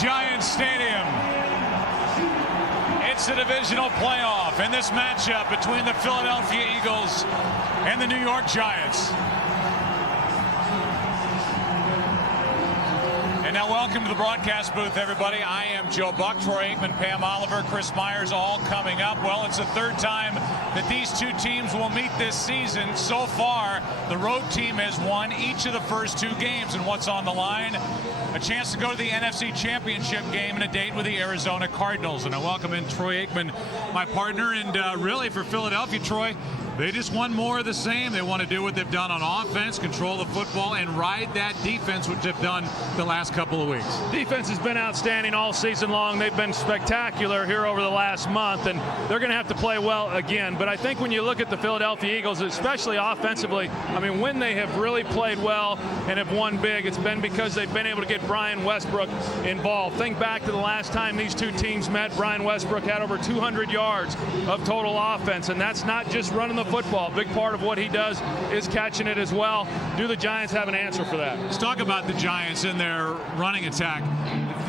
Giants Stadium. It's the divisional playoff in this matchup between the Philadelphia Eagles and the New York Giants. And now welcome to the broadcast booth, everybody. I am Joe Buck, Troy Aikman, Pam Oliver, Chris Myers, all coming up. Well, it's the third time that these two teams will meet this season. So far, the road team has won each of the first two games. And what's on the line? A chance to go to the NFC Championship game and a date with the Arizona Cardinals. And I welcome in Troy Aikman, my partner. And really for Philadelphia, Troy, they just want more of the same. They want to do what they've done on offense, control the football, and ride that defense, which they've done the last couple of weeks. Defense has been outstanding all season long. They've been spectacular here over the last month, and they're going to have to play well again. But I think when you look at the Philadelphia Eagles, especially offensively, I mean, when they have really played well and have won big, it's been because they've been able to get Brian Westbrook involved. Think back to the last time these two teams met. Brian Westbrook had over 200 yards of total offense, and that's not just running the football. A big part of what he does is catching it as well. Do the Giants have an answer for that? Let's talk about the Giants and their running attack.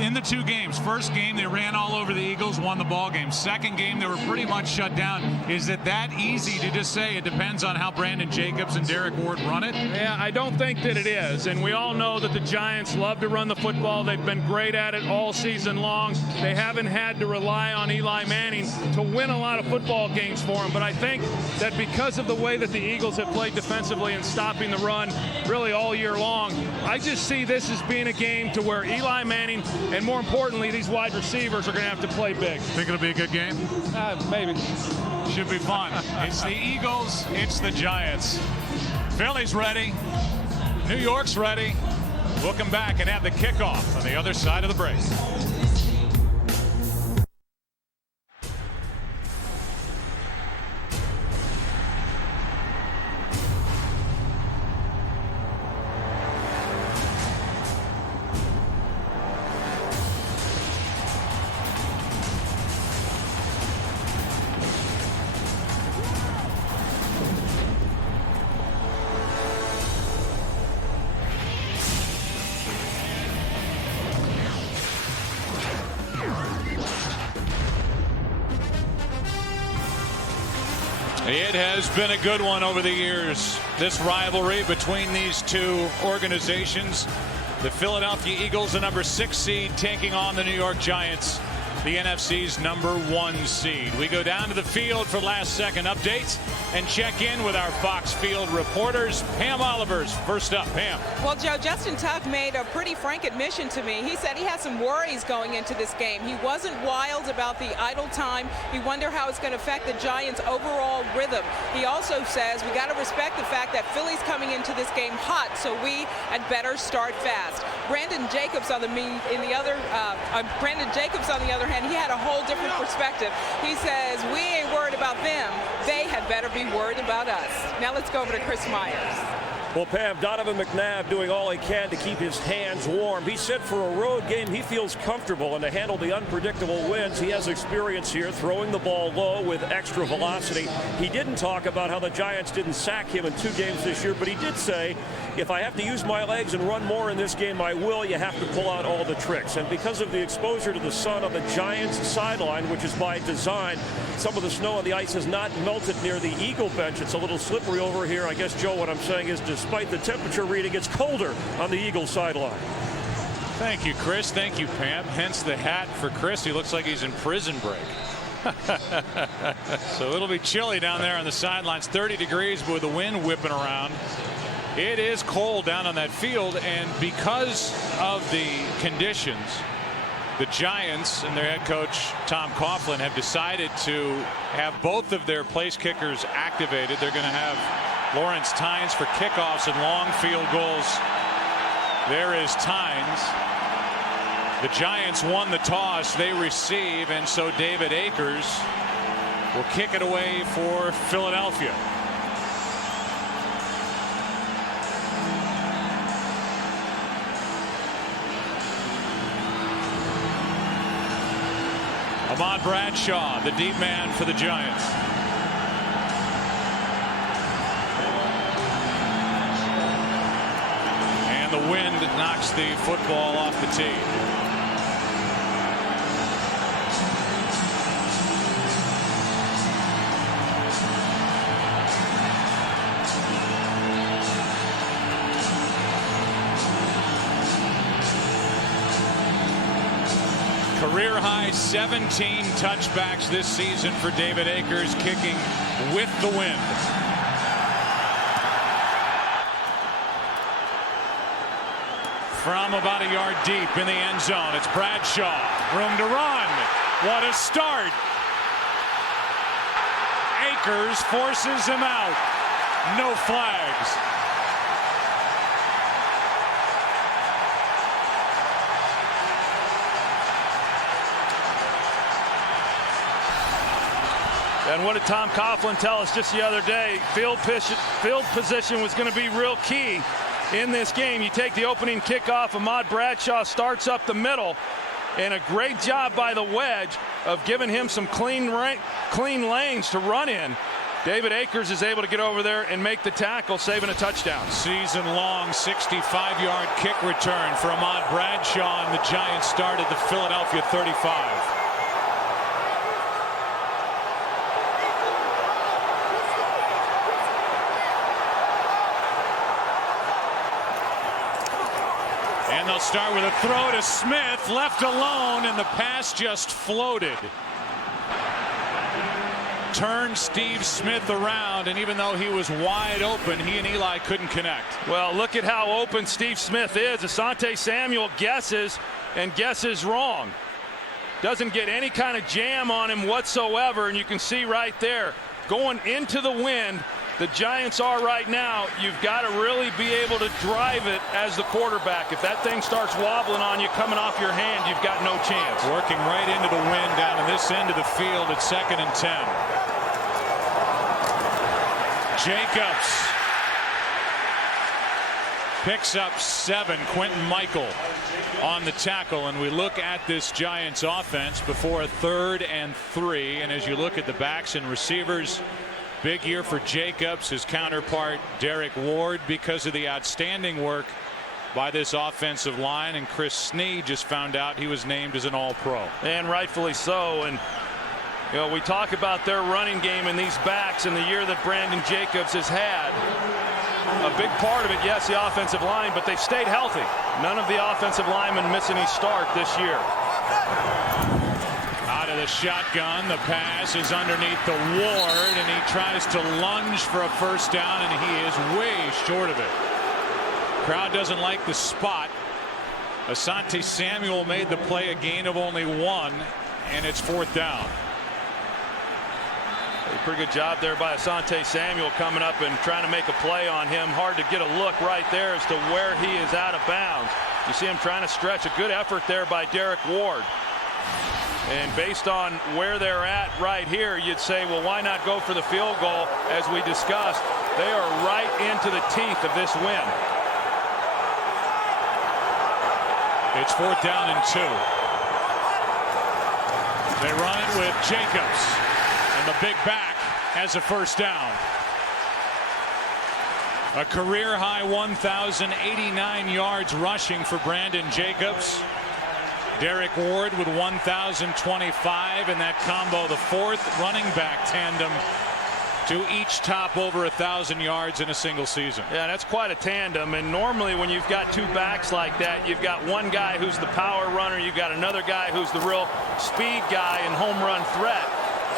In the two games, first game they ran all over the Eagles, won the ball game. Second game they were pretty much shut down. Is it that easy to just say it depends on how Brandon Jacobs and Derek Ward run it? Yeah, I don't think that it is. And we all know that the Giants love to run the football. They've been great at it all season long. They haven't had to rely on Eli Manning to win a lot of football games for him. But I think that because of the way that the Eagles have played defensively and stopping the run really all year long, I just see this as being a game to where Eli Manning and more importantly, these wide receivers are going to have to play big. Think it'll be a good game? Maybe. Should be fun. It's the Eagles, it's the Giants. Philly's ready. New York's ready. We'll come back and have the kickoff on the other side of the break. It has been a good one over the years, this rivalry between these two organizations. The Philadelphia Eagles, the number 6 seed, taking on the New York Giants, the NFC's number 1 seed. We go down to the field for last-second updates and check in with our Fox Field reporters. Pam Oliver's first up. Pam. Well, Joe, Justin Tuck made a pretty frank admission to me. He said he has some worries going into this game. He wasn't wild about the idle time. He wondered how it's going to affect the Giants' overall rhythm. He also says we got to respect the fact that Philly's coming into this game hot, so we had better start fast. Brandon Jacobs on the other hand, he had a whole different perspective. He says we ain't worried about them. They had better be worried about us. Now let's go over to Chris Myers. Well, Pam, Donovan McNabb doing all he can to keep his hands warm. He said for a road game he feels comfortable, and to handle the unpredictable winds, he has experience here throwing the ball low with extra velocity. He didn't talk about how the Giants didn't sack him in 2 games this year, but he did say, if I have to use my legs and run more in this game, I will. You have to pull out all the tricks. And because of the exposure to the sun on the Giants sideline, which is by design, some of the snow on the ice has not melted near the Eagle bench. It's a little slippery over here. I guess, Joe, what I'm saying is despite the temperature reading, it's colder on the Eagle sideline. Thank you, Chris. Thank you, Pam. Hence the hat for Chris. He looks like he's in prison break. So it'll be chilly down there on the sidelines. 30 degrees with the wind whipping around. It is cold down on that field, and because of the conditions, the Giants and their head coach Tom Coughlin have decided to have both of their place kickers activated. They're going to have Lawrence Tynes for kickoffs and long field goals. There is Tynes. The Giants won the toss. They receive, and so David Akers will kick it away for Philadelphia. Ahmad Bradshaw, the deep man for the Giants. And the wind knocks the football off the tee. Career high 17 touchbacks this season for David Akers, kicking with the wind. From about a yard deep in the end zone, it's Bradshaw. Room to run. What a start. Akers forces him out. No flags. And what did Tom Coughlin tell us just the other day? Field position was going to be real key in this game. You take the opening kickoff, Ahmad Bradshaw starts up the middle, and a great job by the wedge of giving him some clean lanes to run in. David Akers is able to get over there and make the tackle, saving a touchdown. Season-long 65-yard kick return for Ahmad Bradshaw, and the Giants start at the Philadelphia 35. And they'll start with a throw to Smith, left alone, and the pass just floated. Turned Steve Smith around, and even though he was wide open, he and Eli couldn't connect. Well, look at how open Steve Smith is. Asante Samuel guesses and guesses wrong. Doesn't get any kind of jam on him whatsoever, and you can see right there, going into the wind, the Giants are right now. You've got to really be able to drive it as the quarterback. If that thing starts wobbling on you, coming off your hand, you've got no chance. Working right into the wind down in this end of the field at 2nd and 10. Jacobs picks up 7. Quentin Michael on the tackle, and we look at this Giants offense before a 3rd and 3. And as you look at the backs and receivers, big year for Jacobs, his counterpart Derek Ward, because of the outstanding work by this offensive line. And Chris Snead just found out he was named as an All-Pro. And rightfully so. And you know, we talk about their running game and these backs and the year that Brandon Jacobs has had. A big part of it, yes, the offensive line, but they've stayed healthy. None of the offensive linemen miss any start this year. Out of the shotgun, the pass is underneath the Ward, and he tries to lunge for a first down, and he is way short of it. Crowd doesn't like the spot. Asante Samuel made the play, a gain of only 1, and it's 4th down. A pretty good job there by Asante Samuel coming up and trying to make a play on him. Hard to get a look right there as to where he is out of bounds. You see him trying to stretch. A good effort there by Derek Ward. And based on where they're at right here, you'd say, well, why not go for the field goal? As we discussed, they are right into the teeth of this win. It's 4th down and 2. They run it with Jacobs, and the big back has a first down. A career high 1,089 yards rushing for Brandon Jacobs. Derek Ward with 1,025, and that combo, the 4th running back tandem to each top over 1,000 yards in a single season. Yeah, that's quite a tandem. And normally when you've got 2 backs like that, you've got one guy who's the power runner, you've got another guy who's the real speed guy and home run threat.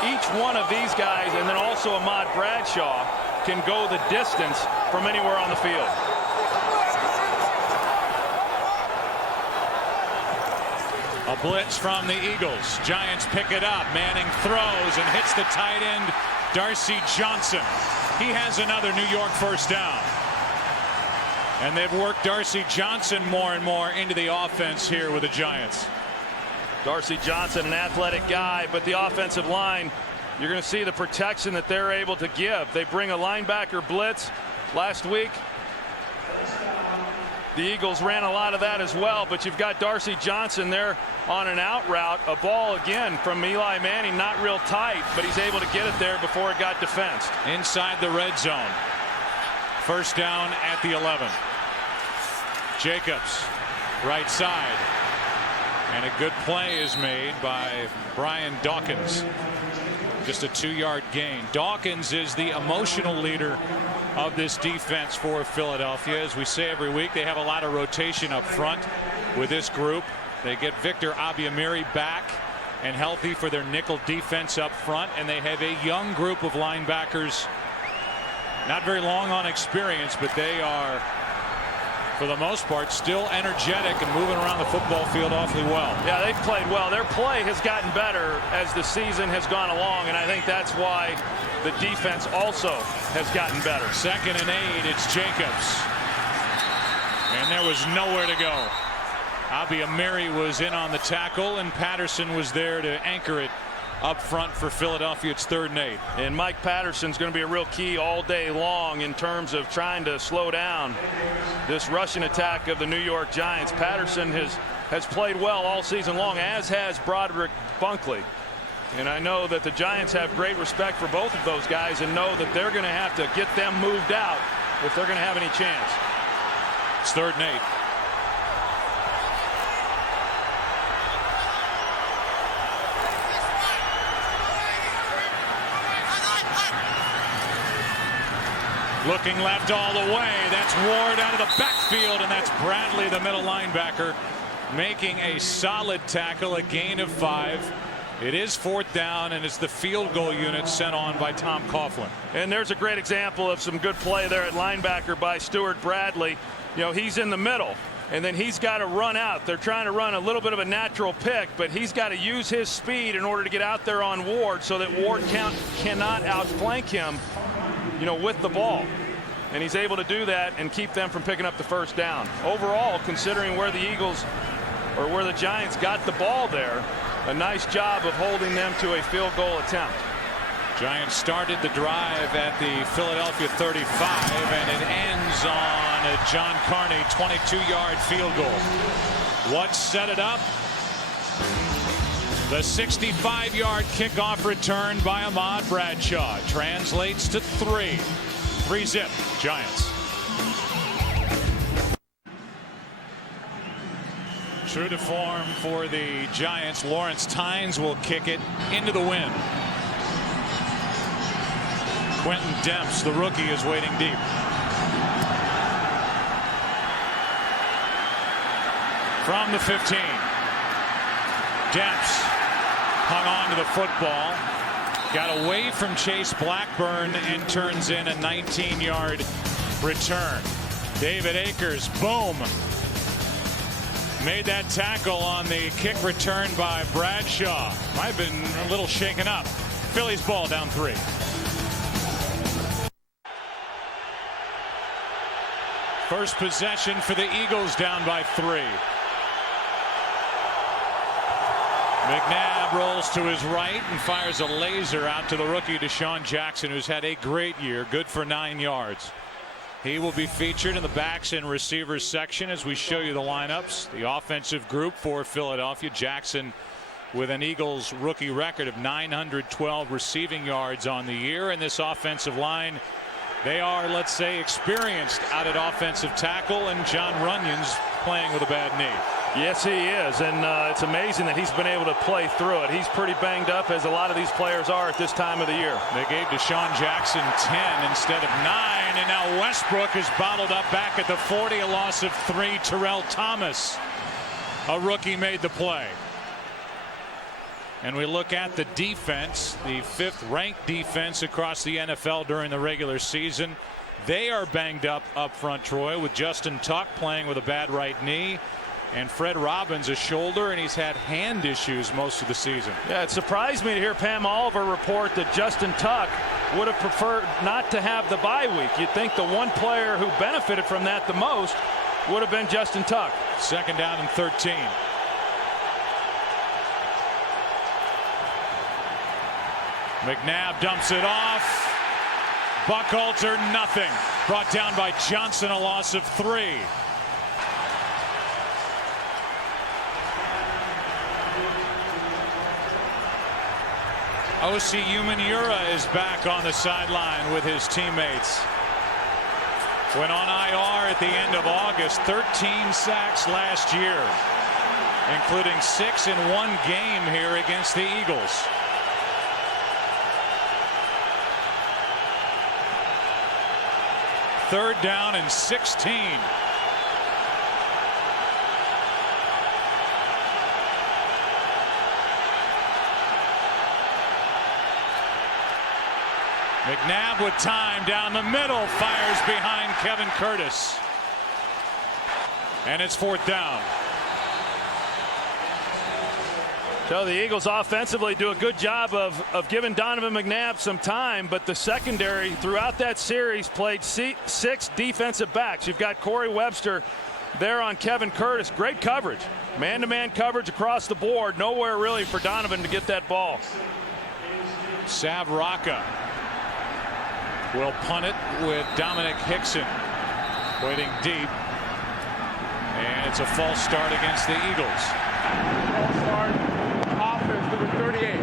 Each one of these guys, and then also Ahmad Bradshaw, can go the distance from anywhere on the field. A blitz from the Eagles. Giants pick it up. Manning throws and hits the tight end, Darcy Johnson. He has another New York first down. And they've worked Darcy Johnson more and more into the offense here with the Giants. Darcy Johnson, an athletic guy, but the offensive line, you're going to see the protection that they're able to give. They bring a linebacker blitz last week. The Eagles ran a lot of that as well, but you've got Darcy Johnson there on an out route. A ball again from Eli Manning, not real tight, but he's able to get it there before it got defensed. Inside the red zone. First down at the 11. Jacobs, right side. And a good play is made by Brian Dawkins. Just a 2-yard gain. Dawkins is the emotional leader of this defense for Philadelphia. As we say every week, they have a lot of rotation up front with this group. They get Victor Abiamiri back and healthy for their nickel defense up front, and they have a young group of linebackers, not very long on experience, but they are, for the most part, still energetic and moving around the football field awfully well. Yeah, they've played well. Their play has gotten better as the season has gone along, and I think that's why the defense also has gotten better. 2nd and 8, it's Jacobs. And there was nowhere to go. Abiamiri was in on the tackle, and Patterson was there to anchor it up front for Philadelphia. It's 3rd and 8. And Mike Patterson's going to be a real key all day long in terms of trying to slow down this rushing attack of the New York Giants. Patterson has played well all season long, as has Broderick Bunkley. And I know that the Giants have great respect for both of those guys and know that they're going to have to get them moved out if they're going to have any chance. It's 3rd and 8. Looking left all the way. That's Ward out of the backfield, and that's Bradley, the middle linebacker, making a solid tackle, a gain of 5. It is 4th down, and it's the field goal unit sent on by Tom Coughlin. And there's a great example of some good play there at linebacker by Stuart Bradley. You know, he's in the middle, and then he's got to run out. They're trying to run a little bit of a natural pick, but he's got to use his speed in order to get out there on Ward so that Ward cannot outflank him, you know, with the ball. And he's able to do that and keep them from picking up the 1st down. Overall, considering where the Eagles or where the Giants got the ball there, a nice job of holding them to a field goal attempt. Giants started the drive at the Philadelphia 35, and it ends on a John Carney 22-yard field goal. What set it up? The 65-yard kickoff return by Ahmad Bradshaw translates to 3. 3-zip Giants. True to form for the Giants, Lawrence Tynes will kick it into the wind. Quentin Demps, the rookie, is waiting deep. From the 15. Demps hung on to the football. Got away from Chase Blackburn and turns in a 19-yard return. David Akers, boom. Made that tackle on the kick return by Bradshaw. Might have been a little shaken up. Phillies ball down 3. First possession for the Eagles, down by 3. McNabb rolls to his right and fires a laser out to the rookie Deshaun Jackson, who's had a great year, good for 9 yards. He will be featured in the backs and receivers section as we show you the lineups. The offensive group for Philadelphia, Jackson with an Eagles rookie record of 912 receiving yards on the year. And this offensive line, they are, let's say, experienced out at offensive tackle, and John Runyon's playing with a bad knee. Yes, he is, and it's amazing that he's been able to play through it. He's pretty banged up, as a lot of these players are at this time of the year. They gave Deshaun Jackson 10 instead of 9, and now Westbrook is bottled up back at the 40, a loss of 3. Terrell Thomas, a rookie, made the play. And we look at the defense, the 5th ranked defense across the NFL during the regular season. They are banged up front, Troy, with Justin Tuck playing with a bad right knee, and Fred Robbins a shoulder, and he's had hand issues most of the season. Yeah, it surprised me to hear Pam Oliver report that Justin Tuck would have preferred not to have the bye week. You'd think the one player who benefited from that the most would have been Justin Tuck. 2nd down and 13. McNabb dumps it off. Buckhalter, nothing. Brought down by Johnson, a loss of 3. O.C. Umenyiora is back on the sideline with his teammates. Went on IR at the end of August. 13 sacks last year, including 6 in one game here against the Eagles. Third down and 16. McNabb with time down the middle, fires behind Kevin Curtis. And it's 4th down. So the Eagles offensively do a good job of giving Donovan McNabb some time, but the secondary throughout that series played 6 defensive backs. You've got Corey Webster there on Kevin Curtis. Great coverage. Man-to-man coverage across the board. Nowhere really for Donovan to get that ball. Sav Rocca will punt it with Dominic Hickson waiting deep. And it's a false start against the Eagles. False start. Offense number 38.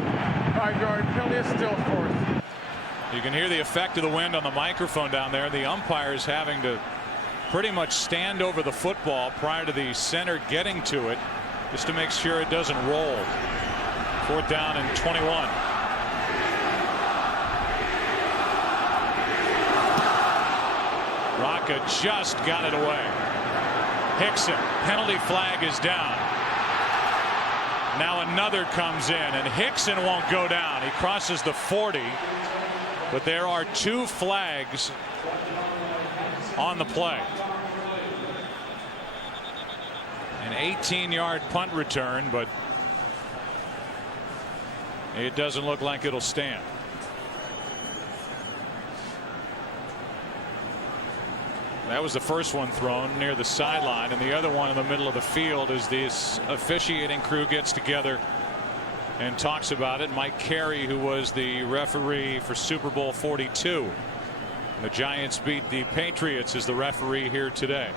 5-yard penalty, still 4th. You can hear the effect of the wind on the microphone down there. The umpire's having to pretty much stand over the football prior to the center getting to it just to make sure it doesn't roll. 4th down and 21. Rocca just got it away. Hickson, penalty flag is down. Now another comes in, and Hickson won't go down. He crosses the 40, but there are 2 flags on the play. An 18-yard punt return, but it doesn't look like it'll stand. That was the first one thrown near the sideline, and the other one in the middle of the field as this officiating crew gets together and talks about it. Mike Carey, who was the referee for Super Bowl 42. The Giants beat the Patriots as the referee here today.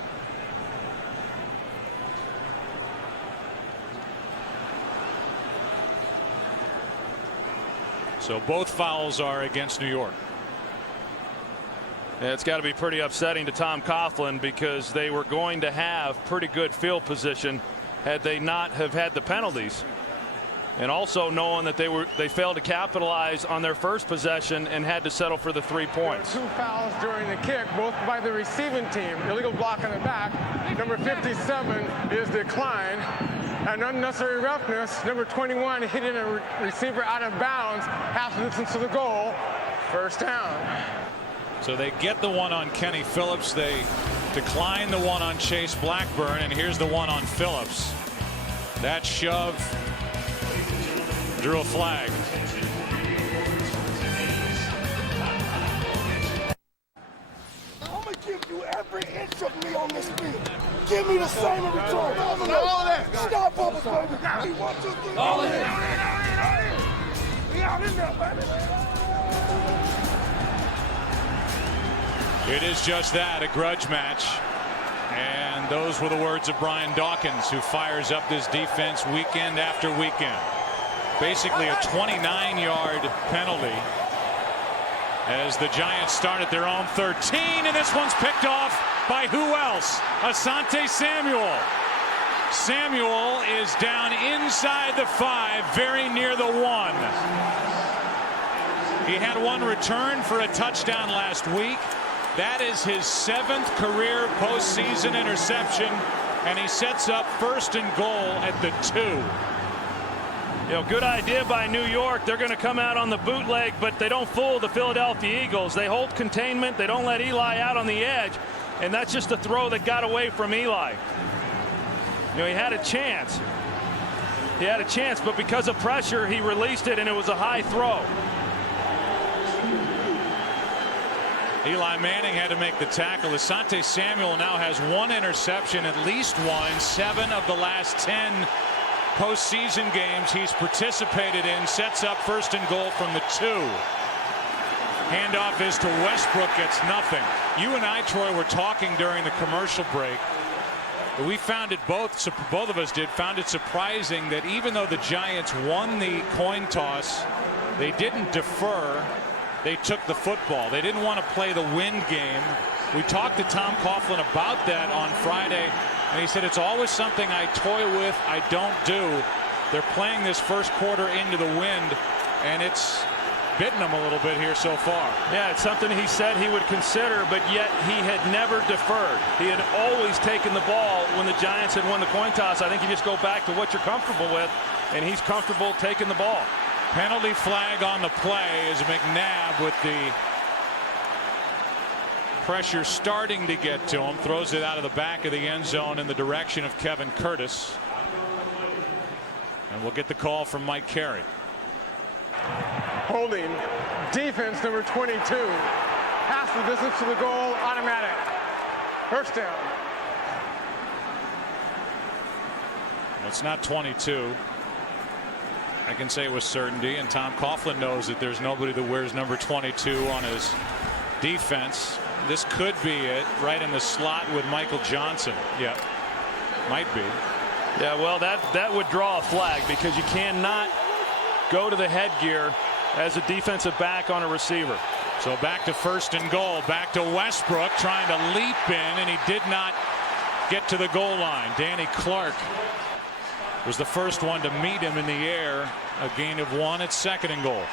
So both fouls are against New York. Yeah, it's got to be pretty upsetting to Tom Coughlin because they were going to have pretty good field position had they not have had the penalties. And also knowing that they failed to capitalize on their first possession and had to settle for the 3 points. 2 fouls during the kick, both by the receiving team. Illegal block on the back. Number 57 is declined. And unnecessary roughness. Number 21 hitting a receiver out of bounds, half the distance to the goal. 1st down. So they get the one on Kenny Phillips. They decline the one on Chase Blackburn, and here's the one on Phillips. That shove drew a flag. I'm gonna give you every inch of me on this field. Give me the same in return. All of that. Stop, Bubba, baby. 1, 2, 3. All in. We out in there, baby. It is just that, a grudge match. And those were the words of Brian Dawkins, who fires up this defense weekend after weekend. Basically a 29-yard penalty as the Giants start at their own 13, and this one's picked off by who else? Asante Samuel. Samuel is down inside the 5, very near the 1. He had one return for a touchdown last week. That is his 7th career postseason interception, and he sets up 1st and goal at the 2. You know, good idea by New York. They're going to come out on the bootleg, but they don't fool the Philadelphia Eagles. They hold containment. They don't let Eli out on the edge, and that's just a throw that got away from Eli. You know, he had a chance. He had a chance, but because of pressure, he released it, and it was a high throw. Eli Manning had to make the tackle. Asante Samuel now has 1 interception, at least 1, 7 of the last 10 postseason games he's participated in. Sets up 1st and goal from the 2. Handoff is to Westbrook, gets nothing. You and I, Troy, were talking during the commercial break. We found it both of us did, found it surprising that even though the Giants won the coin toss, they didn't defer. They took the football. They didn't want to play the wind game. We talked to Tom Coughlin about that on Friday, and he said it's always something I toy with, I don't do. They're playing this first quarter into the wind, and it's bitten him a little bit here so far. Yeah, it's something he said he would consider, but yet he had never deferred. He had always taken the ball when the Giants had won the coin toss. I think you just go back to what you're comfortable with, and he's comfortable taking the ball. Penalty flag on the play as McNabb with the Pressure starting to get to him. Throws it out of the back of the end zone in the direction of Kevin Curtis. And we'll get the call from Mike Carey. Holding. Defense number 22. Pass the distance to the goal, automatic. First down. It's not 22. I can say with certainty, and Tom Coughlin knows that there's nobody that wears number 22 on his defense. This could be it, right in the slot with Michael Johnson. Yeah, might be. Yeah, well, that would draw a flag because you cannot go to the headgear as a defensive back on a receiver. So back to 1st and goal. Back to Westbrook trying to leap in, and he did not get to the goal line. Danny Clark was the first one to meet him in the air. A gain of 1 at 2nd and goal.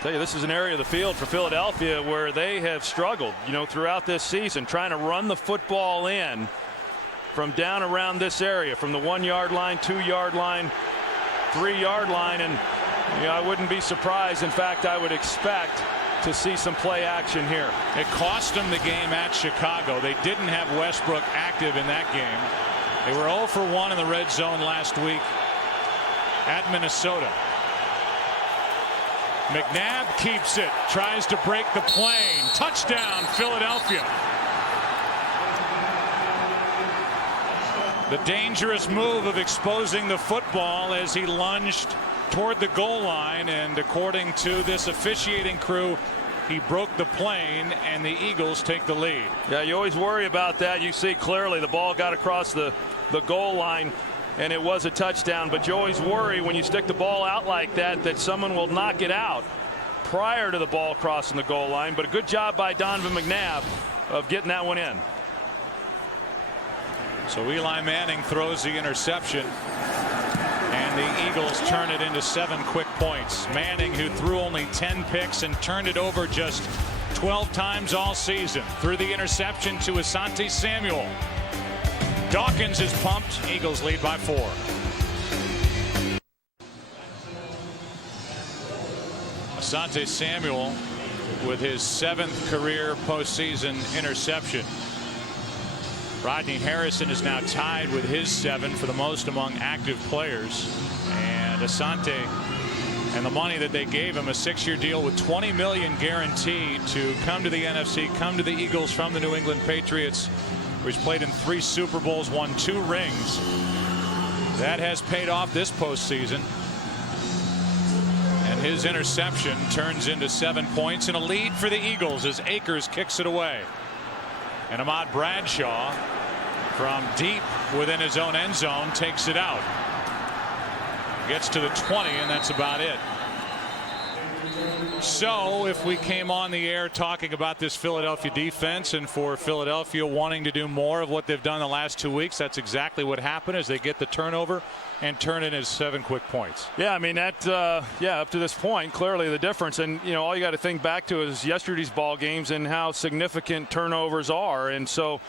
Tell you, this is an area of the field for Philadelphia where they have struggled, throughout this season, trying to run the football in from down around this area, from the 1-yard line, 2-yard line, 3-yard line, and I wouldn't be surprised. In fact, I would expect to see some play action here. It cost them the game at Chicago. They didn't have Westbrook active in that game. They were 0 for 1 in the red zone last week at Minnesota. McNabb keeps it, tries to break the plane. Touchdown, Philadelphia. The dangerous move of exposing the football as he lunged toward the goal line, and according to this officiating crew, he broke the plane and the Eagles take the lead. Yeah, you always worry about that. You see clearly the ball got across the goal line and it was a touchdown, but you always worry when you stick the ball out like that someone will knock it out prior to the ball crossing the goal line. But a good job by Donovan McNabb of getting that one in. So Eli Manning throws the interception, and the Eagles turn it into 7 quick points. Manning, who threw only 10 picks and turned it over just 12 times all season, threw the interception to Asante Samuel. Dawkins is pumped. Eagles lead by 4. Asante Samuel with his 7th career postseason interception. Rodney Harrison is now tied with his 7 for the most among active players. And Asante, and the money that they gave him, a 6-year deal with $20 million guaranteed to come to the NFC, come to the Eagles from the New England Patriots, where he's played in 3 Super Bowls, won 2 rings. That has paid off this postseason. And his interception turns into 7 points and a lead for the Eagles as Akers kicks it away. And Ahmad Bradshaw from deep within his own end zone takes it out. Gets to the 20, and that's about it. So if we came on the air talking about this Philadelphia defense and for Philadelphia wanting to do more of what they've done the last 2 weeks, that's exactly what happened as they get the turnover and turn it into 7 quick points. Yeah, I mean, that up to this point, clearly the difference. And, all you got to think back to is yesterday's ball games and how significant turnovers are. And so,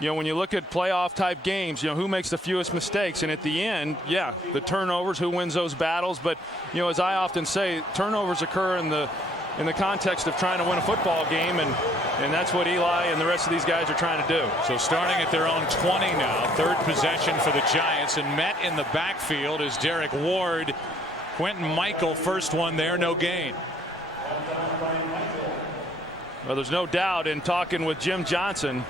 when you look at playoff type games, who makes the fewest mistakes? And at the end, yeah, the turnovers, who wins those battles. But, as I often say, turnovers occur in the context of trying to win a football game, and that's what Eli and the rest of these guys are trying to do. So starting at their own 20 now, 3rd possession for the Giants, and met in the backfield is Derek Ward. Quentin Michael, first one there, no gain. Well, there's no doubt in talking with Jim Johnson,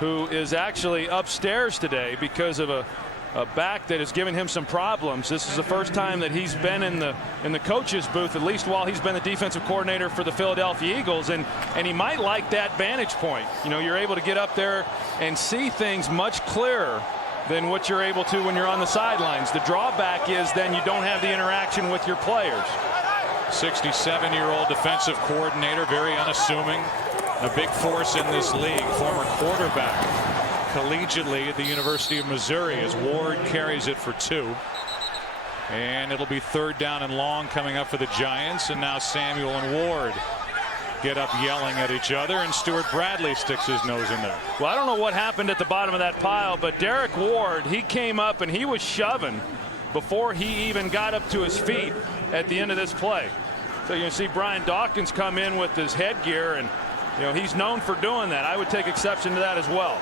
who is actually upstairs today because of a back that has given him some problems. This is the first time that he's been in the coach's booth, at least while he's been the defensive coordinator for the Philadelphia Eagles, and he might like that vantage point. You're able to get up there and see things much clearer than what you're able to when you're on the sidelines. The drawback is then you don't have the interaction with your players. 67-year-old defensive coordinator, very unassuming, a big force in this league, former quarterback collegiately at the University of Missouri as Ward carries it for 2. And it'll be 3rd down and long coming up for the Giants, and now Samuel and Ward get up yelling at each other, and Stuart Bradley sticks his nose in there. Well, I don't know what happened at the bottom of that pile, but Derek Ward, he came up and he was shoving before he even got up to his feet at the end of this play. So you can see Brian Dawkins come in with his headgear, and You know, he's known for doing that. I would take exception to that as well.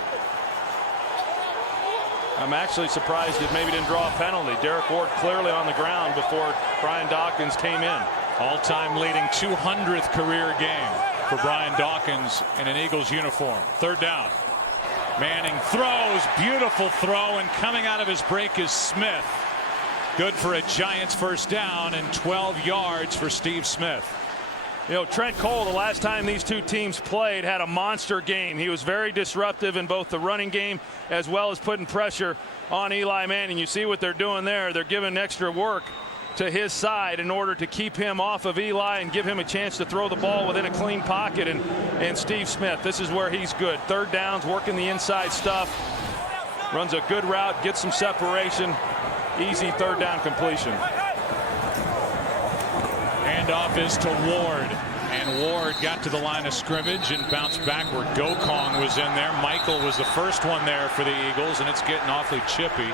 I'm actually surprised it maybe didn't draw a penalty. Derek Ward clearly on the ground before Brian Dawkins came in. All-time leading 200th career game for Brian Dawkins in an Eagles uniform. Third down. Manning throws, beautiful throw, and coming out of his break is Smith. Good for a Giants first down and 12 yards for Steve Smith. You know, Trent Cole, the last time these two teams played, had a monster game. He was very disruptive in both the running game as well as putting pressure on Eli Manning. You see what they're doing there. They're giving extra work to his side in order to keep him off of Eli and give him a chance to throw the ball within a clean pocket. And Steve Smith, this is where he's good. Third downs, working the inside stuff. Runs a good route, gets some separation. Easy third down completion. Handoff is to Ward, and Ward got to the line of scrimmage and bounced backward. Gokong was in there. Michael was the first one there for the Eagles, and it's getting awfully chippy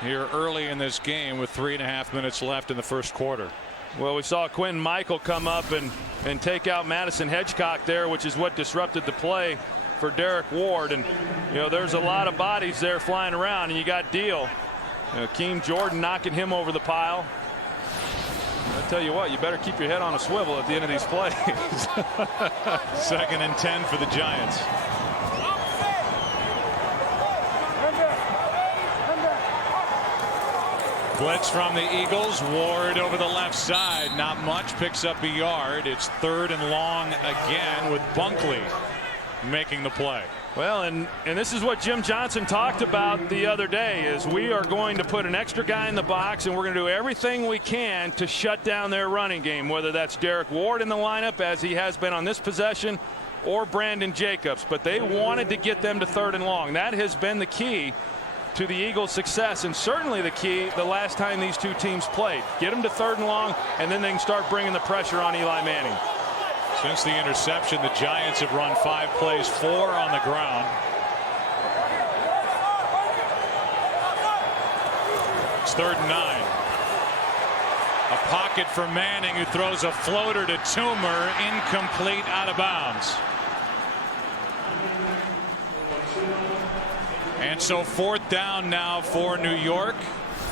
here early in this game with 3.5 minutes left in the first quarter. Well, we saw Quinn Michael come up and take out Madison Hedgecock there, which is what disrupted the play for Derek Ward. And you know, there's a lot of bodies there flying around, and you got Deal, Keem Jordan knocking him over the pile. I tell you what, you better keep your head on a swivel at the end of these plays. 2nd and 10 for the Giants. Blitz from the Eagles. Ward over the left side. Not much. Picks up a yard. It's 3rd and long again with Bunkley making the play. Well, and this is what Jim Johnson talked about the other day, is we are going to put an extra guy in the box, and we're going to do everything we can to shut down their running game, whether that's Derek Ward in the lineup, as he has been on this possession, or Brandon Jacobs. But they wanted to get them to 3rd and long. That has been the key to the Eagles' success, and certainly the key the last time these two teams played. Get them to 3rd and long, and then they can start bringing the pressure on Eli Manning. Since the interception, the Giants have run 5 plays, 4 on the ground. It's 3rd and 9. A pocket for Manning, who throws a floater to Toomer, incomplete, out of bounds. And so 4th down now for New York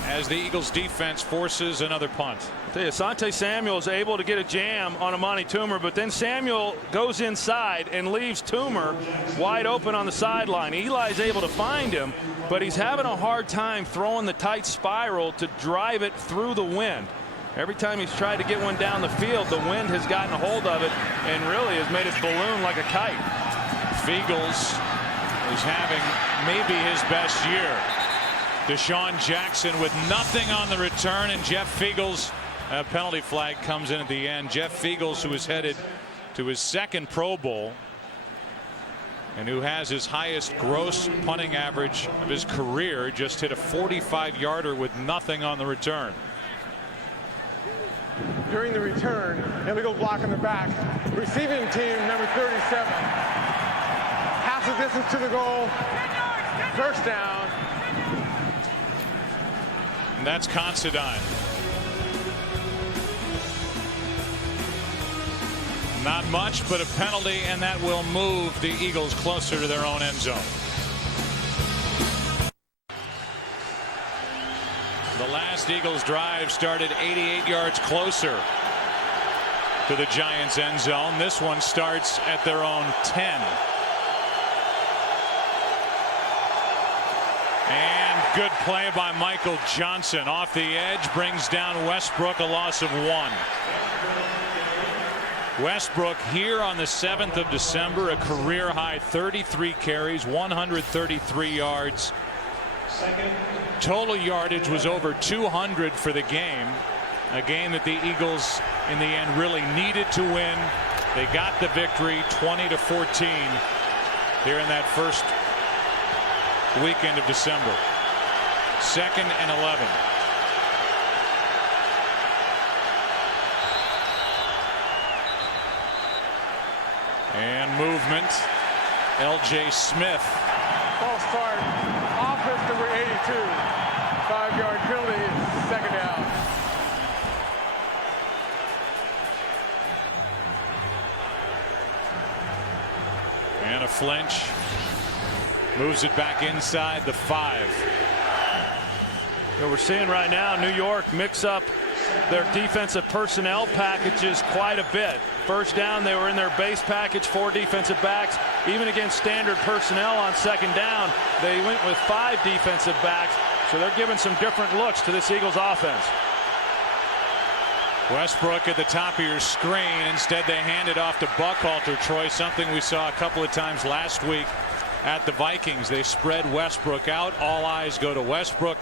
as the Eagles defense forces another punt. Asante Samuel is able to get a jam on Amani Toomer, but then Samuel goes inside and leaves Toomer wide open on the sideline. Eli's able to find him, but he's having a hard time throwing the tight spiral to drive it through the wind. Every time he's tried to get one down the field, the wind has gotten a hold of it and really has made it balloon like a kite. Fiegels is having maybe his best year. Deshaun Jackson with nothing on the return, and Jeff Fiegels, a penalty flag comes in at the end. Jeff Fiegels, who is headed to his 2nd Pro Bowl and who has his highest gross punting average of his career, just hit a 45-yarder with nothing on the return. During the return, illegal block in the back. Receiving team number 37. Half the distance to the goal. First down. And that's Considine. Not much, but a penalty, and that will move the Eagles closer to their own end zone. The last Eagles drive started 88 yards closer to the Giants' end zone. This one starts at their own 10. And good play by Michael Johnson off the edge, brings down Westbrook, a loss of 1. Westbrook here on the 7th of December, a career high 33 carries, 133 yards. Total yardage was over 200 for the game. A game that the Eagles in the end really needed to win. They got the victory 20-14 here in that first weekend of December. 2nd and 11. And movement. L.J. Smith. False start. Offense number 82. 5-yard penalty. 2nd down. And a flinch. Moves it back inside the 5. So we're seeing right now New York mix up their defensive personnel packages quite a bit. First down, they were in their base package, 4 defensive backs. Even against standard personnel on second down, they went with 5 defensive backs. So they're giving some different looks to this Eagles offense. Westbrook at the top of your screen. Instead, they hand it off to Buckhalter, Troy, something we saw a couple of times last week at the Vikings. They spread Westbrook out. All eyes go to Westbrook,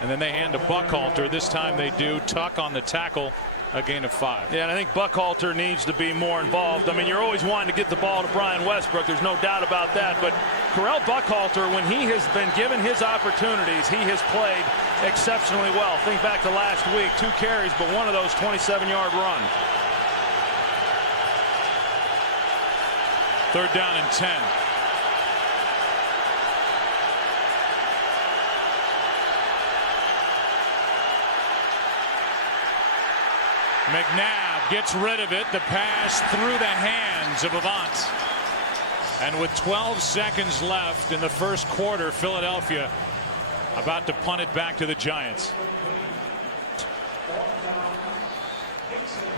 and then they hand to Buckhalter. This time they do. Tuck on the tackle, a gain of 5. Yeah, and I think Buckhalter needs to be more involved. I mean, you're always wanting to get the ball to Brian Westbrook. There's no doubt about that. But Correll Buckhalter, when he has been given his opportunities, he has played exceptionally well. Think back to last week, 2 carries, but one of those 27-yard run. 3rd down and 10. McNabb gets rid of it. The pass through the hands of Avant. And with 12 seconds left in the first quarter, Philadelphia about to punt it back to the Giants.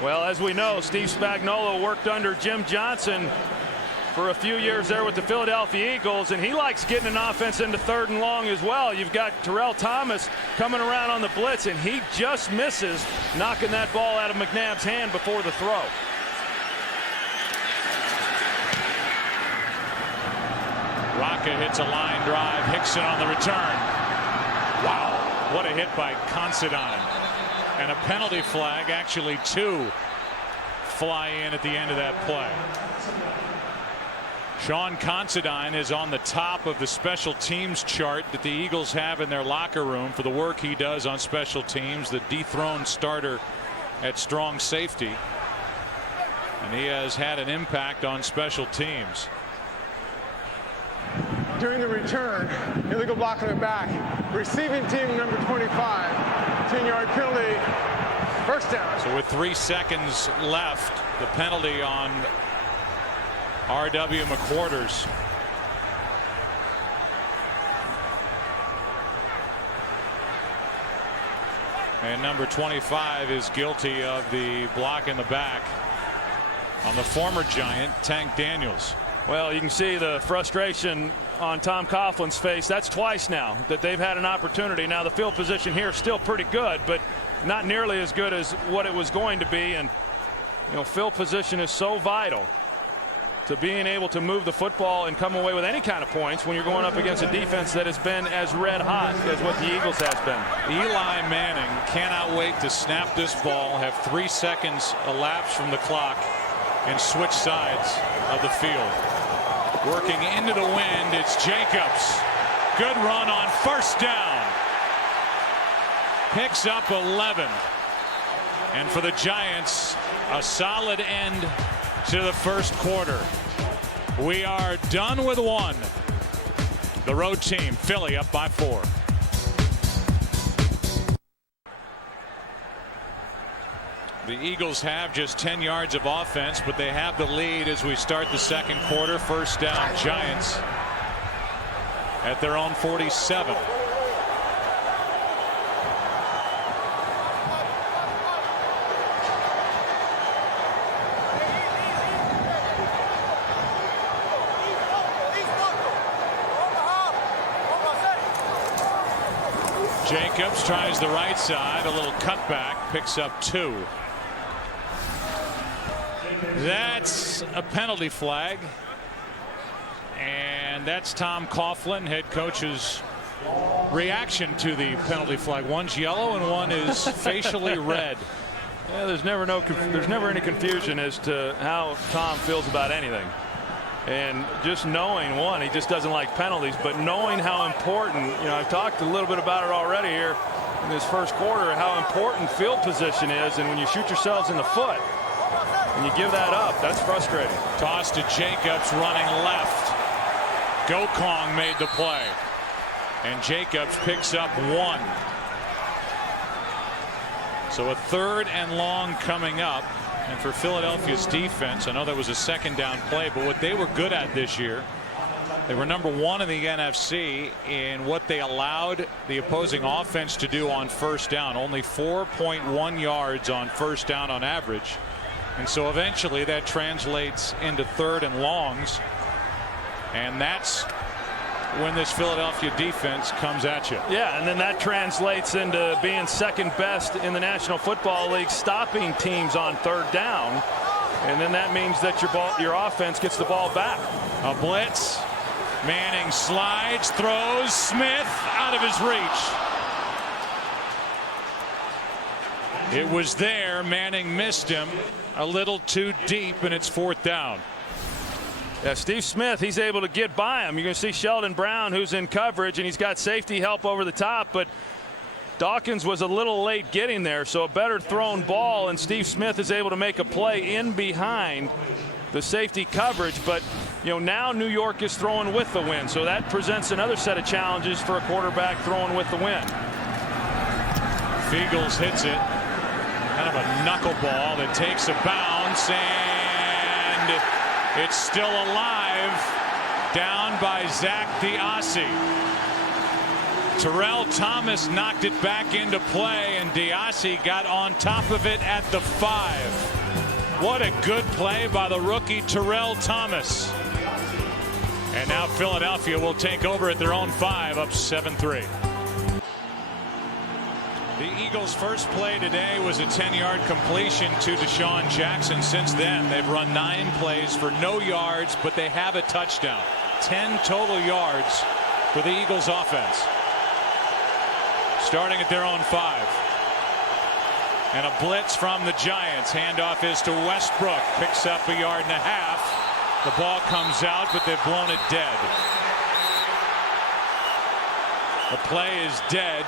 Well, as we know, Steve Spagnuolo worked under Jim Johnson for a few years there with the Philadelphia Eagles, and he likes getting an offense into 3rd and long as well. You've got Terrell Thomas coming around on the blitz, and he just misses knocking that ball out of McNabb's hand before the throw. Rocca hits a line drive. Hickson on the return. Wow, what a hit by Considine. And a penalty flag, actually 2, fly in at the end of that play. Sean Considine is on the top of the special teams chart that the Eagles have in their locker room for the work he does on special teams, the dethroned starter at strong safety. And he has had an impact on special teams. During the return, illegal block in the back. Receiving team number 25, 10-yard penalty, 1st down. So with 3 seconds left, the penalty on R.W. McQuarters. And number 25 is guilty of the block in the back on the former Giant, Tank Daniels. Well, you can see the frustration on Tom Coughlin's face. That's twice now that they've had an opportunity. Now the field position here is still pretty good, but not nearly as good as what it was going to be. And you know, field position is so vital to being able to move the football and come away with any kind of points when you're going up against a defense that has been as red hot as what the Eagles has been. Eli Manning cannot wait to snap this ball, have 3 seconds elapsed from the clock, and switch sides of the field. Working into the wind, it's Jacobs. Good run on 1st down. Picks up 11. And for the Giants, a solid end to the first quarter. We are done with 1. The road team, Philly, up by 4. The Eagles have just 10 yards of offense, but they have the lead as we start the second quarter. 1st down, Giants at their own 47. Jacobs tries the right side, a little cutback, picks up 2. That's a penalty flag, and that's Tom Coughlin, head coach's reaction to the penalty flag. One's yellow and one is facially red. Yeah, there's never any confusion as to how Tom feels about anything. And just knowing, one, he just doesn't like penalties, but knowing how important, you know, I've talked a little bit about it already here in this first quarter, how important field position is, and when you shoot yourselves in the foot and you give that up, that's frustrating. Toss to Jacobs, running left. Gokong made the play, and Jacobs picks up 1. So a 3rd and long coming up. And for Philadelphia's defense, I know that was a 2nd down play, but what they were good at this year They were number 1 in the NFC in what they allowed the opposing offense to do on first down. Only 4.1 yards on first down on average. And so eventually that translates into 3rd and longs. And that's when this Philadelphia defense comes at you. Yeah, and then that translates into being second best in the National Football League, stopping teams on 3rd down. And then that means that your offense gets the ball back. A blitz. Manning slides, throws, Smith out of his reach. It was there. Manning missed him a little too deep, and it's 4th down. Yeah, Steve Smith, he's able to get by him. You're going to see Sheldon Brown, who's in coverage, and he's got safety help over the top, but Dawkins was a little late getting there, so a better thrown ball, and Steve Smith is able to make a play in behind the safety coverage. But now New York is throwing with the wind, so that presents another set of challenges for a quarterback throwing with the wind. Fiegels hits it, kind of a knuckleball that takes a bounce, and it's still alive, down by Zach Diassi. Terrell Thomas knocked it back into play, and Diassi got on top of it at the 5. What a good play by the rookie Terrell Thomas. And now Philadelphia will take over at their own 5, up 7-3. The Eagles' first play today was a 10-yard completion to Deshaun Jackson. Since then, they've run 9 plays for no yards, but they have a touchdown. 10 total yards for the Eagles offense. Starting at their own 5. And a blitz from the Giants. Handoff is to Westbrook. Picks up a yard and a half. The ball comes out, but they've blown it dead. The play is dead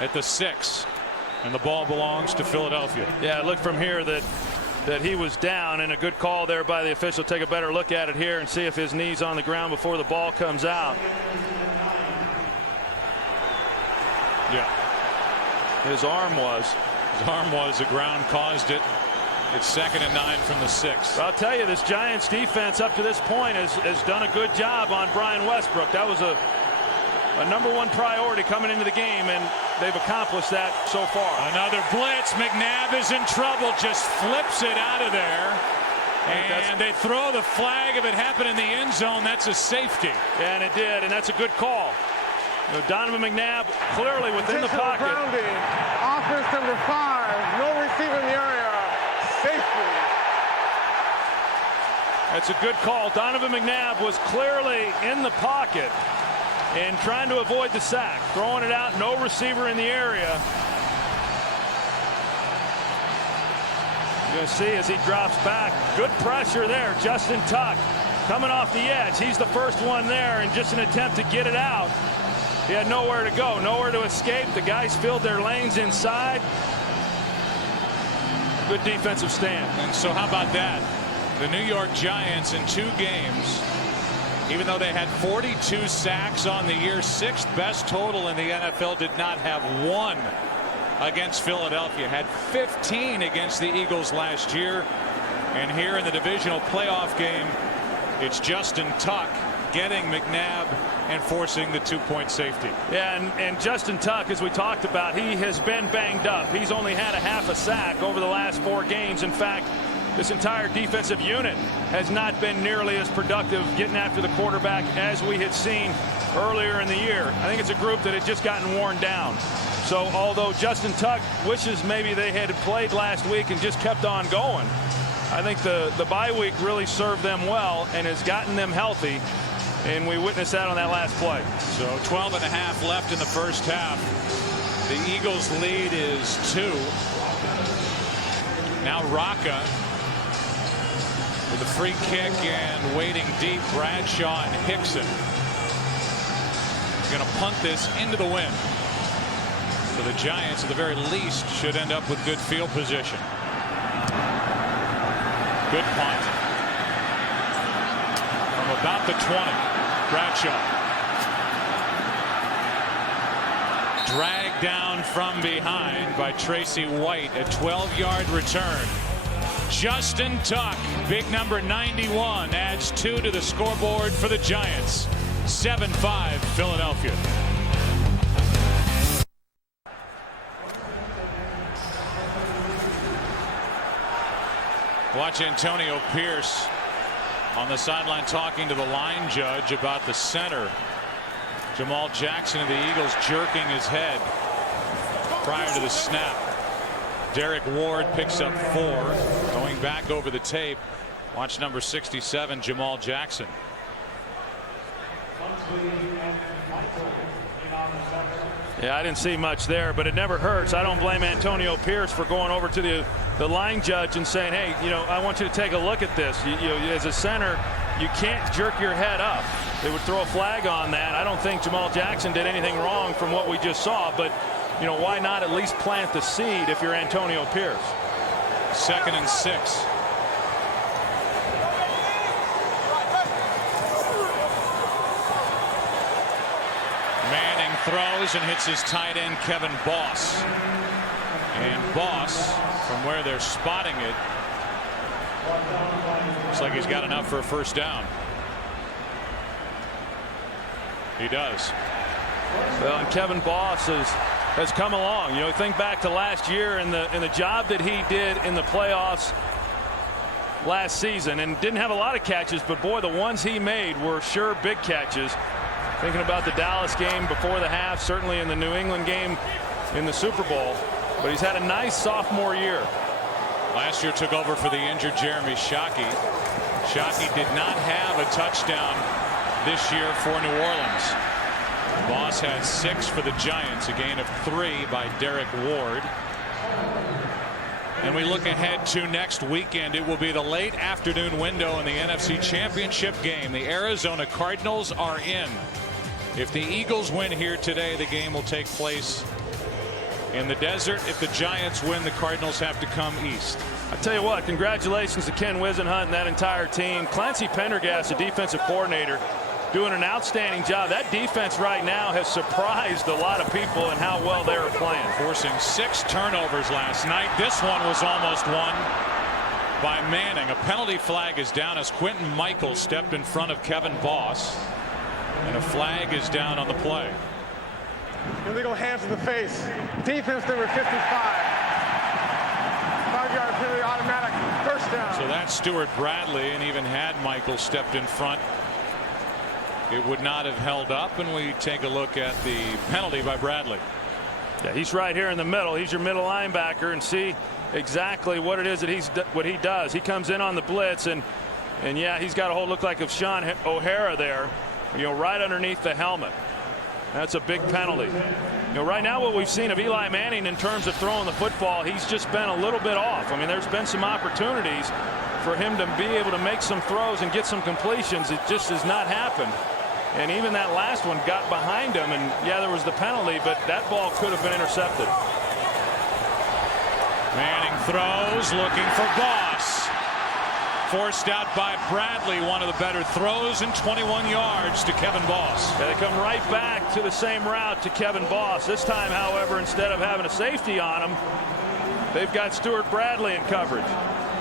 at the 6. And the ball belongs to Philadelphia. Yeah, it looked from here that he was down, and a good call there by the official. Take a better look at it here and see if his knee's on the ground before the ball comes out. Yeah. His arm was. His arm was. The ground caused it. It's 2nd and 9 from the 6. I'll tell you, this Giants defense up to this point has done a good job on Brian Westbrook. That was a #1 priority coming into the game, and they've accomplished that so far. Another blitz. McNabb is in trouble. Just flips it out of there. And they throw the flag. If it happened in the end zone, that's a safety. Yeah, and it did, and that's a good call. Donovan McNabb clearly within the pocket. Grounding. Offense number 5. No receiver in the area. Safety. That's a good call. Donovan McNabb was clearly in the pocket and trying to avoid the sack. Throwing it out. No receiver in the area. You're going to see as he drops back. Good pressure there. Justin Tuck coming off the edge. He's the first one there, and just an attempt to get it out. He had nowhere to go, nowhere to escape. The guys filled their lanes inside. Good defensive stand. And so how about that? The New York Giants in 2 games, even though they had 42 sacks on the year, 6th best total in the NFL, did not have 1 against Philadelphia. Had 15 against the Eagles last year. And here in the divisional playoff game, it's Justin Tuck getting McNabb and forcing the 2-point safety. Yeah, and Justin Tuck, as we talked about, he has been banged up. He's only had a half a sack over the last 4 games. In fact, this entire defensive unit has not been nearly as productive getting after the quarterback as we had seen earlier in the year. I think it's a group that had just gotten worn down. So although Justin Tuck wishes maybe they had played last week and just kept on going, I think the bye week really served them well and has gotten them healthy. And we witnessed that on that last play. So 12 and a half left in the first half. The Eagles lead is 2. Now Rocca with a free kick and waiting deep. Bradshaw and Hickson going to punt this into the wind. So the Giants at the very least should end up with good field position. Good punt. From about the 20. Bradshaw. Dragged down from behind by Tracy White. A 12-yard return. Justin Tuck, big number 91, adds 2 to the scoreboard for the Giants. 7-5 Philadelphia. Watch Antonio Pierce on the sideline talking to the line judge about the center. Jamal Jackson of the Eagles jerking his head prior to the snap. Derek Ward picks up 4. Going back over the tape, watch number 67, Jamal Jackson. Yeah, I didn't see much there, but it never hurts. I don't blame Antonio Pierce for going over to the line judge and saying, hey, I want you to take a look at this. As a center, you can't jerk your head up. They would throw a flag on that. I don't think Jamal Jackson did anything wrong from what we just saw, but why not at least plant the seed if you're Antonio Pierce? 2nd and 6. Manning throws and hits his tight end Kevin Boss. And Boss, from where they're spotting it, looks like he's got enough for a first down. He does. Well, and Kevin Boss has come along. Think back to last year and the job that he did in the playoffs last season, and didn't have a lot of catches, but boy, the ones he made were sure big catches. Thinking about the Dallas game before the half, certainly in the New England game in the Super Bowl, but he's had a nice sophomore year. Last year took over for the injured Jeremy Shockey. Shockey did not have a touchdown this year for New Orleans. Boss had 6 for the Giants, a gain of 3 by Derek Ward. And we look ahead to next weekend. It will be the late afternoon window in the NFC Championship game. The Arizona Cardinals are in. If the Eagles win here today, the game will take place in the desert. If the Giants win, the Cardinals have to come east. I tell you what, congratulations to Ken Wisenhunt and that entire team. Clancy Pendergast, the defensive coordinator, doing an outstanding job. That defense right now has surprised a lot of people in how well they are playing. Forcing 6 turnovers last night. This one was almost won by Manning. A penalty flag is down as Quentin Michael stepped in front of Kevin Boss. And a flag is down on the play. Illegal hands to the face. Defense number 55. 5-yard penalty, automatic first down. So that's Stuart Bradley, and even had Michael stepped in front, it would not have held up. And we take a look at the penalty by Bradley. Yeah, he's right here in the middle. He's your middle linebacker, and see exactly what it is that he does. He comes in on the blitz, and yeah, he's got a whole look like of Sean O'Hara there, right underneath the helmet. That's a big penalty. Right now what we've seen of Eli Manning in terms of throwing the football, he's just been a little bit off. I mean, there's been some opportunities for him to be able to make some throws and get some completions. It just has not happened. And even that last one got behind him, and yeah, there was the penalty, but that ball could have been intercepted. Manning throws, looking for Boss. Forced out by Bradley, one of the better throws, and 21 yards to Kevin Boss. Yeah, they come right back to the same route to Kevin Boss. This time, however, instead of having a safety on him, they've got Stuart Bradley in coverage.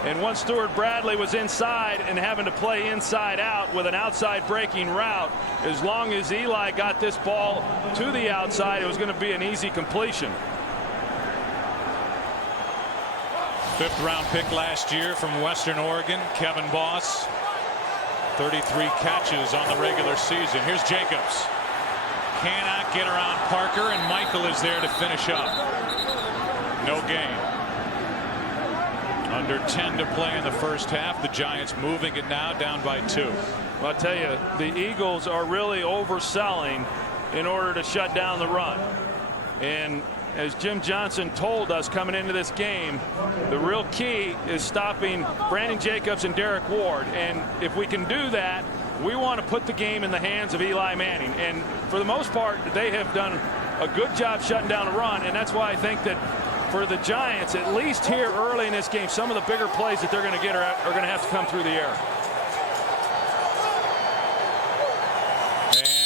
And once Stuart Bradley was inside and having to play inside out with an outside breaking route, as long as Eli got this ball to the outside, it was going to be an easy completion. 5th round pick last year from Western Oregon, Kevin Boss. 33 catches on the regular season. Here's Jacobs. Cannot get around Parker, and Michael is there to finish up. No gain. Under 10 to play in the first half. The Giants moving it now, down by 2. Well, I'll tell you, the Eagles are really overselling in order to shut down the run. And as Jim Johnson told us coming into this game, the real key is stopping Brandon Jacobs and Derek Ward. And if we can do that, we want to put the game in the hands of Eli Manning. And for the most part, they have done a good job shutting down the run. And that's why I think that for the Giants, at least here early in this game, some of the bigger plays that they're going to get are going to have to come through the air.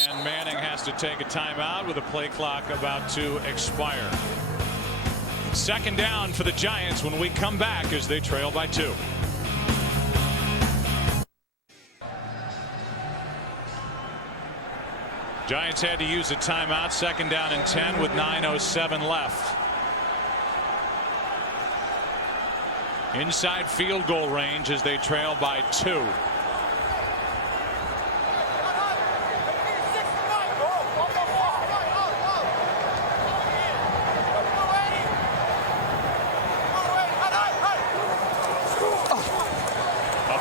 And Manning has to take a timeout with a play clock about to expire. 2nd down for the Giants when we come back as they trail by 2. Giants had to use a timeout. 2nd down and 10 with 9:07 left. Inside field goal range as they trail by 2.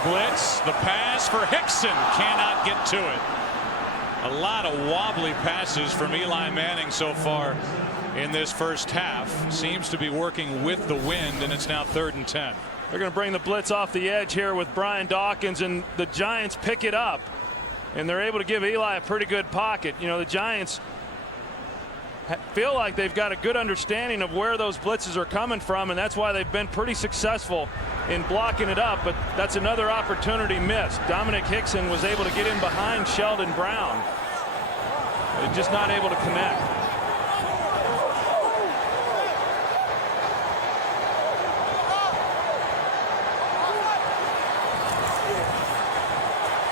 Blitz, the pass for Hickson, cannot get to it. A lot of wobbly passes from Eli Manning so far in this first half. Seems to be working with the wind, and it's now 3rd and 10. They're going to bring the blitz off the edge here with Brian Dawkins, and the Giants pick it up, and they're able to give Eli a pretty good pocket. You know, the Giants feel like they've got a good understanding of where those blitzes are coming from, and that's why they've been pretty successful in blocking it up. But that's another opportunity missed. Dominic Hickson was able to get in behind Sheldon Brown, but just not able to connect.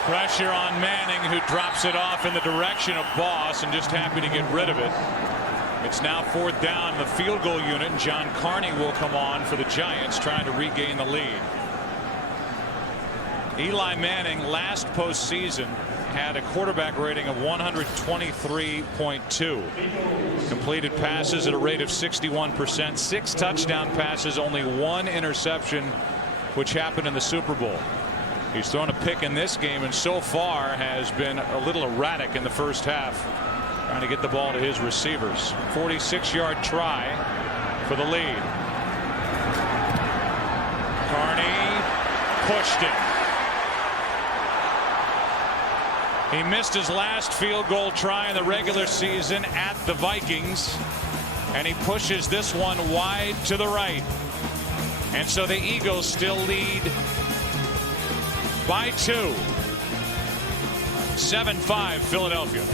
Pressure on Manning, who drops it off in the direction of Boss, and just happy to get rid of it. It's now 4th down in the field goal unit, and John Carney will come on for the Giants, trying to regain the lead. Eli Manning last postseason had a quarterback rating of 123.2. Completed passes at a rate of 61%. 6 touchdown passes, only 1 interception, which happened in the Super Bowl. He's thrown a pick in this game, and so far has been a little erratic in the first half, trying to get the ball to his receivers. 46-yard try for the lead. Carney pushed it. He missed his last field goal try in the regular season at the Vikings, and he pushes this one wide to the right. And so the Eagles still lead by 2. 7-5 Philadelphia.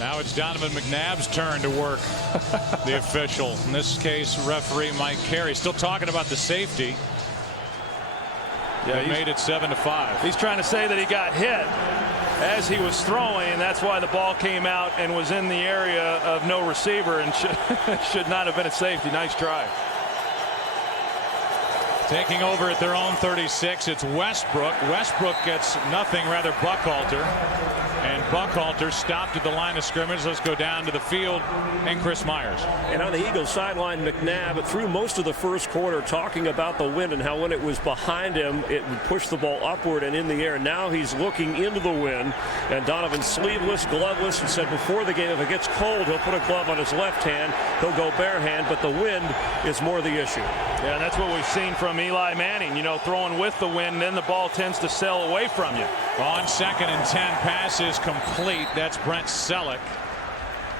Now it's Donovan McNabb's turn to work the official. In this case, referee Mike Carey. Still talking about the safety. Yeah, he made it 7-5. He's trying to say that he got hit as he was throwing, and that's why the ball came out and was in the area of no receiver and should not have been a safety. Nice try. Taking over at their own 36, it's Westbrook. Westbrook gets nothing, rather Buckhalter. And Buckhalter stopped at the line of scrimmage. Let's go down to the field and Chris Myers. And on the Eagles sideline, McNabb through most of the first quarter talking about the wind and how when it was behind him it would push the ball upward and in the air. Now he's looking into the wind, and Donovan sleeveless, gloveless, and said before the game if it gets cold he'll put a glove on his left hand, he'll go bare hand, but the wind is more the issue. Yeah, and that's what we've seen from Eli Manning, you know, throwing with the wind, then the ball tends to sail away from you. On 2nd and 10, pass is complete. That's Brent Selleck.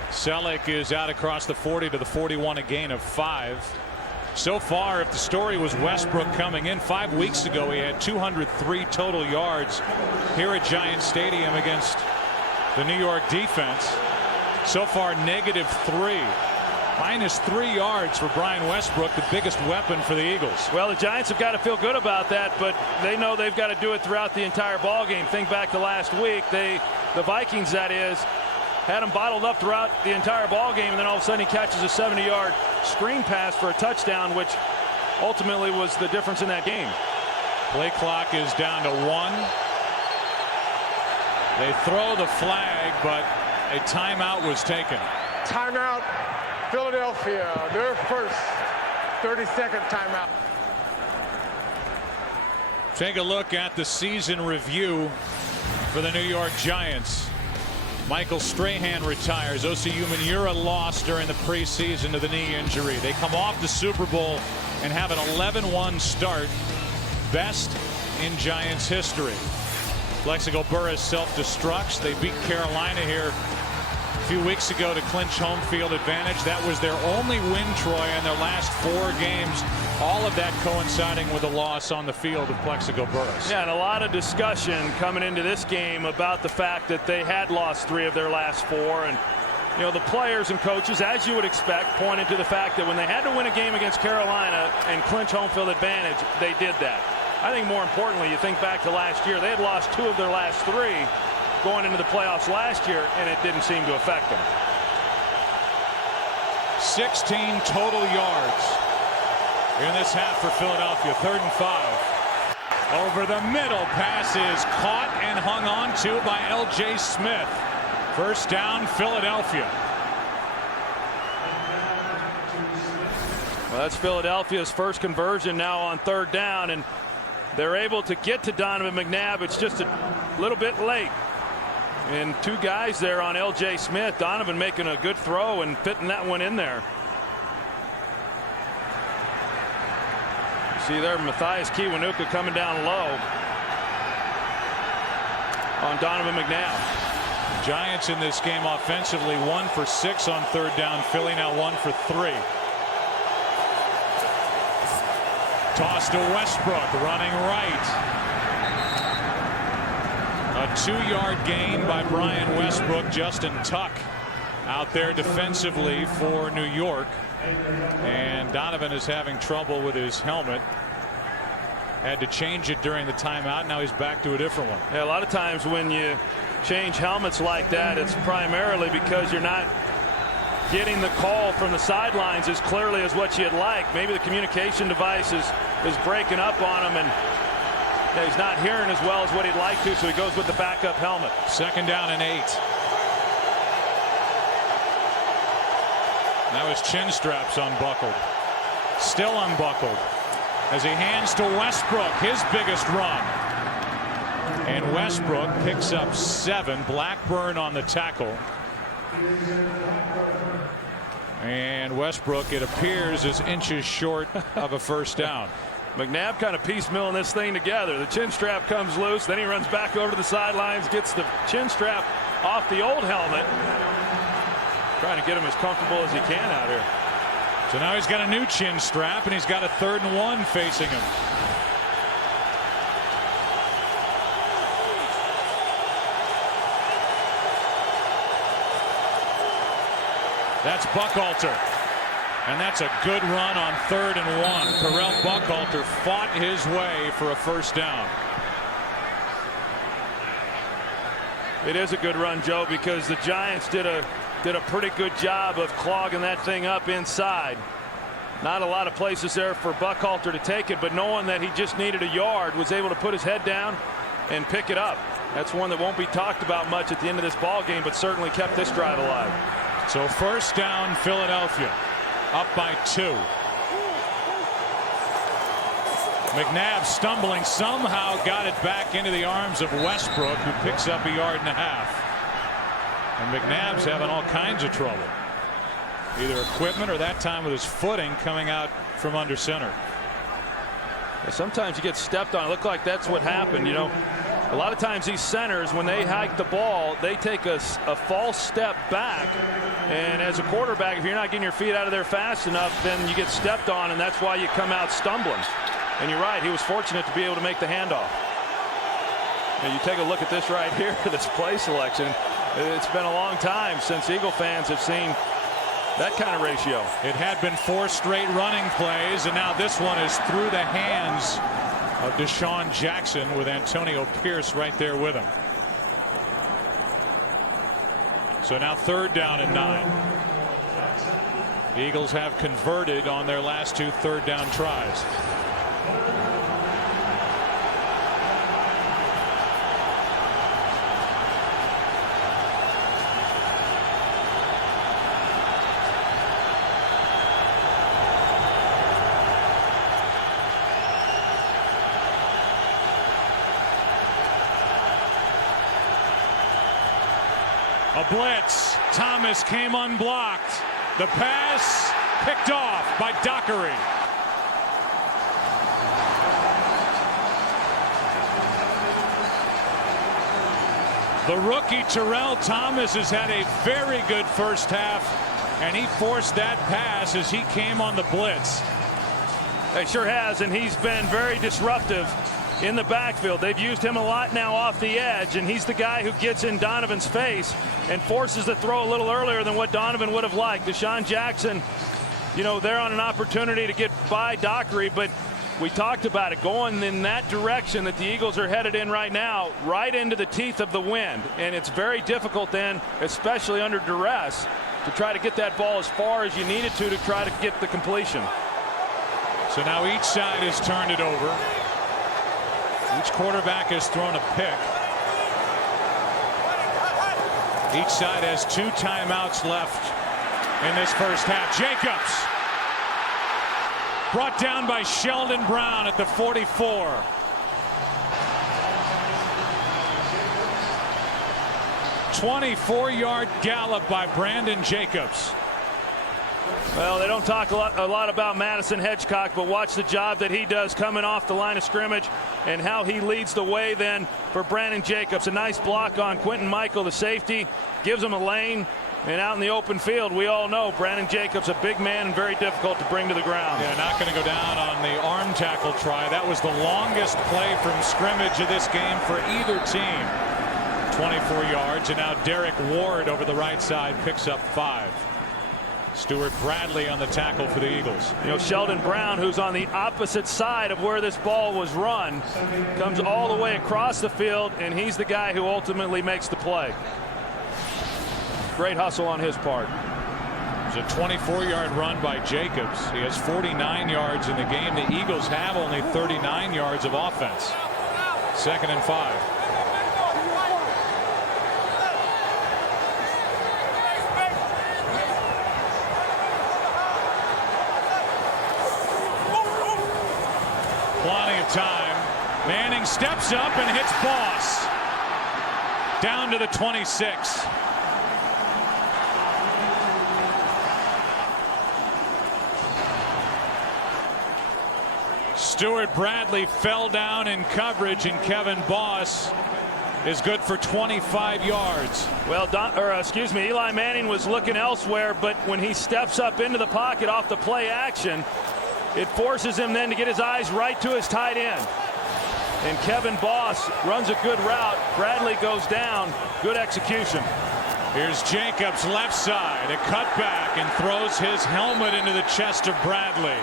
Selleck is out across the 40 to the 41, a gain of 5. So far, if the story was Westbrook coming in 5 weeks ago, he had 203 total yards here at Giant Stadium against the New York defense. So far, -3. -3 yards for Brian Westbrook, the biggest weapon for the Eagles. Well, the Giants have got to feel good about that, but they know they've got to do it throughout the entire ball game. Think back to last week. The Vikings, that is, had him bottled up throughout the entire ball game, and then all of a sudden he catches a 70-yard screen pass for a touchdown, which ultimately was the difference in that game. Play clock is down to 1. They throw the flag, but a timeout was taken. Timeout. Philadelphia, their first 30-second timeout. Take a look at the season review for the New York Giants. Michael Strahan retires. Osi Umenyiora lost during the preseason to the knee injury. They come off the Super Bowl and have an 11-1 start, best in Giants history. Plexico Burress self-destructs. They beat Carolina here a few weeks ago to clinch home field advantage. That was their only win, Troy, in their last 4 games. All of that coinciding with a loss on the field of Plexico Burress. Yeah, and a lot of discussion coming into this game about the fact that they had lost 3 of their last 4. And, you know, the players and coaches, as you would expect, pointed to the fact that when they had to win a game against Carolina and clinch home field advantage, they did that. I think more importantly, you think back to last year, they had lost 2 of their last 3 going into the playoffs last year, and it didn't seem to affect them. 16 total yards in this half for Philadelphia. 3rd and 5. Over the middle, pass is caught and hung on to by L.J. Smith. First down, Philadelphia. Well, that's Philadelphia's first conversion now on 3rd down, and they're able to get to Donovan McNabb. It's just a little bit late. And 2 guys there on L.J. Smith. Donovan making a good throw and fitting that one in there. See there, Matthias Kiwanuka coming down low on Donovan McNabb. Giants in this game offensively 1 for 6 on 3rd down. Philly now 1 for 3. Toss to Westbrook, running right. A 2-yard gain by Brian Westbrook. Justin Tuck out there defensively for New York. And Donovan is having trouble with his helmet. Had to change it during the timeout. Now he's back to a different one. Yeah, a lot of times when you change helmets like that, it's primarily because you're not getting the call from the sidelines as clearly as what you'd like. Maybe the communication device is breaking up on him, and yeah, he's not hearing as well as what he'd like to, so he goes with the backup helmet. 2nd down and 8. Now his chin straps unbuckled. Still unbuckled as he hands to Westbrook, his biggest run. And Westbrook picks up 7. Blackburn on the tackle. And Westbrook, it appears, is inches short of a first down. McNabb kind of piecemealing this thing together. The chin strap comes loose, then he runs back over to the sidelines, gets the chin strap off the old helmet, trying to get him as comfortable as he can out here. So now he's got a new chin strap, and he's got a 3rd and 1 facing him. That's Buckhalter. And that's a good run on 3rd and 1. Terrell Buckhalter fought his way for a first down. It is a good run, Joe, because the Giants did a pretty good job of clogging that thing up inside. Not a lot of places there for Buckhalter to take it, but knowing that he just needed a yard, was able to put his head down and pick it up. That's one that won't be talked about much at the end of this ball game, but certainly kept this drive alive. So first down, Philadelphia. Up by 2. McNabb stumbling, somehow got it back into the arms of Westbrook, who picks up 1.5 yards. And McNabb's having all kinds of trouble. Either equipment or that time with his footing coming out from under center. Sometimes you get stepped on. It looked like that's what happened. You know, a lot of times these centers, when they hike the ball, they take a false step back. And as a quarterback, if you're not getting your feet out of there fast enough, then you get stepped on, and that's why you come out stumbling. And you're right, he was fortunate to be able to make the handoff. And you take a look at this right here, this play selection. It's been a long time since Eagle fans have seen that kind of ratio. It had been 4 straight running plays, and now this one is through the hands of Deshaun Jackson, with Antonio Pierce right there with him. So now 3rd down and 9. The Eagles have converted on their last 2 3rd down tries. A blitz. Thomas came unblocked. The pass picked off by Dockery. The rookie Terrell Thomas has had a very good first half, and he forced that pass as he came on the blitz. He sure has, and he's been very disruptive in the backfield. They've used him a lot now off the edge, and he's the guy who gets in Donovan's face and forces the throw a little earlier than what Donovan would have liked. Deshaun Jackson, you know, they're on an opportunity to get by Dockery, but We talked about it going in that direction that the Eagles are headed in right now, right into the teeth of the wind. And it's very difficult then, especially under duress, to try to get that ball as far as you needed to try to get the completion. So now each side has turned it over. Each quarterback has thrown a pick. Each side has 2 timeouts left in this first half. Jacobs brought down by Sheldon Brown at the 44. "24-yard gallop by Brandon Jacobs." Well, they don't talk a lot about Madison Hedgecock, but watch the job that he does coming off the line of scrimmage and how he leads the way then for Brandon Jacobs. A nice block on Quentin Michael, the safety, gives him a lane. And out in the open field, we all know Brandon Jacobs, a big man and very difficult to bring to the ground. Yeah, not going to go down on the arm tackle try. That was the longest play from scrimmage of this game for either team. 24 yards, and now Derek Ward over the right side picks up 5. Stuart Bradley on the tackle for the Eagles. You know, Sheldon Brown, who's on the opposite side of where this ball was run, comes all the way across the field, and he's the guy who ultimately makes the play. Great hustle on his part. It's a 24-yard run by Jacobs. He has 49 yards in the game. The Eagles have only 39 yards of offense. 2nd and 5. Plenty of time. Manning steps up and hits Boss down to the 26. Stuart Bradley fell down in coverage, and Kevin Boss is good for 25 yards. Well, Eli Manning was looking elsewhere, but when he steps up into the pocket off the play action, it forces him then to get his eyes right to his tight end. And Kevin Boss runs a good route. Bradley goes down. Good execution. Here's Jacobs left side, a cutback, and throws his helmet into the chest of Bradley.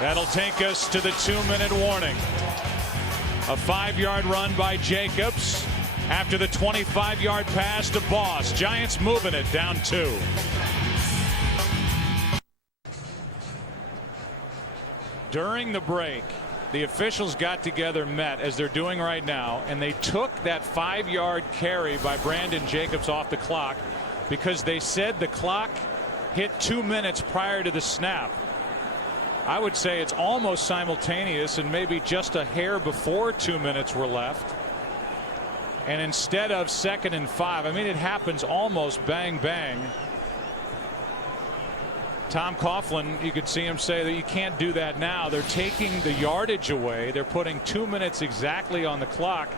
That'll take us to the 2-minute warning. A 5-yard run by Jacobs after the 25-yard pass to Boss. Giants moving it down 2. During the break, the officials got together, met as they're doing right now, and they took that 5-yard carry by Brandon Jacobs off the clock because they said the clock hit 2 minutes prior to the snap. I would say it's almost simultaneous and maybe just a hair before 2 minutes were left. And instead of 2nd and 5, I mean, it happens almost bang bang. Tom Coughlin, you could see him say that you can't do that now. They're taking the yardage away. They're putting 2 minutes exactly on the clock.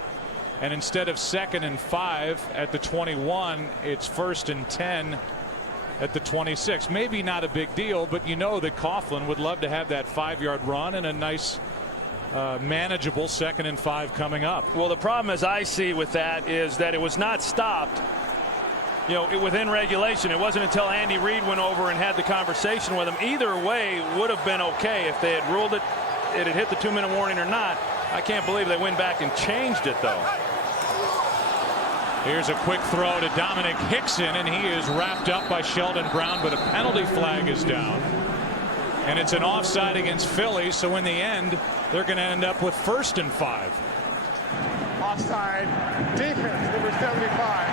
And instead of 2nd and 5 at the 21, it's 1st and 10 at the 26. Maybe not a big deal, but you know that Coughlin would love to have that 5-yard run and a nice manageable 2nd and 5 coming up. Well, the problem as I see with that is that it was not stopped, you know, within regulation. It wasn't until Andy Reid went over and had the conversation with him. Either way would have been okay if they had ruled it had hit the 2-minute warning or not. I can't believe they went back and changed it, though. Here's a quick throw to Dominic Hickson, and he is wrapped up by Sheldon Brown, but a penalty flag is down. And it's an offside against Philly, so in the end, they're going to end up with 1st and 5. Offside, defense, number 75.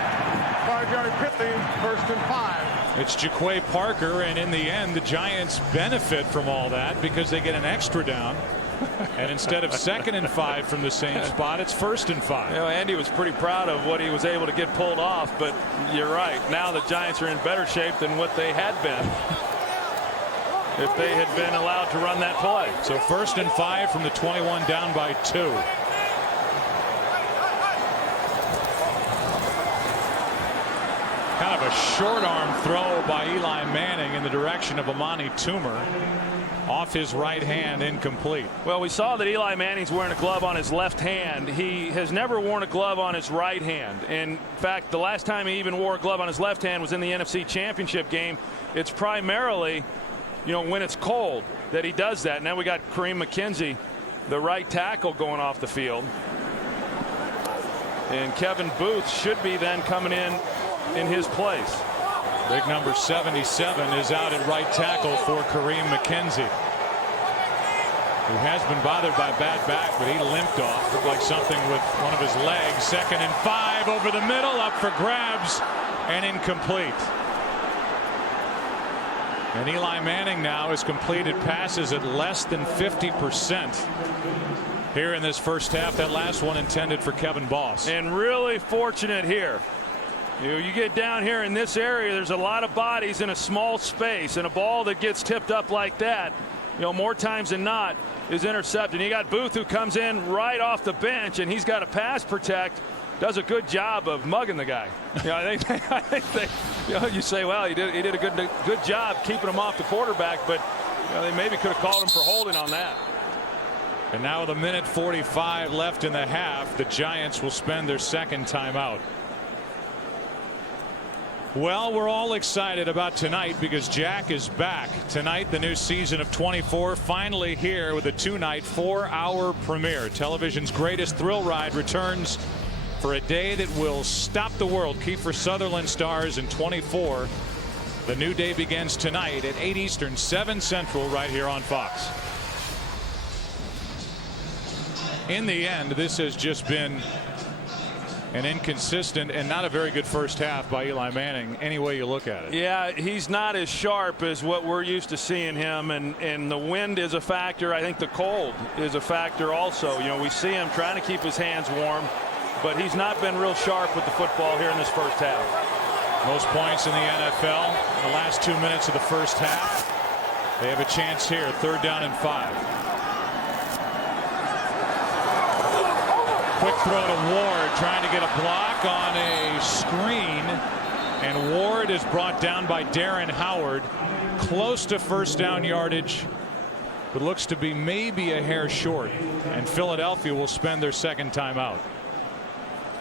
5-yard penalty, 1st and 5. It's Jaquay Parker, and in the end, the Giants benefit from all that because they get an extra down. And instead of 2nd and 5 from the same spot, it's 1st and 5. You know, Andy was pretty proud of what he was able to get pulled off, but you're right. Now the Giants are in better shape than what they had been if they had been allowed to run that play. So 1st and 5 from the 21, down by 2. Kind of a short arm throw by Eli Manning in the direction of Amani Toomer. Off his right hand, incomplete. Well, we saw that Eli Manning's wearing a glove on his left hand. He has never worn a glove on his right hand. In fact, the last time he even wore a glove on his left hand was in the NFC Championship game. It's primarily, you know, when it's cold. that he does that. Now we got Kareem McKenzie, the right tackle, going off the field. And Kevin Booth should be then coming in his place. Big number 77 is out at right tackle for Kareem McKenzie, who has been bothered by bad back, but he limped off. Looked like something with one of his legs. 2nd and 5 over the middle, up for grabs and incomplete. And Eli Manning now has completed passes at less than 50% here in this first half. That last one intended for Kevin Boss. And really fortunate here. You get down here in this area, there's a lot of bodies in a small space, and a ball that gets tipped up like that, more times than not, is intercepted. You got Booth, who comes in right off the bench, and he's got to pass protect. Does a good job of mugging the guy. I think you say, well, he did a good job keeping him off the quarterback, but they maybe could have called him for holding on that. And now with 1:45 left in the half, the Giants will spend their second timeout. Well, we're all excited about tonight because Jack is back. Tonight, the new season of 24 finally here with a 2-night, 4-hour premiere. Television's greatest thrill ride returns for a day that will stop the world. Kiefer Sutherland stars in 24. The new day begins tonight at 8 Eastern, 7 Central, right here on Fox. In the end, this has just been an inconsistent and not a very good first half by Eli Manning, any way you look at it. Yeah, he's not as sharp as what we're used to seeing him, and the wind is a factor. I think the cold is a factor also. We see him trying to keep his hands warm, but he's not been real sharp with the football here in this first half. Most points in the NFL in the last 2 minutes of the first half. They have a chance here, 3rd down and 5. Quick throw to Ward, trying to get a block on a screen, and Ward is brought down by Darren Howard, close to first down yardage, but looks to be maybe a hair short, and Philadelphia will spend their second timeout.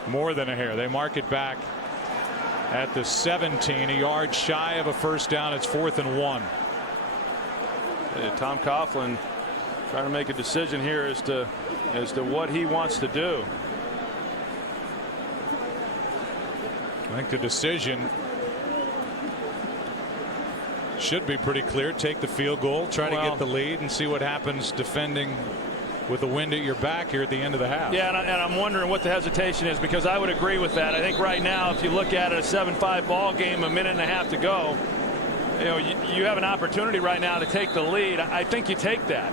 More than a hair. They mark it back at the 17, a yard shy of a first down. It's 4th and 1. Tom Coughlin trying to make a decision here as to what he wants to do. I think the decision should be pretty clear. Take the field goal, try to get the lead, and see what happens defending with the wind at your back here at the end of the half. Yeah, and I'm wondering what the hesitation is, because I would agree with that. I think right now, if you look at it, a 7-5 ball game, 1.5 minutes to go, you have an opportunity right now to take the lead. I think you take that,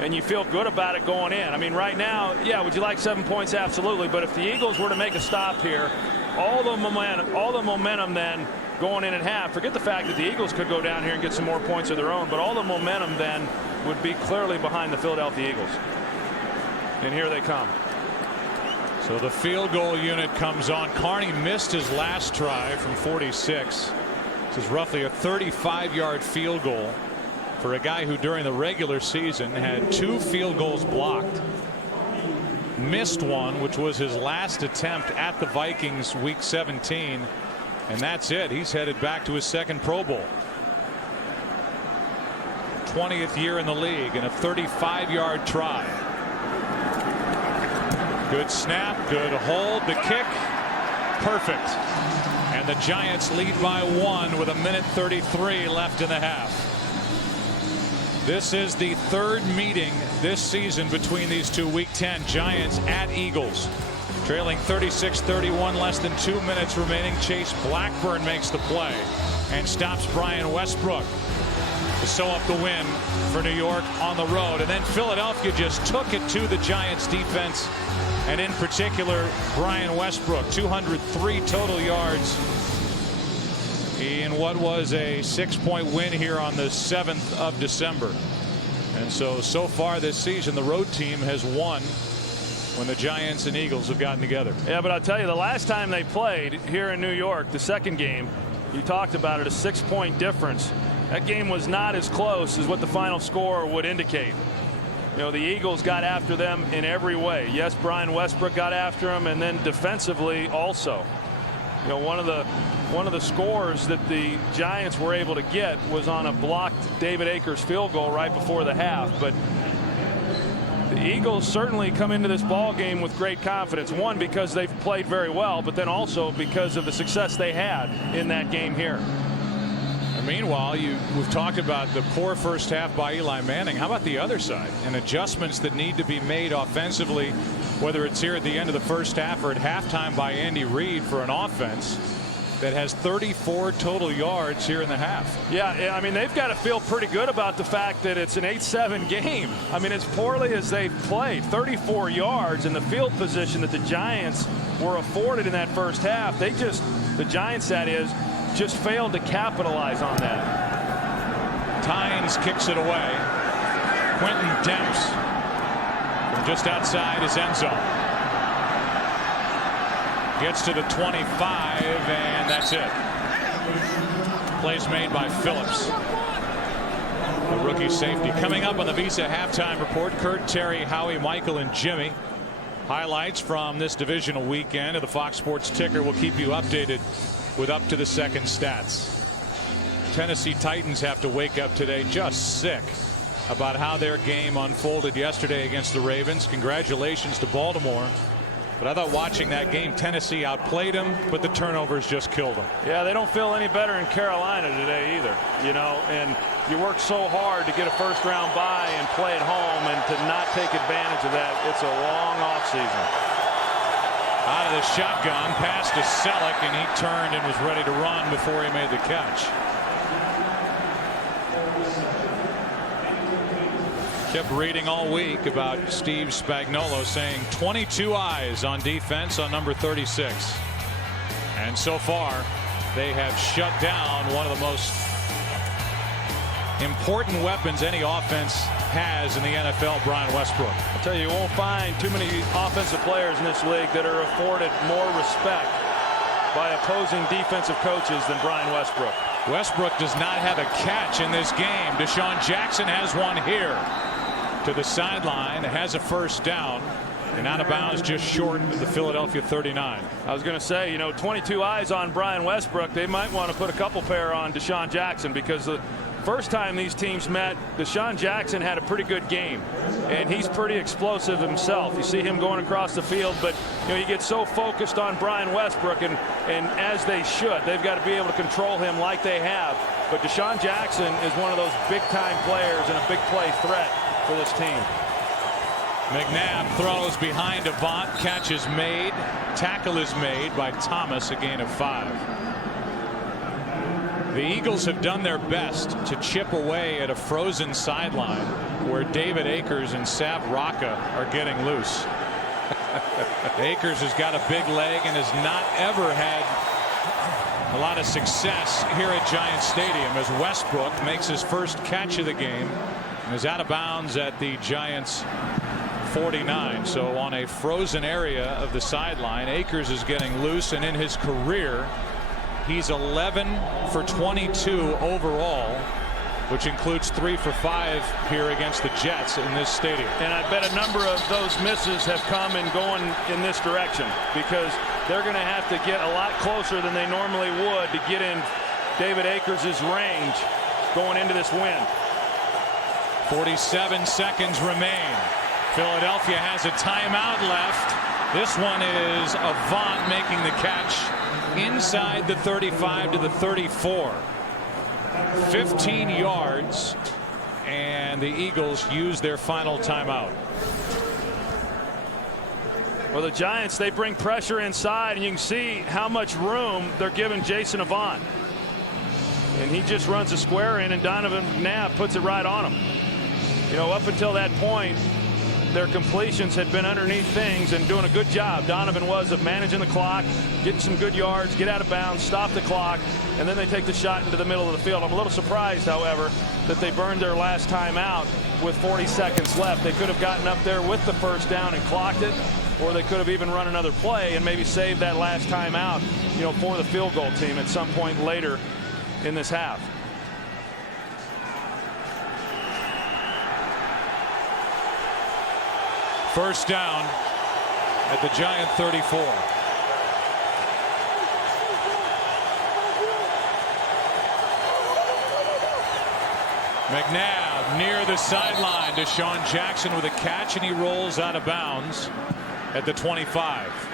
and you feel good about it going in. I mean, right now, yeah, would you like 7 points? Absolutely. But if the Eagles were to make a stop here, all the momentum then going in at half, forget the fact that the Eagles could go down here and get some more points of their own, but all the momentum then would be clearly behind the Philadelphia Eagles. And here they come. So the field goal unit comes on. Carney missed his last try from 46. This is roughly a 35-yard field goal for a guy who during the regular season had 2 field goals blocked. Missed one, which was his last attempt at the Vikings week 17, and that's it. He's headed back to his 2nd Pro Bowl. 20th year in the league, and a 35-yard try. Good snap, good hold, the kick, perfect. And the Giants lead by 1 with 1:33 left in the half. This is the 3rd meeting this season between these two. Week 10, Giants at Eagles. Trailing 36-31, less than 2 minutes remaining. Chase Blackburn makes the play and stops Brian Westbrook to sew up the win for New York on the road. And then Philadelphia just took it to the Giants defense, and in particular Brian Westbrook. 203 total yards in what was a 6-point win here on the 7th of December. And so far this season, the road team has won when the Giants and Eagles have gotten together. Yeah, but I'll tell you, the last time they played here in New York, the second game, you talked about it, a 6-point difference. That game was not as close as what the final score would indicate. The Eagles got after them in every way. Yes, Brian Westbrook got after him, and then defensively also. One of the one of the scores that the Giants were able to get was on a blocked David Akers field goal right before the half. But the Eagles certainly come into this ball game with great confidence. One, because they've played very well, but then also because of the success they had in that game here. Meanwhile, we've talked about the poor first half by Eli Manning. How about the other side and adjustments that need to be made offensively, whether it's here at the end of the first half or at halftime by Andy Reid for an offense that has 34 total yards here in the half. Yeah, I mean, they've got to feel pretty good about the fact that it's an 8-7 game. I mean, as poorly as they've played, 34 yards in the field position that the Giants were afforded in that first half. The Giants, that is, just failed to capitalize on that. Tynes kicks it away. Quentin Demps from just outside his end zone. Gets to the 25, and that's it. Plays made by Phillips, the rookie safety. Coming up on the Visa halftime report, Kurt, Terry, Howie, Michael, and Jimmy. Highlights from this divisional weekend of the Fox Sports Ticker will keep you updated with up to the second stats. Tennessee Titans have to wake up today just sick about how their game unfolded yesterday against the Ravens. Congratulations to Baltimore. But I thought watching that game, Tennessee outplayed them, but the turnovers just killed them. Yeah, they don't feel any better in Carolina today either. You know, and you work so hard to get a first-round bye and play at home, and to not take advantage of that, it's a long offseason. Out of the shotgun, pass to Selleck, and he turned and was ready to run before he made the catch. Kept reading all week about Steve Spagnuolo saying 22 eyes on defense on number 36. And so far, they have shut down one of the most important weapons any offense has in the NFL, Brian Westbrook. I tell you, you won't find too many offensive players in this league that are afforded more respect by opposing defensive coaches than Brian Westbrook. Westbrook does not have a catch in this game. Deshaun Jackson has one here to the sideline, has a first down, and out of bounds just short of the Philadelphia 39. I was going to say, you know, 22 eyes on Brian Westbrook. They might want to put a couple pair on Deshaun Jackson, because the first time these teams met, Deshaun Jackson had a pretty good game, and he's pretty explosive himself. You see him going across the field, but you know, you get so focused on Brian Westbrook, and as they should, they've got to be able to control him like they have. But Deshaun Jackson is one of those big-time players and a big play threat for this team. McNabb throws behind Avant. Catch is made. Tackle is made by Thomas. A gain of 5. The Eagles have done their best to chip away at a frozen sideline where David Akers and Sav Rocca are getting loose. Akers has got a big leg and has not ever had a lot of success here at Giant Stadium, as Westbrook makes his first catch of the game and is out of bounds at the Giants 49. So on a frozen area of the sideline, Akers is getting loose, and in his career he's 11 for 22 overall, which includes 3 for 5 here against the Jets in this stadium. And I bet a number of those misses have come and going in this direction, because they're going to have to get a lot closer than they normally would to get in David Akers' range going into this win. 47 seconds remain. Philadelphia has a timeout left. This one is Avant making the catch inside the 35 to the 34. 15 yards, and the Eagles use their final timeout. Well, the Giants, they bring pressure inside, and you can see how much room they're giving Jason Avant. And he just runs a square in, and Donovan McNabb puts it right on him. You know, up until that point, their completions had been underneath things and doing a good job. Donovan was of managing the clock, getting some good yards, get out of bounds, stop the clock, and then they take the shot into the middle of the field. I'm a little surprised, however, that they burned their last time out with 40 seconds left. They could have gotten up there with the first down and clocked it, or they could have even run another play and maybe saved that last time out, you know, for the field goal team at some point later in this half. First down at the Giant 34. McNabb near the sideline. Deshaun Jackson with a catch, and he rolls out of bounds at the 25.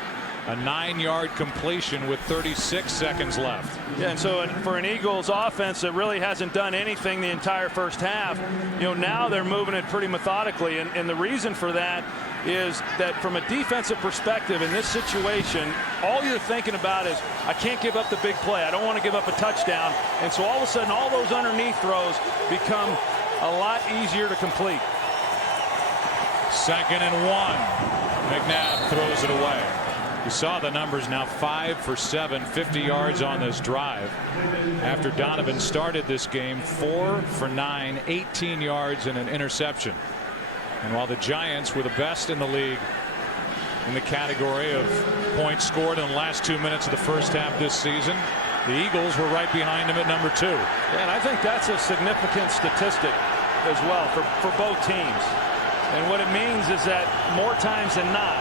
A 9-yard completion with 36 seconds left. Yeah, and so for an Eagles offense that really hasn't done anything the entire first half, now they're moving it pretty methodically, and the reason for that is that from a defensive perspective in this situation, all you're thinking about is, I can't give up the big play. I don't want to give up a touchdown. And so all of a sudden, all those underneath throws become a lot easier to complete. 2nd and 1. McNabb throws it away. You saw the numbers now, 5 for 7, 50 yards on this drive. After Donovan started this game, 4 for 9, 18 yards and an interception. And while the Giants were the best in the league in the category of points scored in the last 2 minutes of the first half this season, the Eagles were right behind them at number 2. Yeah, and I think that's a significant statistic as well for both teams. And what it means is that more times than not,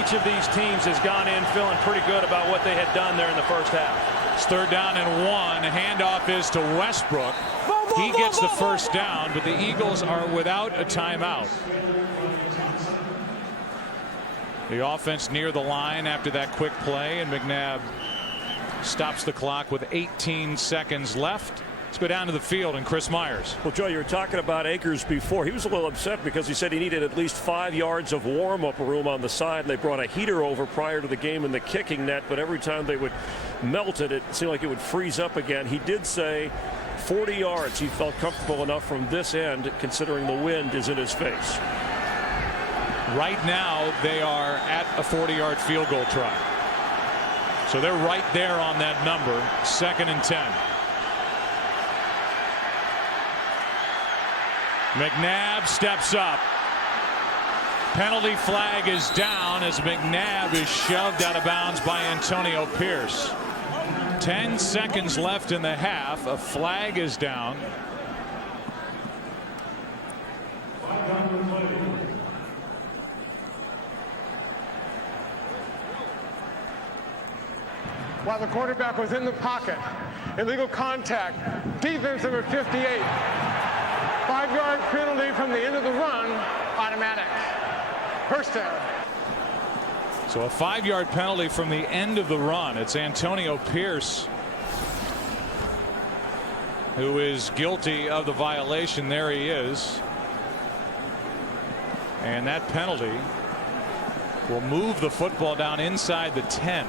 each of these teams has gone in feeling pretty good about what they had done there in the first half. It's 3rd down and 1. Handoff is to Westbrook. He gets the first down, but the Eagles are without a timeout. The offense near the line after that quick play, and McNabb stops the clock with 18 seconds left. Let's go down to the field and Chris Myers. Well, Joe, you were talking about Akers before. He was a little upset because he said he needed at least 5 yards of warm-up room on the side. And they brought a heater over prior to the game in the kicking net, but every time they would melt it, it seemed like it would freeze up again. He did say 40 yards. He felt comfortable enough from this end, considering the wind is in his face. Right now, they are at a 40-yard field goal try. So they're right there on that number, 2nd and 10. McNabb steps up. Penalty flag is down as McNabb is shoved out of bounds by Antonio Pierce. 10 seconds left in the half. A flag is down. While the quarterback was in the pocket, illegal contact, defense number 58. 5-yard penalty from the end of the run, automatic. First down. So a 5-yard penalty from the end of the run. It's Antonio Pierce who is guilty of the violation. There he is. And that penalty will move the football down inside the 10.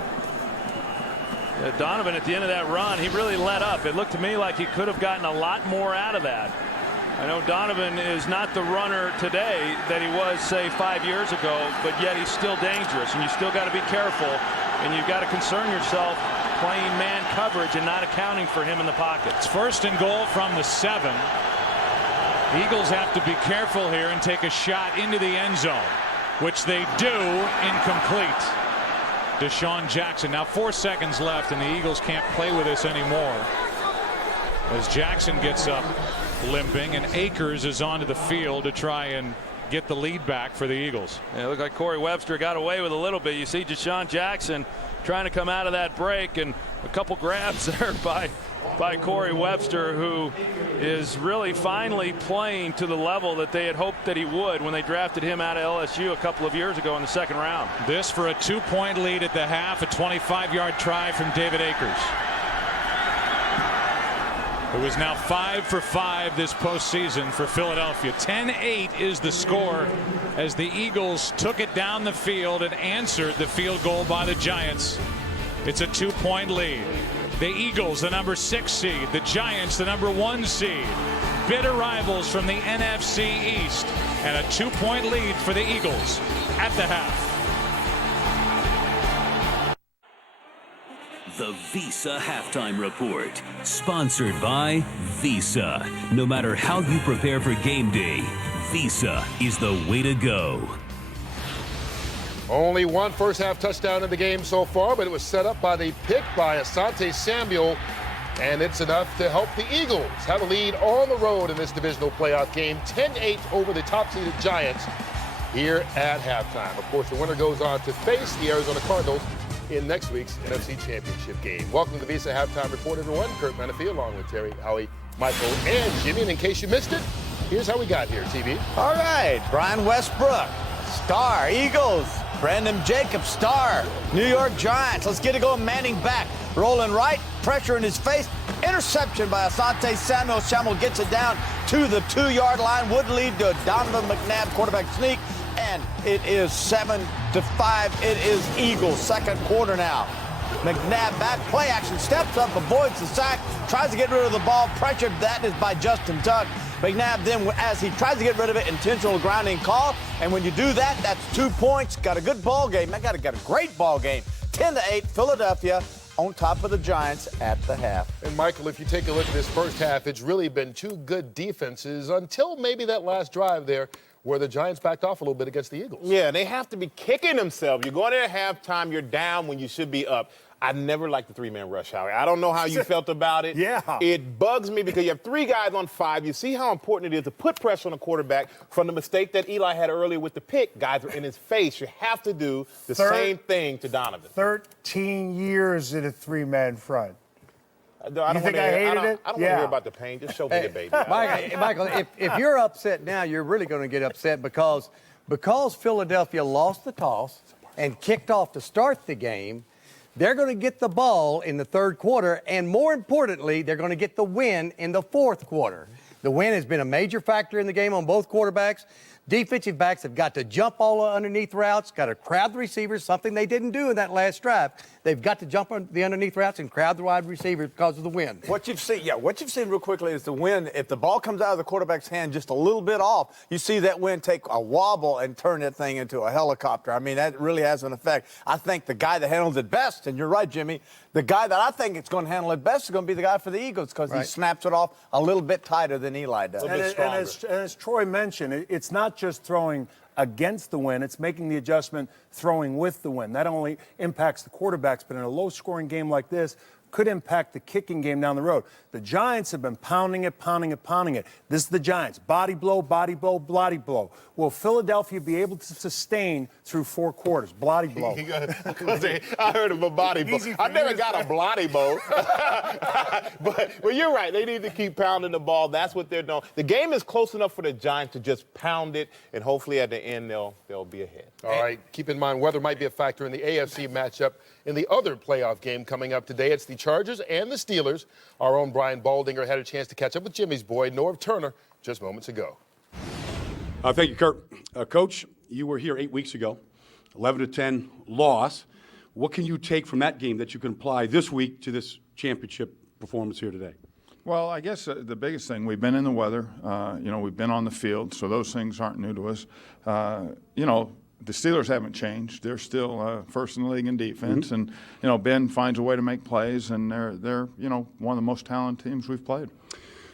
Donovan at the end of that run, he really let up. It looked to me like he could have gotten a lot more out of that. I know Donovan is not the runner today that he was, say, 5 years ago, but yet he's still dangerous, and you still got to be careful, and you've got to concern yourself playing man coverage and not accounting for him in the pocket. It's 1st and goal from the 7. The Eagles have to be careful here and take a shot into the end zone, which they do. Incomplete. Deshaun Jackson. Now 4 seconds left, and the Eagles can't play with this anymore as Jackson gets up limping, and Akers is onto the field to try and get the lead back for the Eagles. Yeah, it looked like Corey Webster got away with a little bit. You see Deshaun Jackson trying to come out of that break, and a couple grabs there by Corey Webster, who is really finally playing to the level that they had hoped that he would when they drafted him out of LSU a couple of years ago in the 2nd round. This for a 2-point lead at the half. A 25-yard try from David Akers, who is now 5 for 5 this postseason for Philadelphia. 10-8 is the score as the Eagles took it down the field and answered the field goal by the Giants. It's a 2-point lead. The Eagles, the number 6 seed. The Giants, the number 1 seed. Bitter rivals from the NFC East. And a 2-point lead for the Eagles at the half. The Visa Halftime Report, sponsored by Visa. No matter how you prepare for game day, Visa is the way to go. Only one first-half touchdown in the game so far, but it was set up by the pick by Asante Samuel, and it's enough to help the Eagles have a lead on the road in this divisional playoff game, 10-8 over the top-seeded Giants here at halftime. Of course, the winner goes on to face the Arizona Cardinals in next week's NFC Championship game. Welcome to the Visa Halftime Report, everyone. Kurt Menefee along with Terry, Howie, Michael, and Jimmy. And in case you missed it, here's how we got here, TV. All right, Brian Westbrook, star. Eagles, Brandon Jacobs, star. New York Giants. Let's get it going. Manning back, rolling right, pressure in his face. Interception by Asante Samuel. Samuel gets it down to the 2-yard line. Would lead to Donovan McNabb quarterback sneak, and it is 7-5. It is Eagles second quarter now. McNabb back, play action, steps up, avoids the sack, tries to get rid of the ball. Pressured, that is by Justin Tuck. McNabb then, as he tries to get rid of it, intentional grounding call. And when you do that, that's 2 points. Got a good ball game. Got a great ball game. 10-8, Philadelphia on top of the Giants at the half. And Michael, if you take a look at this first half, it's really been two good defenses until maybe that last drive there where the Giants backed off a little bit against the Eagles. Yeah, they have to be kicking themselves. You're going there at halftime, you're down when you should be up. I never liked the three-man rush, Howie. I don't know how you felt about it. Yeah. It bugs me because you have 3 guys on 5. You see how important it is to put pressure on the quarterback. From the mistake that Eli had earlier with the pick, guys are in his face. You have to do the same thing to Donovan. 13 years in a 3-man front. I don't want to hear about the pain. Just show me the baby. Michael, if you're upset now, you're really going to get upset because Philadelphia lost the toss and kicked off to start the game. They're going to get the ball in the third quarter, and more importantly, they're going to get the win in the fourth quarter. The win has been a major factor in the game on both quarterbacks. Defensive backs have got to jump all underneath routes, got to crowd the receivers, something they didn't do in that last drive. They've got to jump on the underneath routes and crowd the wide receivers because of the win. What you've seen real quickly is the wind. If the ball comes out of the quarterback's hand just a little bit off, you see that wind take a wobble and turn that thing into a helicopter. I mean, that really has an effect. I think the guy that handles it best, and you're right, Jimmy, the guy that I think it's going to handle it best is going to be the guy for the Eagles because he snaps it off a little bit tighter than Eli does. And as Troy mentioned, it's not just throwing against the wind, it's making the adjustment throwing with the wind. That only impacts the quarterbacks, but in a low-scoring game like this, could impact the kicking game down the road. The Giants have been pounding it. This is the Giants. Body blow, body blow. Will Philadelphia be able to sustain through 4 quarters? Bloody blow. I heard of a body blow. I never got a bloody blow. but you're right. They need to keep pounding the ball. That's what they're doing. The game is close enough for the Giants to just pound it, and hopefully at the end they'll be ahead. All right. Keep in mind, weather might be a factor in the AFC matchup in the other playoff game coming up today. It's the Chargers and the Steelers. Our own Brian Baldinger had a chance to catch up with Jimmy's boy, Norv Turner, just moments ago. Thank you, Kurt. Coach, you were here 8 weeks ago, 11-10 loss. What can you take from that game that you can apply this week to this championship performance here today? Well, I guess the biggest thing, we've been in the weather. We've been on the field, so those things aren't new to us. The Steelers haven't changed. They're still first in the league in defense, and Ben finds a way to make plays, and they're one of the most talented teams we've played.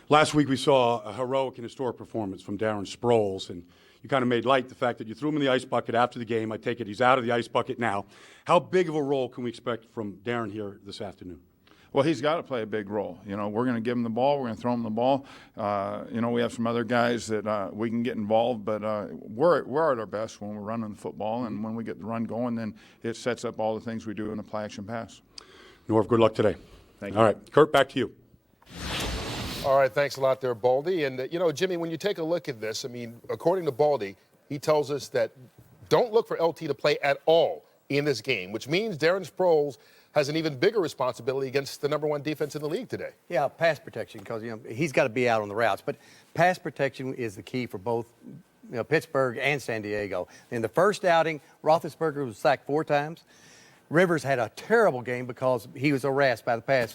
Last week we saw a heroic and historic performance from Darren Sproles, and you kind of made light the fact that you threw him in the ice bucket after the game. I take it he's out of the ice bucket now. How big of a role can we expect from Darren here this afternoon? Well, he's got to play a big role. We're going to give him the ball. We're going to throw him the ball. We have some other guys that we can get involved, but we're at our best when we're running the football, and when we get the run going, then it sets up all the things we do in a play-action pass. Norv, good luck today. Thank you. All right, Kurt, back to you. All right, thanks a lot there, Baldy. And, Jimmy, when you take a look at this, I mean, according to Baldy, he tells us that don't look for LT to play at all in this game, which means Darren Sproles has an even bigger responsibility against the number 1 defense in the league today. Yeah, pass protection, because he's got to be out on the routes. But pass protection is the key for both Pittsburgh and San Diego. In the first outing, Roethlisberger was sacked 4 times. Rivers had a terrible game because he was harassed by the pass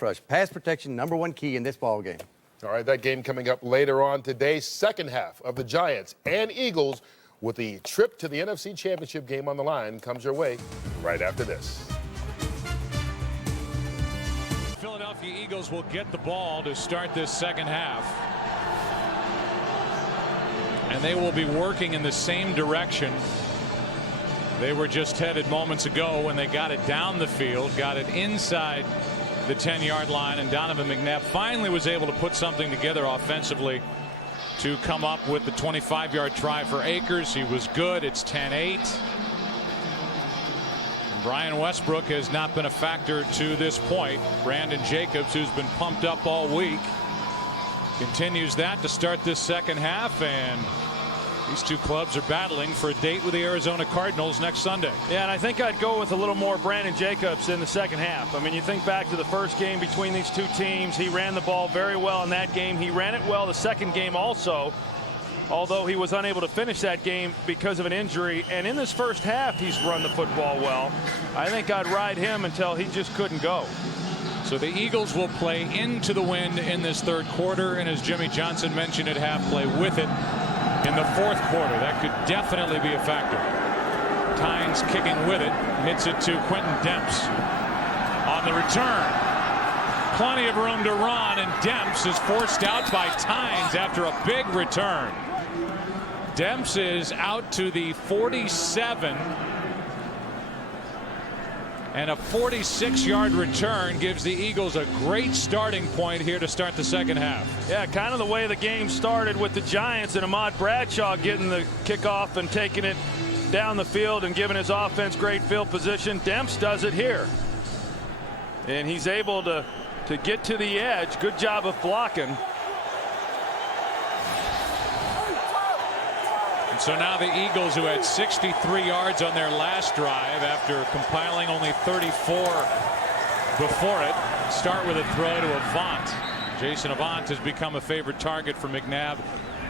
rush. Pass protection, number 1 key in this ball game. All right, that game coming up later on today. Second half of the Giants and Eagles with the trip to the NFC Championship game on the line comes your way right after this. Philadelphia Eagles will get the ball to start this second half. And they will be working in the same direction they were just headed moments ago when they got it down the field, got it inside the 10-yard line, and Donovan McNabb finally was able to put something together offensively to come up with the 25-yard try for Akers. He was good. It's 10-8. Brian Westbrook has not been a factor to this point. Brandon Jacobs, who's been pumped up all week, continues that to start this second half, and these two clubs are battling for a date with the Arizona Cardinals next Sunday. Yeah, and I think I'd go with a little more Brandon Jacobs in the second half. I mean, you think back to the first game between these two teams. He ran the ball very well in that game. He ran it well the second game also, although he was unable to finish that game because of an injury. And in this first half, he's run the football well. I think I'd ride him until he just couldn't go. So the Eagles will play into the wind in this third quarter, and as Jimmy Johnson mentioned at half, play with it in the fourth quarter. That could definitely be a factor. Tynes kicking with it, hits it to Quentin Demps on the return. Plenty of room to run, and Demps is forced out by Tynes after a big return. Demps is out to the 47, and a 46-yard return gives the Eagles a great starting point here to start the second half. Yeah, kind of the way the game started with the Giants and Ahmad Bradshaw getting the kickoff and taking it down the field and giving his offense great field position. Demps does it here, and he's able to get to the edge. Good job of blocking. And so now the Eagles, who had 63 yards on their last drive after compiling only 34 before it, start with a throw to Avant. Jason Avant has become a favorite target for McNabb.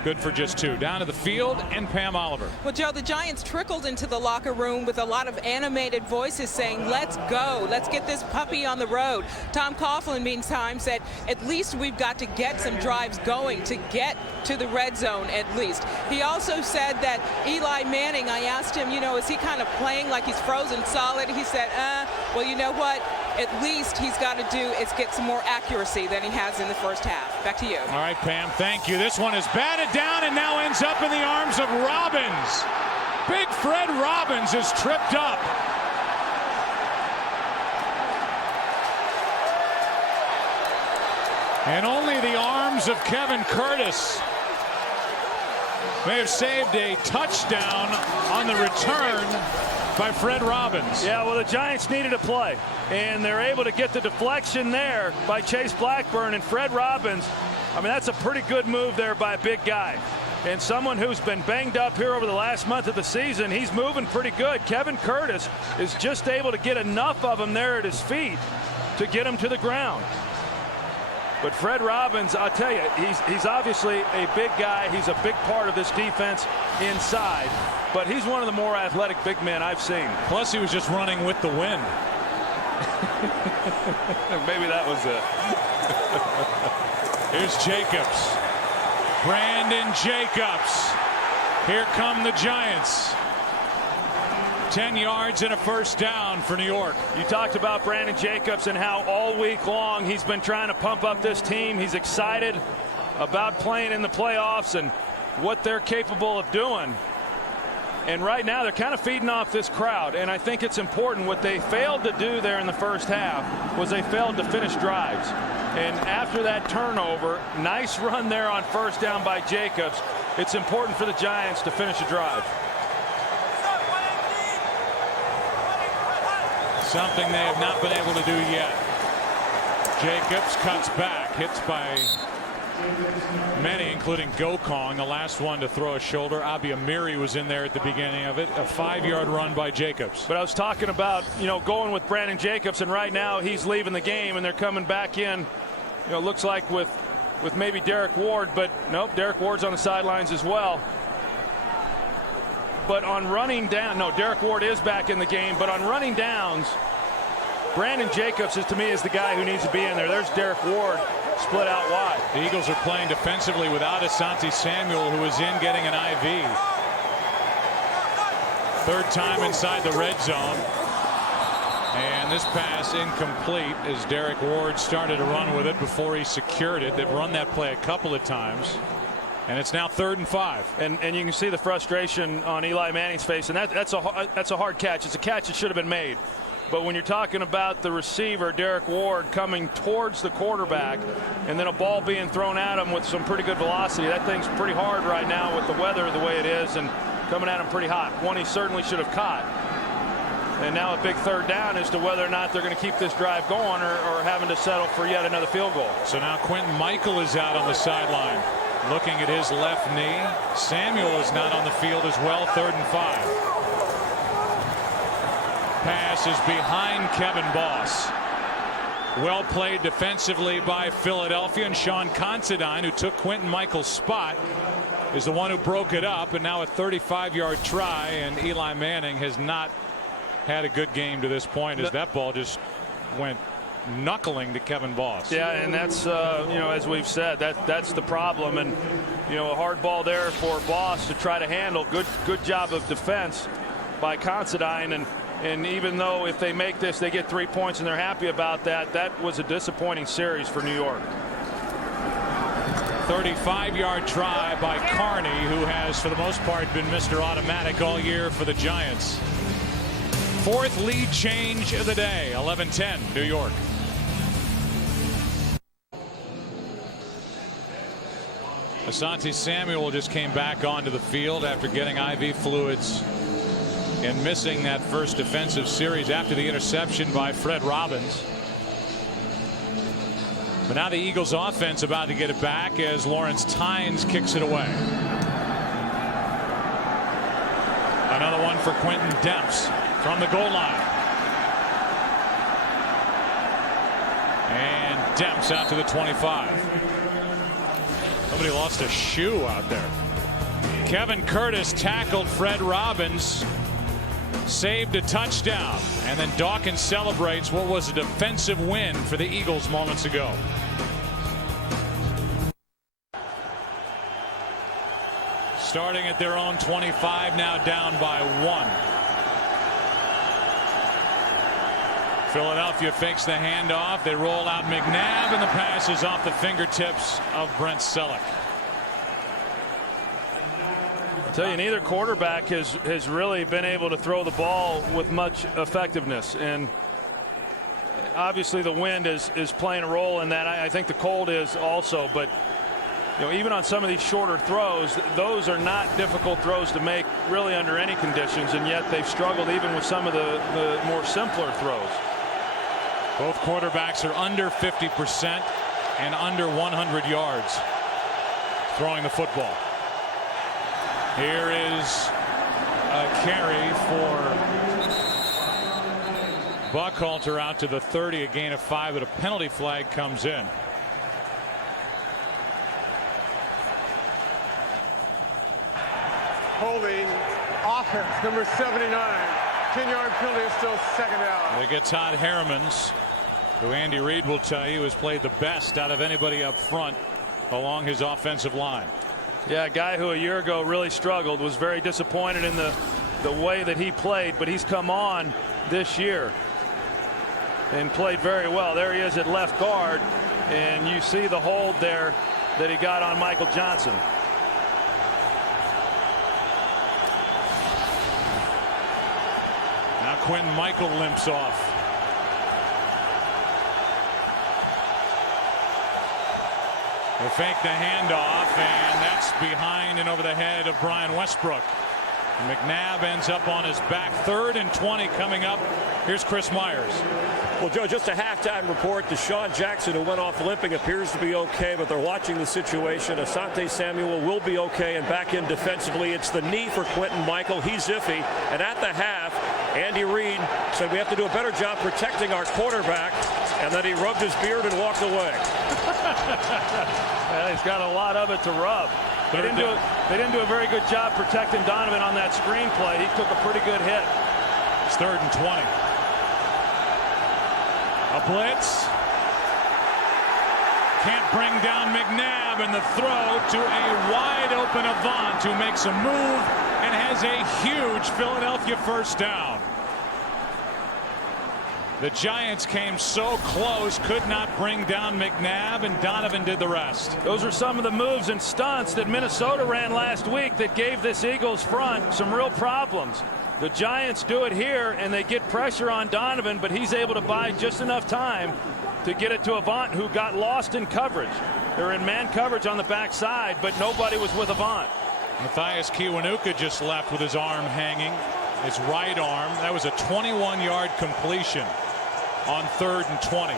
Good for just 2. Down to the field, and Pam Oliver. Well, Joe, the Giants trickled into the locker room with a lot of animated voices saying, let's go. Let's get this puppy on the road. Tom Coughlin, meantime, said, at least we've got to get some drives going to get to the red zone at least. He also said that Eli Manning, I asked him, you know, is he kind of playing like he's frozen solid? He said, well, you know what? At least he's got to do is get some more accuracy than he has in the first half. Back to you. All right, Pam, thank you. This one is batted down and now ends up in the arms of Robbins. Big Fred Robbins is tripped up. And only the arms of Kevin Curtis may have saved a touchdown on the return by Fred Robbins. Yeah, well, the Giants needed a play, and they're able to get the deflection there by Chase Blackburn and Fred Robbins. I mean, that's a pretty good move there by a big guy. And someone who's been banged up here over the last month of the season, he's moving pretty good. Kevin Curtis is just able to get enough of him there at his feet to get him to the ground. But Fred Robbins, I'll tell you, he's obviously a big guy. He's a big part of this defense inside. But he's one of the more athletic big men I've seen. Plus, he was just running with the wind. Maybe that was it. Here's Jacobs. Brandon Jacobs. Here come the Giants. 10 yards and a first down for New York. You talked about Brandon Jacobs and how all week long he's been trying to pump up this team. He's excited about playing in the playoffs and what they're capable of doing. And right now they're kind of feeding off this crowd, and I think it's important. What they failed to do there in the first half was they failed to finish drives. And after that turnover, nice run there on first down by Jacobs. It's important for the Giants to finish a drive. Something they have not been able to do yet. Jacobs cuts back, hits by many, including Gokong, the last one to throw a shoulder. Abi Amiri was in there at the beginning of it. A 5-yard run by Jacobs. But I was talking about, you know, going with Brandon Jacobs, and right now he's leaving the game, and they're coming back in. You know, looks like with maybe Derek Ward, but nope, Derek Ward's on the sidelines as well. But on running down, no, Derek Ward is back in the game, but on running downs, Brandon Jacobs is, to me, is the guy who needs to be in there. There's Derek Ward split out wide. The Eagles are playing defensively without Asante Samuel, who is in getting an IV. Third time inside the red zone. And this pass incomplete as Derek Ward started to run with it before he secured it. They've run that play a couple of times. And it's now 3rd and 5. And you can see the frustration on Eli Manning's face, and that's a hard catch. It's a catch that should have been made. But when you're talking about the receiver, Derek Ward, coming towards the quarterback, and then a ball being thrown at him with some pretty good velocity, that thing's pretty hard right now with the weather the way it is and coming at him pretty hot. One he certainly should have caught. And now a big third down as to whether or not they're going to keep this drive going or having to settle for yet another field goal. So now Quentin Michael is out on the sideline, looking at his left knee. Samuel is not on the field as well. 3rd and 5. Pass is behind Kevin Boss. Well played defensively by Philadelphia, and Sean Considine, who took Quentin Michael's spot, is the one who broke it up. And now a 35-yard try, and Eli Manning has not had a good game to this point, as that ball just went knuckling to Kevin Boss. Yeah, and that's as we've said, that's the problem. And a hard ball there for Boss to try to handle. Good job of defense by Considine, and even though if they make this, they get 3 points and they're happy about that, that was a disappointing series for New York. 35-yard try by Carney, who has for the most part been Mr. Automatic all year for the Giants. 4th lead change of the day. 11-10 New York. Asante Samuel just came back onto the field after getting IV fluids and missing that first defensive series after the interception by Fred Robbins. But now the Eagles offense about to get it back as Lawrence Tynes kicks it away. Another one for Quentin Demps from the goal line. And Demps out to the 25. Somebody lost a shoe out there. Kevin Curtis tackled Fred Robbins, saved a touchdown, and then Dawkins celebrates what was a defensive win for the Eagles moments ago. Starting at their own 25, now down by 1. Philadelphia fakes the handoff. They roll out McNabb, and the pass is off the fingertips of Brent Selleck. I tell you, neither quarterback has really been able to throw the ball with much effectiveness, and obviously the wind is playing a role in that. I think the cold is also, but even on some of these shorter throws, those are not difficult throws to make really under any conditions, and yet they've struggled even with some of the more simpler throws. Both quarterbacks are under 50% and under 100 yards throwing the football. Here is a carry for Buckhalter out to the 30, a gain of 5, but a penalty flag comes in. Holding offense, number 79. 10-yard penalty is still 2nd down. They get Todd Hermans, who Andy Reid will tell you has played the best out of anybody up front along his offensive line. Yeah, a guy who a year ago really struggled, was very disappointed in the way that he played, but he's come on this year and played very well. There he is at left guard, and you see the hold there that he got on Michael Johnson. Now Quentin Michael limps off. They fake the handoff, and that's behind and over the head of Brian Westbrook. McNabb ends up on his back. 3rd and 20 coming up. Here's Chris Myers. Well, Joe, just a halftime report. Deshaun Jackson, who went off limping, appears to be okay, but they're watching the situation. Asante Samuel will be okay and back in defensively. It's the knee for Quentin Michael. He's iffy. And at the half, Andy Reid said we have to do a better job protecting our quarterback, and then he rubbed his beard and walked away. Well, he's got a lot of it to rub. They didn't do a very good job protecting Donovan on that screen play. He took a pretty good hit. It's 3rd and 20. A blitz. Can't bring down McNabb, and the throw to a wide open Avant, who makes a move and has a huge Philadelphia 1st down. The Giants came so close, could not bring down McNabb, and Donovan did the rest. Those are some of the moves and stunts that Minnesota ran last week that gave this Eagles front some real problems. The Giants do it here, and they get pressure on Donovan, but he's able to buy just enough time to get it to Avant, who got lost in coverage. They're in man coverage on the backside, but nobody was with Avant. Matthias Kiwanuka just left with his arm hanging. his right arm. That was a 21-yard completion on 3rd and 20.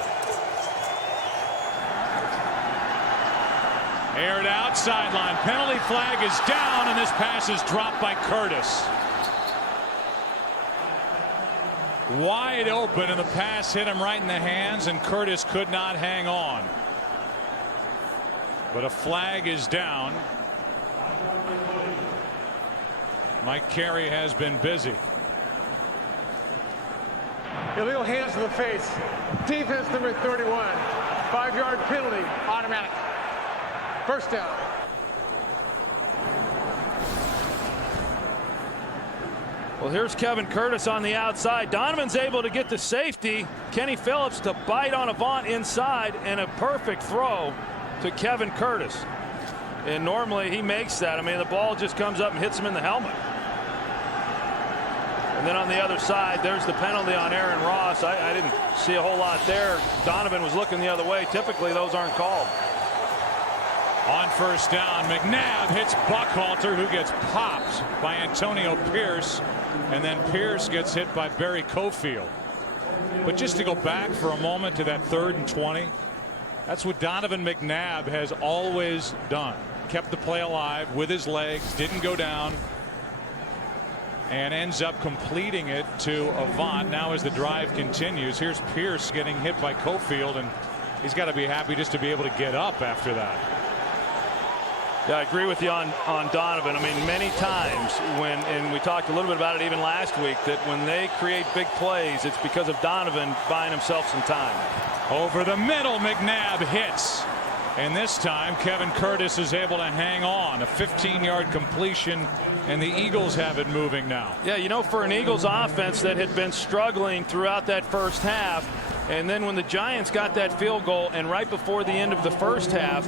Aired out, sideline. Penalty flag is down, and this pass is dropped by Curtis. Wide open, and the pass hit him right in the hands, and Curtis could not hang on. But a flag is down. Mike Carey has been busy. Illegal hands to the face. Defense number 31. 5-yard penalty, automatic. First down. Well, here's Kevin Curtis on the outside. Donovan's able to get the safety, Kenny Phillips, to bite on Avant inside, and a perfect throw to Kevin Curtis. And normally he makes that. I mean, the ball just comes up and hits him in the helmet. And then on the other side, there's the penalty on Aaron Ross. I didn't see a whole lot there. Donovan was looking the other way. Typically, those aren't called. On first down, McNabb hits Buckhalter, who gets popped by Antonio Pierce, and then Pierce gets hit by Barry Cofield. But just to go back for a moment to that 3rd and 20, that's what Donovan McNabb has always done. Kept the play alive with his legs, didn't go down, and ends up completing it to Avant. Now as the drive continues, here's Pierce getting hit by Cofield, and he's got to be happy just to be able to get up after that. Yeah, I agree with you on Donovan. I mean, many times and we talked a little bit about it even last week, that when they create big plays, it's because of Donovan buying himself some time. Over the middle, McNabb hits. And this time, Kevin Curtis is able to hang on. A 15-yard completion, and the Eagles have it moving now. Yeah, you know, for an Eagles offense that had been struggling throughout that first half, and then when the Giants got that field goal, and right before the end of the first half,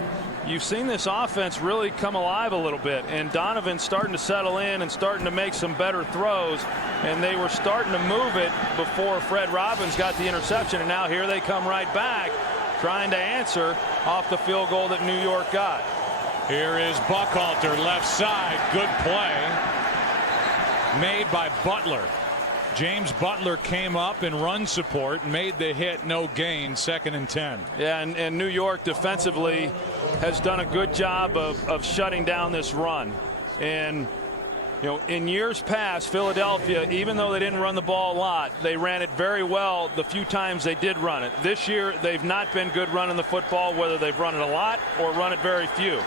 you've seen this offense really come alive a little bit, and Donovan's starting to settle in and starting to make some better throws, and they were starting to move it before Fred Robbins got the interception, and now here they come right back trying to answer off the field goal that New York got. Here is Buckhalter, left side. Good play made by Butler. James Butler came up in run support, made the hit, no gain, 2nd and 10. Yeah, and New York defensively has done a good job of shutting down this run. And, you know, in years past, Philadelphia, even though they didn't run the ball a lot, they ran it very well the few times they did run it. This year, they've not been good running the football, whether they've run it a lot or run it very few.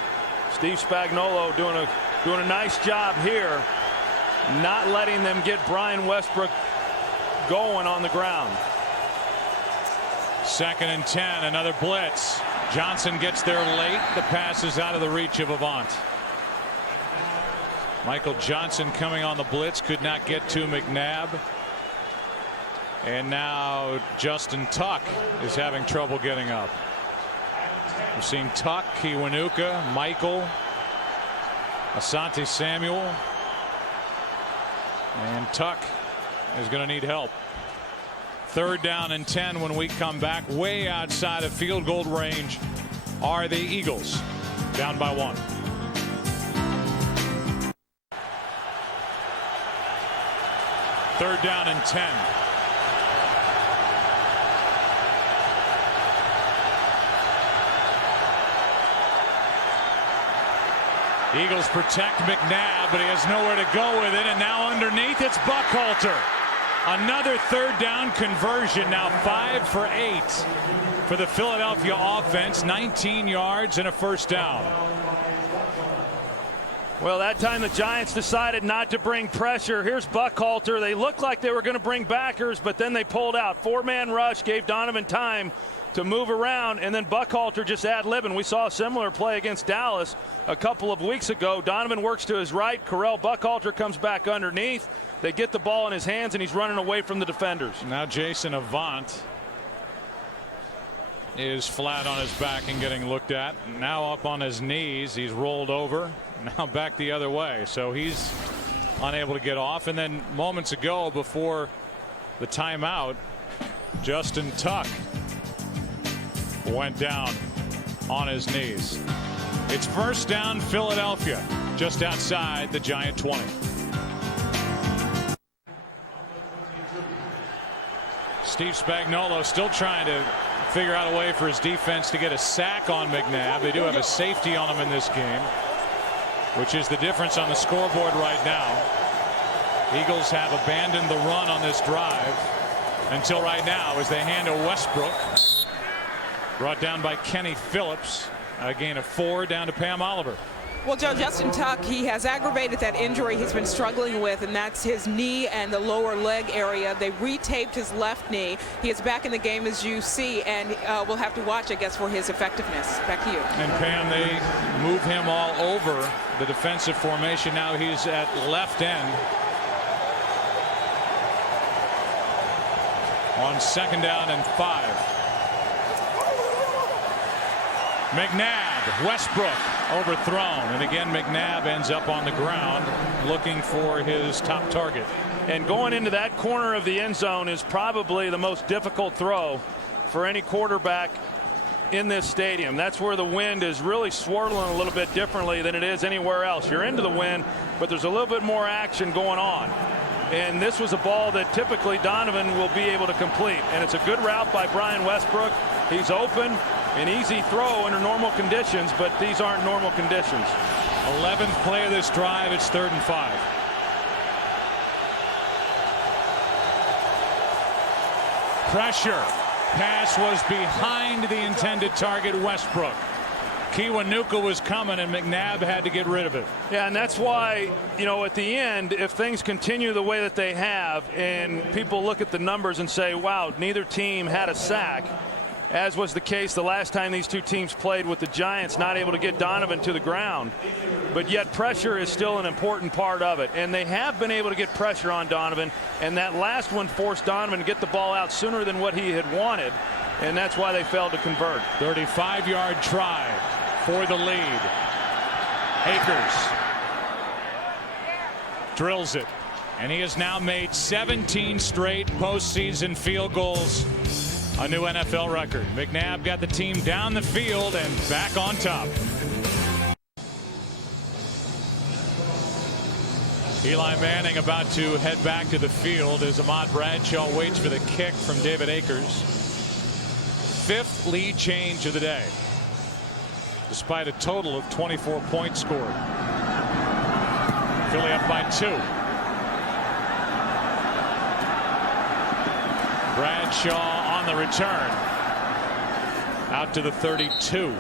Steve Spagnuolo doing a nice job here, not letting them get Brian Westbrook going on the ground. 2nd and 10, another blitz. Johnson gets there late. The pass is out of the reach of Avant. Michael Johnson coming on the blitz, could not get to McNabb. And now Justin Tuck is having trouble getting up. We've seen Tuck, Kiwanuka, Michael, Asante Samuel. And Tuck is going to need help. 3rd down and 10 when we come back. Way outside of field goal range are the Eagles, down by 1. Third down and 10. Eagles protect McNabb, but he has nowhere to go with it, and now underneath it's Buckhalter. Another 3rd down conversion, now 5 for 8 for the Philadelphia offense, 19 yards and a first down. Well, that time the Giants decided not to bring pressure. Here's Buckhalter. They looked like they were going to bring backers, but then they pulled out. 4-man rush gave Donovan time to move around, and then Buckhalter just ad-libbing. We saw a similar play against Dallas a couple of weeks ago. Donovan works to his right. Correll Buckhalter comes back underneath. They get the ball in his hands, and he's running away from the defenders. Now Jason Avant is flat on his back and getting looked at. Now up on his knees. He's rolled over. Now back the other way. So he's unable to get off. And then moments ago, before the timeout, Justin Tuck went down on his knees. It's first down Philadelphia, just outside the Giant 20. Steve Spagnuolo still trying to figure out a way for his defense to get a sack on McNabb. They do have a safety on him in this game, which is the difference on the scoreboard right now. Eagles have abandoned the run on this drive until right now as they hand to Westbrook. Brought down by Kenny Phillips. A gain of 4 down to Pam Oliver. Well, Joe, Justin Tuck, he has aggravated that injury he's been struggling with, and that's his knee and the lower leg area. They retaped his left knee. He is back in the game, as you see, and we'll have to watch, I guess, for his effectiveness. Back to you. And Pam, they move him all over the defensive formation. Now he's at left end. On 2nd down and 5. McNabb, Westbrook overthrown, and again McNabb ends up on the ground looking for his top target. And going into that corner of the end zone is probably the most difficult throw for any quarterback in this stadium. That's where the wind is really swirling a little bit differently than it is anywhere else. You're into the wind, but there's a little bit more action going on. And this was a ball that typically Donovan will be able to complete. And it's a good route by Brian Westbrook. He's open, an easy throw under normal conditions, but these aren't normal conditions. 11th play of this drive. It's 3rd and 5. Pressure. Pass was behind the intended target, Westbrook. Kiwanuka was coming, and McNabb had to get rid of it. Yeah, and that's why, you know, at the end, if things continue the way that they have, and people look at the numbers and say, wow, neither team had a sack, as was the case the last time these two teams played with the Giants, not able to get Donovan to the ground. But yet pressure is still an important part of it. And they have been able to get pressure on Donovan, and that last one forced Donovan to get the ball out sooner than what he had wanted, and that's why they failed to convert. 35-yard try for the lead. Akers drills it, and he has now made 17 straight postseason field goals. A new NFL record. McNabb got the team down the field and back on top. Eli Manning about to head back to the field as Ahmad Bradshaw waits for the kick from David Akers. 5th lead change of the day, despite a total of 24 points scored. Philly up by 2. Bradshaw on the return out to the 32.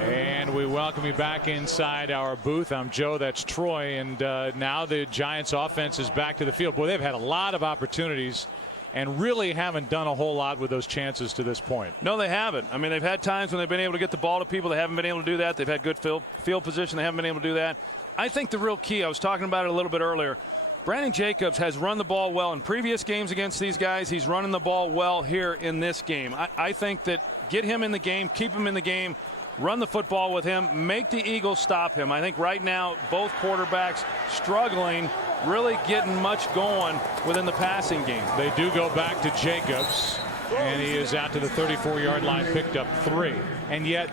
And we welcome you back inside our booth. I'm Joe, that's Troy, and now the Giants offense is back to the field. Boy, they've had a lot of opportunities and really haven't done a whole lot with those chances to this point. No, they haven't. I mean, they've had times when they've been able to get the ball to people. They haven't been able to do that. They've had good field position. They haven't been able to do that. I think the real key, I was talking about it a little bit earlier, Brandon Jacobs has run the ball well in previous games against these guys. He's running the ball well here in this game. I think that get him in the game, keep him in the game, run the football with him, make the Eagles stop him. I think right now both quarterbacks struggling, really getting much going within the passing game. They do go back to Jacobs, and he is out to the 34-yard line, picked up 3. And yet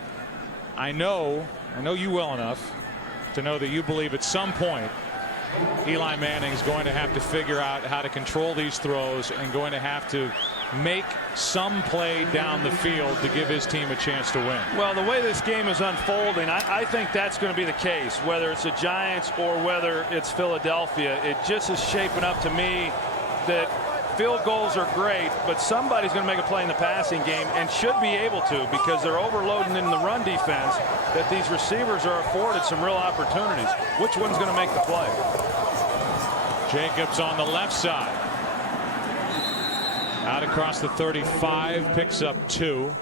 I know you well enough to know that you believe at some point Eli Manning is going to have to figure out how to control these throws and going to have to make some play down the field to give his team a chance to win. Well, the way this game is unfolding, I think that's going to be the case, whether it's the Giants or whether it's Philadelphia. It just is shaping up to me that field goals are great, but somebody's going to make a play in the passing game and should be able to, because they're overloading in the run defense, that these receivers are afforded some real opportunities. Which one's going to make the play? Jacobs on the left side. Out across the 35, picks up 2.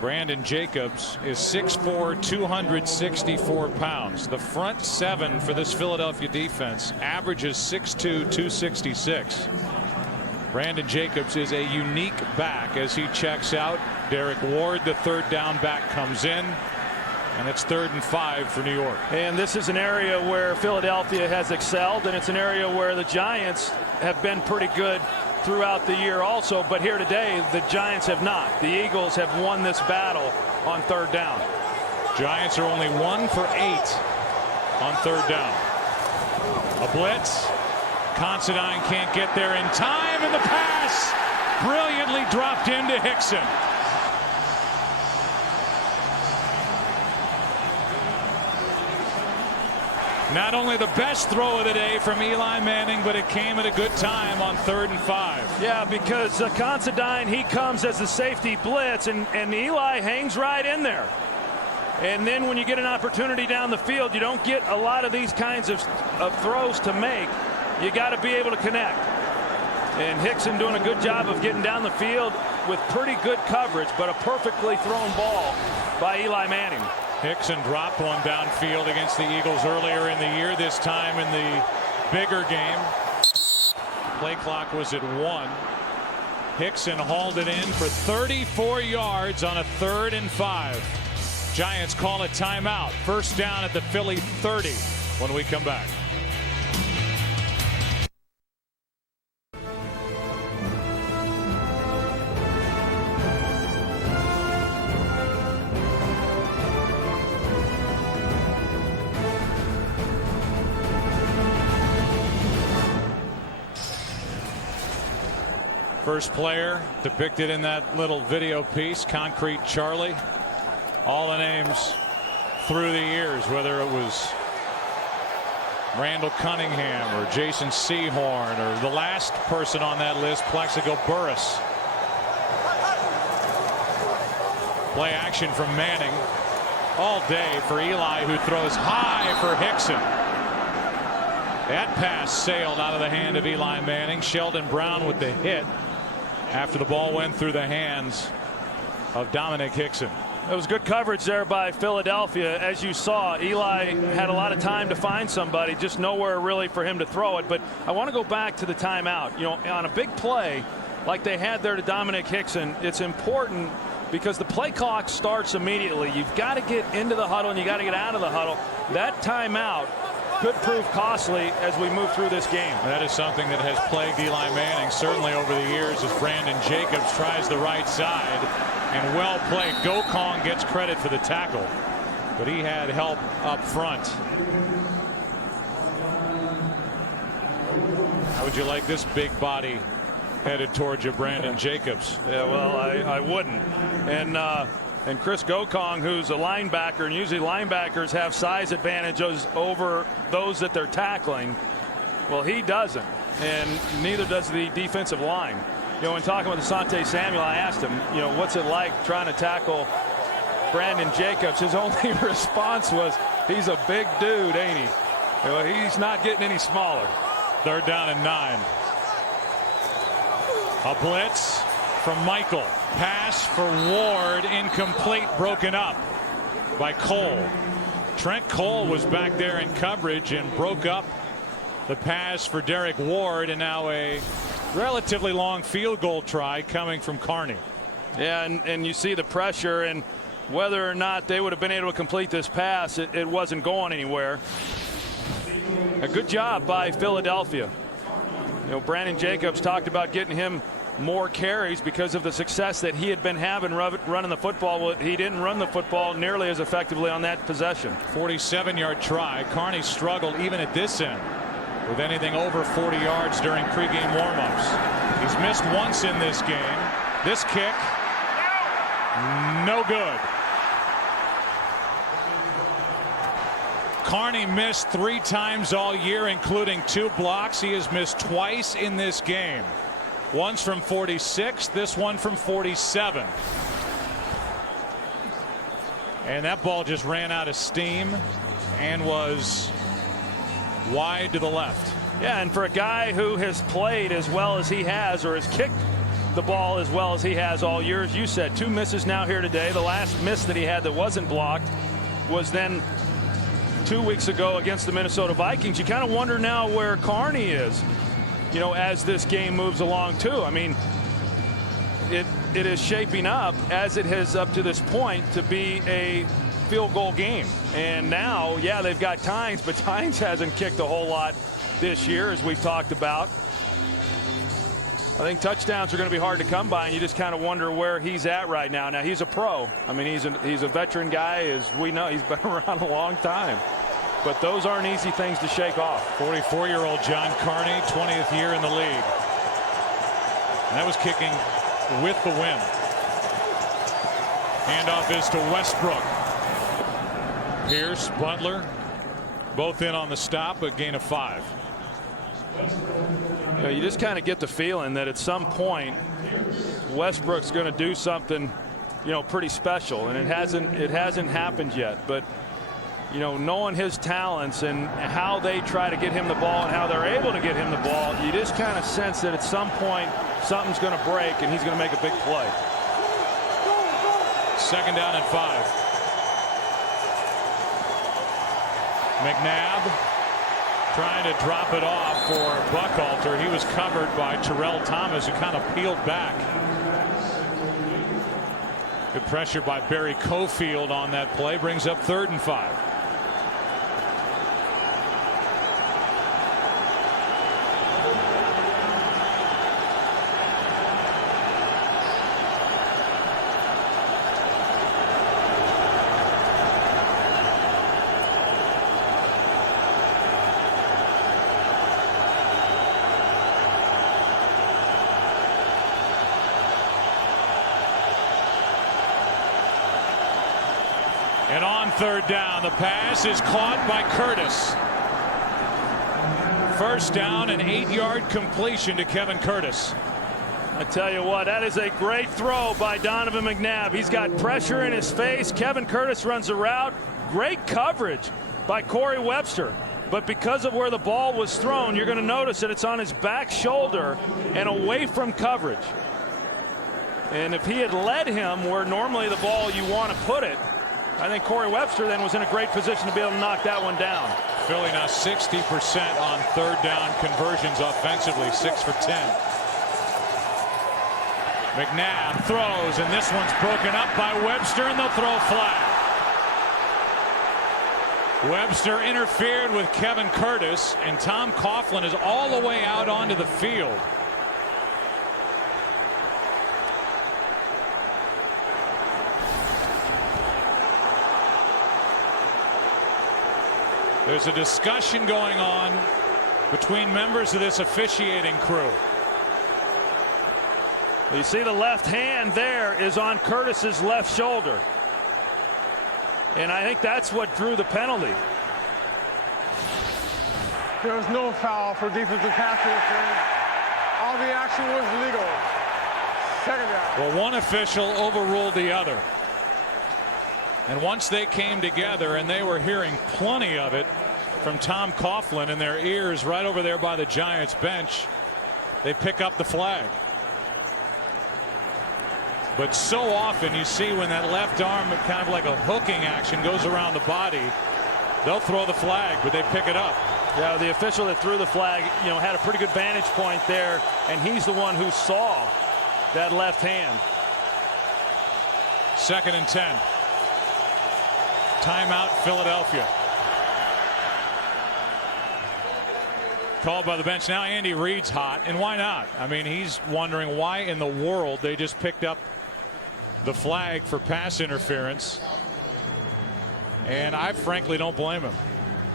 Brandon Jacobs is 6'4", 264 pounds. The front 7 for this Philadelphia defense averages 6'2", 266. Brandon Jacobs is a unique back as he checks out. Derek Ward, the 3rd down back, comes in. And it's 3rd and 5 for New York. And this is an area where Philadelphia has excelled, and it's an area where the Giants have been pretty good throughout the year also. But here today, the Giants have not. The Eagles have won this battle on 3rd down. Giants are only 1 for 8 on 3rd down. A blitz. Considine can't get there in time, and the pass brilliantly dropped into Hickson. Not only the best throw of the day from Eli Manning, but it came at a good time on 3rd and 5. Yeah, because Considine, he comes as the safety blitz, and Eli hangs right in there. And then when you get an opportunity down the field, you don't get a lot of these kinds of throws to make. You got to be able to connect. And Hickson doing a good job of getting down the field with pretty good coverage, but a perfectly thrown ball by Eli Manning. Hickson dropped one downfield against the Eagles earlier in the year, this time in the bigger game. Play clock was at 1. Hickson hauled it in for 34 yards on a 3rd and 5. Giants call a timeout. First down at the Philly 30 when we come back. First player depicted in that little video piece, Concrete Charlie. All the names through the years, whether it was Randall Cunningham or Jason Sehorn or the last person on that list, Plaxico Burress. Play action from Manning all day for Eli, who throws high for Hickson. That pass sailed out of the hand of Eli Manning. Sheldon Brown with the hit after the ball went through the hands of Dominic Hickson. It was good coverage there by Philadelphia. As you saw, Eli had a lot of time to find somebody, just nowhere really for him to throw it. But I want to go back to the timeout. You know, on a big play like they had there to Dominic Hickson, it's important because the play clock starts immediately. You've got to get into the huddle and you got to get out of the huddle. That timeout could prove costly as we move through this game. That is something that has plagued Eli Manning certainly over the years as Brandon Jacobs tries the right side, and well played. Gokong gets credit for the tackle, but he had help up front. How would you like this big body headed towards you, Brandon Jacobs? Yeah, well, I wouldn't. And Chris Gokong, who's a linebacker, and usually linebackers have size advantages over those that they're tackling. Well, he doesn't, and neither does the defensive line. You know, when talking with Asante Samuel, I asked him, you know, what's it like trying to tackle Brandon Jacobs? His only response was, he's a big dude, ain't he? You know, he's not getting any smaller. 3rd down and 9. A blitz from Michael. Pass for Ward, incomplete, broken up by Cole. Trent Cole was back there in coverage and broke up the pass for Derek Ward, and now a relatively long field goal try coming from Carney. Yeah, and you see the pressure, and whether or not they would have been able to complete this pass, it wasn't going anywhere. A good job by Philadelphia. You know, Brandon Jacobs talked about getting him more carries because of the success that he had been having running the football. Well, he didn't run the football nearly as effectively on that possession. 47-yard try. Carney struggled even at this end with anything over 40 yards during pregame warmups. He's missed once in this game. This kick, no good. Carney missed 3 times all year, including 2 blocks. He has missed twice in this game. Once from 46, this one from 47. And that ball just ran out of steam and was wide to the left. Yeah, and for a guy who has played as well as he has, or has kicked the ball as well as he has all year, as you said, 2 misses now here today. The last miss that he had that wasn't blocked was then 2 weeks ago against the Minnesota Vikings. You kind of wonder now where Carney is, you know, as this game moves along too. I mean, it is shaping up, as it has up to this point, to be a field goal game. And now, yeah, they've got Tynes, but Tynes hasn't kicked a whole lot this year, as we've talked about. I think touchdowns are going to be hard to come by, and you just kind of wonder where he's at right now. Now, he's a pro. I mean, he's a veteran guy, as we know. He's been around a long time. but those aren't easy things to shake off. 44-year-old John Carney, 20th year in the league. And that was kicking with the wind. Handoff is to Westbrook. Pierce, Butler, both in on the stop, but gain of 5. You just kind of get the feeling that at some point Westbrook's going to do something, pretty special, and it hasn't happened yet. But knowing his talents and how they try to get him the ball and how they're able to get him the ball, you just kind of sense that at some point something's going to break and he's going to make a big play. 2nd down and 5. McNabb trying to drop it off for Buckhalter. He was covered by Terrell Thomas, who kind of peeled back. Good pressure by Barry Cofield on that play. Brings up 3rd and 5. And on 3rd down, the pass is caught by Curtis. 1st down, an 8-yard completion to Kevin Curtis. I tell you what, that is a great throw by Donovan McNabb. He's got pressure in his face. Kevin Curtis runs a route. Great coverage by Corey Webster. But because of where the ball was thrown, you're going to notice that it's on his back shoulder and away from coverage. And if he had led him where normally the ball you want to put it, I think Corey Webster then was in a great position to be able to knock that one down. Philly now 60% on 3rd down conversions offensively, 6 for 10. McNabb throws, and this one's broken up by Webster, and they'll throw a flag. Webster interfered with Kevin Curtis, and Tom Coughlin is all the way out onto the field. There's a discussion going on between members of this officiating crew. You see the left hand there is on Curtis's left shoulder. And I think that's what drew the penalty. There was no foul for defensive pass interference. All the action was legal. 2nd down. Well, one official overruled the other. And once they came together, and they were hearing plenty of it from Tom Coughlin in their ears right over there by the Giants bench, they pick up the flag. But so often you see when that left arm, kind of like a hooking action, goes around the body, they'll throw the flag, but they pick it up. Yeah, the official that threw the flag, had a pretty good vantage point there, and he's the one who saw that left hand. 2nd and 10. Timeout, Philadelphia. Called by the bench. Now Andy Reid's hot, and why not? I mean, he's wondering why in the world they just picked up the flag for pass interference. And I frankly don't blame him.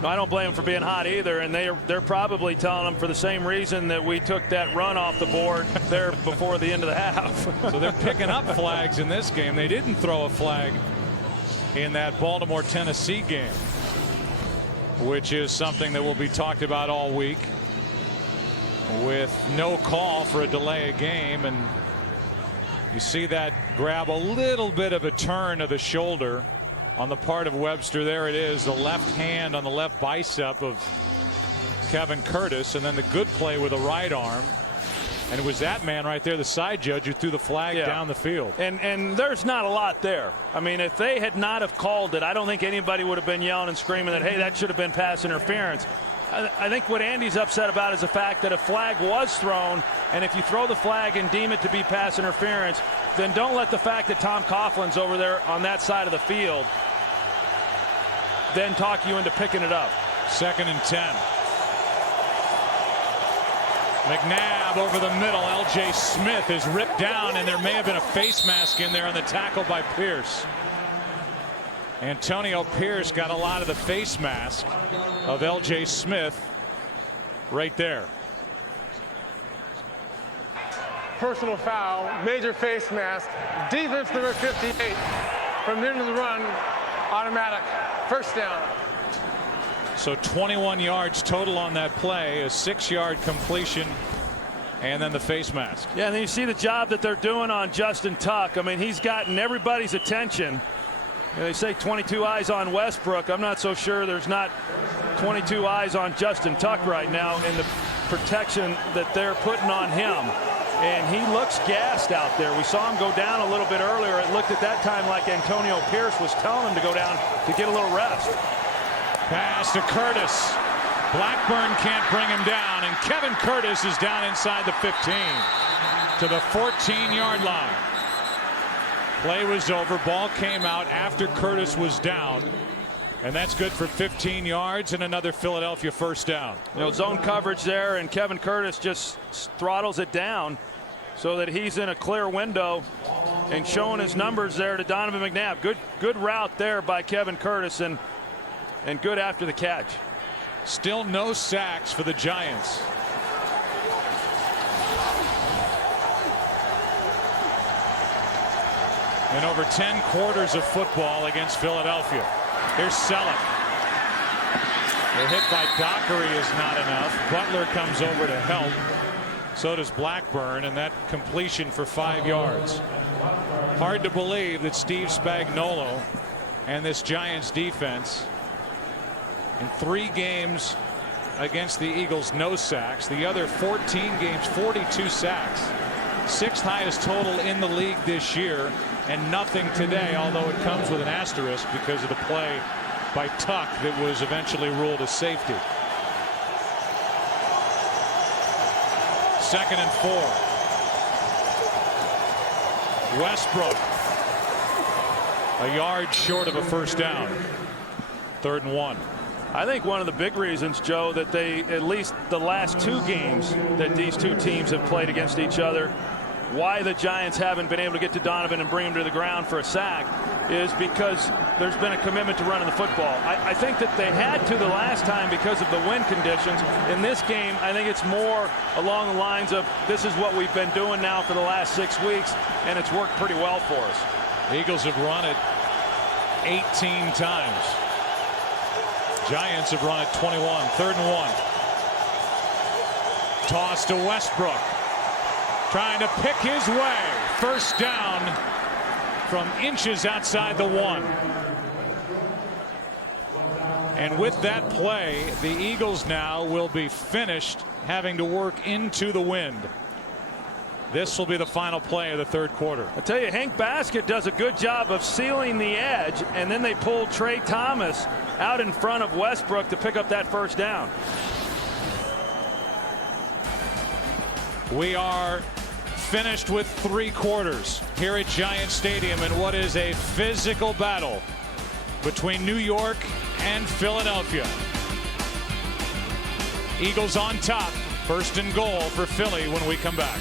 No, I don't blame him for being hot either, and they're probably telling him for the same reason that we took that run off the board there before the end of the half. So they're picking up flags in this game. They didn't throw a flag in that Baltimore-Tennessee game, which is something that will be talked about all week, with no call for a delay of game. And you see that grab, a little bit of a turn of the shoulder on the part of Webster. There it is, the left hand on the left bicep of Kevin Curtis, and then the good play with the right arm. And it was that man right there, the side judge, who threw the flag down the field. And there's not a lot there. I mean, if they had not have called it, I don't think anybody would have been yelling and screaming that, hey, that should have been pass interference. I think what Andy's upset about is the fact that a flag was thrown, and if you throw the flag and deem it to be pass interference, then don't let the fact that Tom Coughlin's over there on that side of the field then talk you into picking it up. 2nd and 10. McNabb over the middle. L.J. Smith is ripped down, and there may have been a face mask in there on the tackle by Pierce. Antonio Pierce got a lot of the face mask of L.J. Smith right there. Personal foul, major face mask, defense number 58. From the end of the run, automatic, first down. So 21 yards total on that play, a 6-yard completion, and then the face mask. Yeah, and then you see the job that they're doing on Justin Tuck. I mean, he's gotten everybody's attention. You know, they say 22 eyes on Westbrook. I'm not so sure there's not 22 eyes on Justin Tuck right now in the protection that they're putting on him. And he looks gassed out there. We saw him go down a little bit earlier. It looked at that time like Antonio Pierce was telling him to go down to get a little rest. Pass to Curtis. Blackburn can't bring him down, and Kevin Curtis is down inside the 15 to the 14-yard line. Play was over. Ball came out after Curtis was down, and that's good for 15 yards and another Philadelphia first down. You know, zone coverage there, and Kevin Curtis just throttles it down so that he's in a clear window and showing his numbers there to Donovan McNabb. Good route there by Kevin Curtis, and good after the catch. Still no sacks for the Giants. In over 10 quarters of football against Philadelphia. Here's Selleck. The hit by Dockery is not enough. Butler comes over to help. So does Blackburn, and that completion for 5 yards. Hard to believe that Steve Spagnuolo and this Giants defense, in 3 games against the Eagles, no sacks. The other 14 games, 42 sacks. 6th highest total in the league this year, and nothing today, although it comes with an asterisk because of the play by Tuck that was eventually ruled a safety. 2nd and 4. Westbrook a yard short of a first down. 3rd and 1. I think one of the big reasons, Joe, that they, at least the last 2 games that these 2 teams have played against each other, why the Giants haven't been able to get to Donovan and bring him to the ground for a sack is because there's been a commitment to running the football. I think that they had to the last time because of the wind conditions. In this game, I think it's more along the lines of this is what we've been doing now for the last 6 weeks, and it's worked pretty well for us. The Eagles have run it 18 times. Giants have run it 21. 3rd and 1. Toss to Westbrook. Trying to pick his way. First down from inches outside the 1. And with that play, the Eagles now will be finished having to work into the wind. This will be the final play of the 3rd quarter. I tell you, Hank Baskett does a good job of sealing the edge, and then they pull Trey Thomas out in front of Westbrook to pick up that first down. We are finished with 3 quarters here at Giant Stadium in what is a physical battle between New York and Philadelphia. Eagles on top. 1st and goal for Philly when we come back.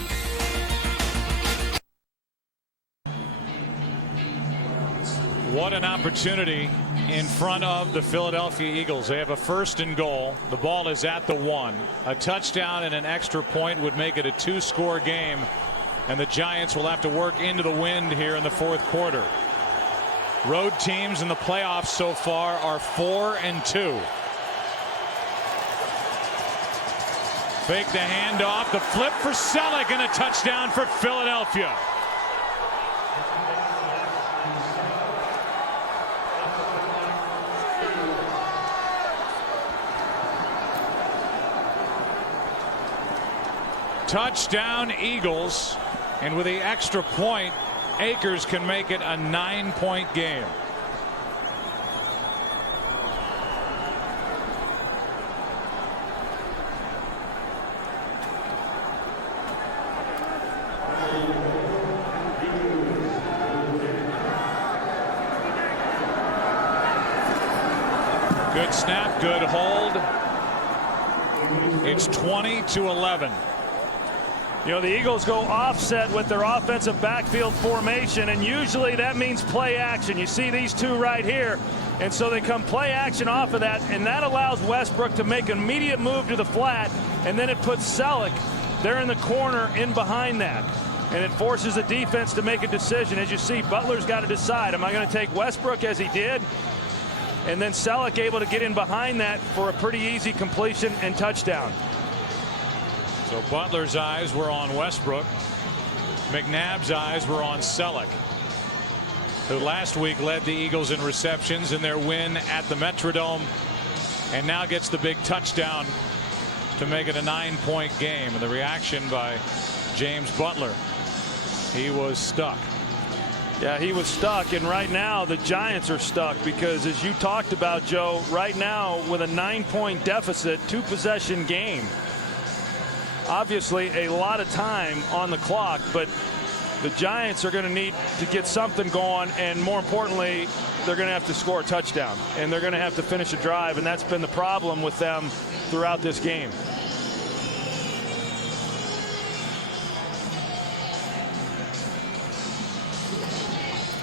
What an opportunity in front of the Philadelphia Eagles. They have a 1st and goal. The ball is at the 1. A touchdown and an extra point would make it a 2-score game, and the Giants will have to work into the wind here in the 4th quarter. Road teams in the playoffs so far are 4-2. Fake the handoff, the flip for Selleck, and a touchdown for Philadelphia. Touchdown Eagles, and with the extra point, Akers can make it a 9-point game. Good snap, good hold. It's 20-11. You know, the Eagles go offset with their offensive backfield formation, and usually that means play action. You see these two right here, and so they come play action off of that, and that allows Westbrook to make an immediate move to the flat, and then it puts Selleck there in the corner in behind that. And it forces the defense to make a decision. As you see, Butler's got to decide, am I going to take Westbrook as he did? And then Selleck able to get in behind that for a pretty easy completion and touchdown. So Butler's eyes were on Westbrook. McNabb's eyes were on Selleck, who last week led the Eagles in receptions in their win at the Metrodome, and now gets the big touchdown to make it a 9-point game. And the reaction by James Butler. He was stuck. Yeah, he was stuck, and right now the Giants are stuck because, as you talked about, Joe, right now with a 9-point deficit, 2-possession game. Obviously a lot of time on the clock, but the Giants are going to need to get something going, and more importantly, they're going to have to score a touchdown, and they're going to have to finish a drive, and that's been the problem with them throughout this game.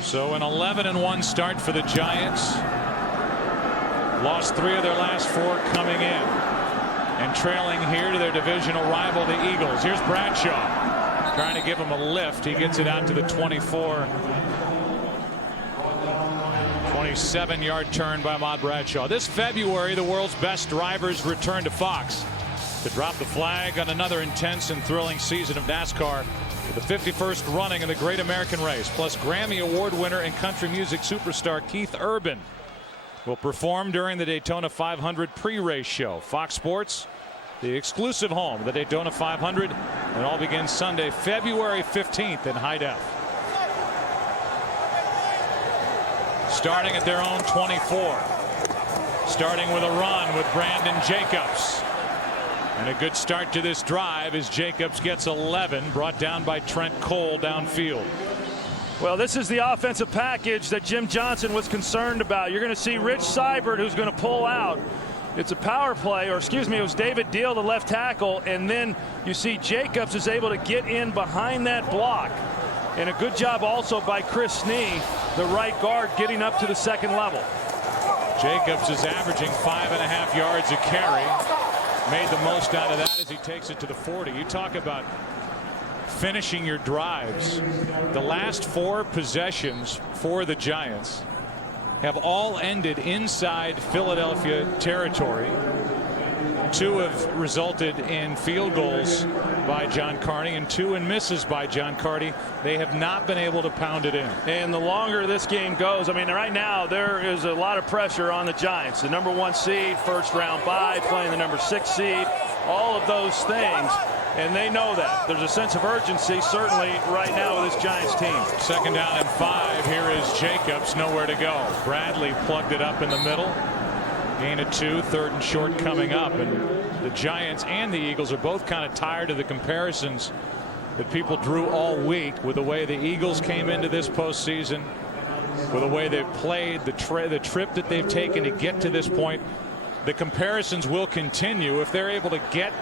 So an 11-1 start for the Giants. Lost 3 of their last 4 coming in. And trailing here to their divisional rival, the Eagles. Here's Bradshaw trying to give him a lift. He gets it out to the 24. 27-yard turn by Ahmad Bradshaw. This February, the world's best drivers return to Fox to drop the flag on another intense and thrilling season of NASCAR with the 51st running of the Great American Race. Plus, Grammy Award winner and country music superstar Keith Urban will perform during the Daytona 500 pre-race show. Fox Sports, the exclusive home of the Daytona 500. It all begins Sunday, February 15th in high def. Starting at their own 24. Starting with a run with Brandon Jacobs. And a good start to this drive as Jacobs gets 11, brought down by Trent Cole downfield. Well, this is the offensive package that Jim Johnson was concerned about. You're going to see Rich Seibert, who's going to pull out. It's a power play, or excuse me, it was David Deal, the left tackle, and then you see Jacobs is able to get in behind that block. And a good job also by Chris Snee, the right guard, getting up to the second level. Jacobs is averaging 5.5 yards a carry. Made the most out of that as he takes it to the 40. You talk about finishing your drives. The last 4 possessions for the Giants have all ended inside Philadelphia territory. 2 have resulted in field goals by John Carney and 2 in misses by John Carney. They have not been able to pound it in. And the longer this game goes, I mean, right now there is a lot of pressure on the Giants. The #1 seed, first round bye, playing the #6 seed, all of those things. And they know that. There's a sense of urgency, certainly, right now with this Giants team. 2nd down and 5. Here is Jacobs, nowhere to go. Bradley plugged it up in the middle. Gain of 2, 3rd and short coming up. And the Giants and the Eagles are both kind of tired of the comparisons that people drew all week with the way the Eagles came into this postseason, with the way they've played, the trip that they've taken to get to this point. The comparisons will continue if they're able to get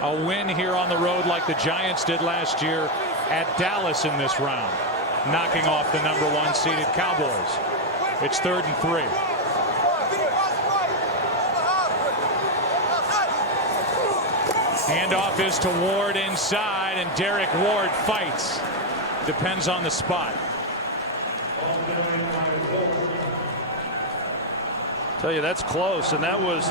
a win here on the road like the Giants did last year at Dallas in this round, knocking off the #1 seeded Cowboys. It's 3rd and 3. Handoff is to Ward inside, and Derek Ward fights. Depends on the spot. Tell you, that's close, and that was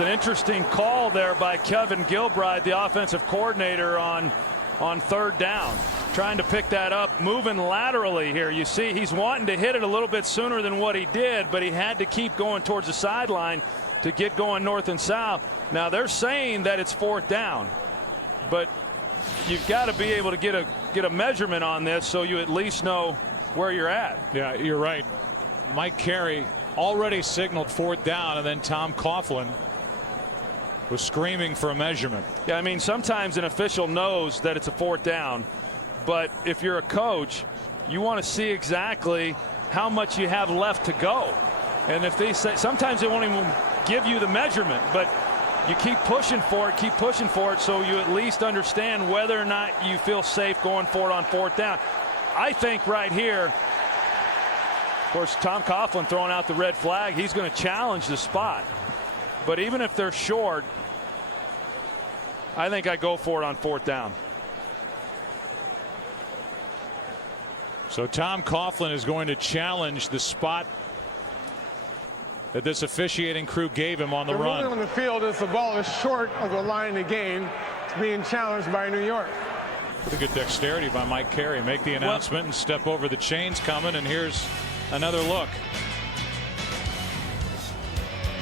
an interesting call there by Kevin Gilbride, the offensive coordinator, on 3rd down, trying to pick that up, moving laterally here. You see he's wanting to hit it a little bit sooner than what he did, but he had to keep going towards the sideline to get going north and south. Now they're saying that it's 4th down, but you've got to be able to get a measurement on this so you at least know where you're at. Yeah, you're right. Mike Carey already signaled 4th down, and then Tom Coughlin was screaming for a measurement. Yeah, I mean, sometimes an official knows that it's a 4th down, but if you're a coach, you want to see exactly how much you have left to go. And if they say, sometimes they won't even give you the measurement, but you keep pushing for it, so you at least understand whether or not you feel safe going for it on 4th down. I think right here, of course, Tom Coughlin throwing out the red flag. He's going to challenge the spot. But even if they're short, I think I go for it on 4th down. So Tom Coughlin is going to challenge the spot that this officiating crew gave him on the run. The ruling on the field is the ball is short of the line of the game. It's being challenged by New York. Pretty good dexterity by Mike Carey. Make the announcement and step over the chains coming, and here's another look.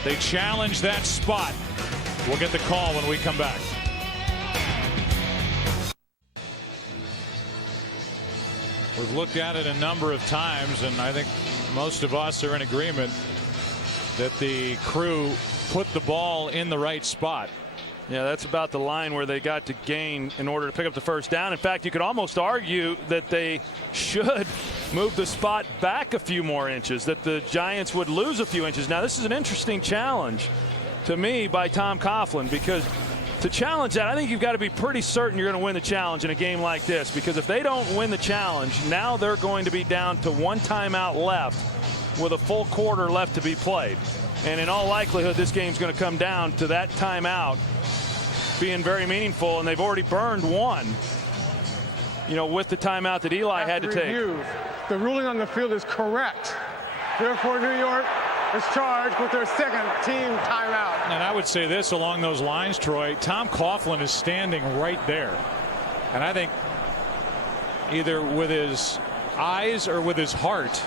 They challenge that spot. We'll get the call when we come back. We've looked at it a number of times, and I think most of us are in agreement that the crew put the ball in the right spot. Yeah, that's about the line where they got to gain in order to pick up the 1st down. In fact, you could almost argue that they should move the spot back a few more inches, that the Giants would lose a few inches. Now, this is an interesting challenge to me by Tom Coughlin, because to challenge that, I think you've got to be pretty certain you're going to win the challenge in a game like this, because if they don't win the challenge, now they're going to be down to 1 timeout left with a full quarter left to be played. And in all likelihood, this game's going to come down to that timeout being very meaningful, and they've already burned 1, with the timeout that Eli had to take. The ruling on the field is correct. Therefore, New York is charged with their 2nd team timeout. And I would say this along those lines, Troy. Tom Coughlin is standing right there. And I think either with his eyes or with his heart,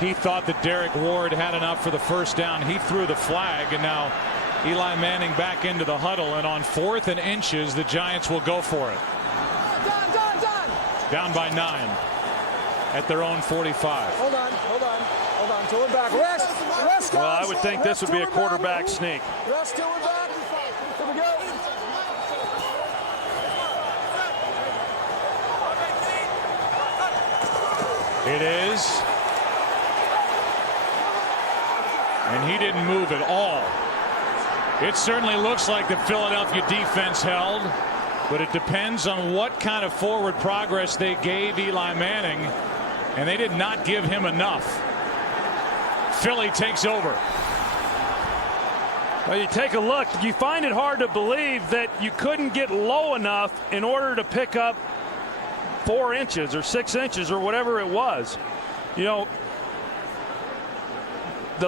he thought that Derek Ward had enough for the 1st down. He threw the flag, and now Eli Manning back into the huddle, and on 4th and inches, the Giants will go for it. Down by 9 at their own 45. Hold on. Till we're back. Rest. Well, I would think this would be a quarterback sneak. Rest till we're back. Here we go. It is. And he didn't move at all. It certainly looks like the Philadelphia defense held, but it depends on what kind of forward progress they gave Eli Manning, and they did not give him enough. Philly takes over. Well, you take a look, you find it hard to believe that you couldn't get low enough in order to pick up 4 inches or 6 inches or whatever it was. The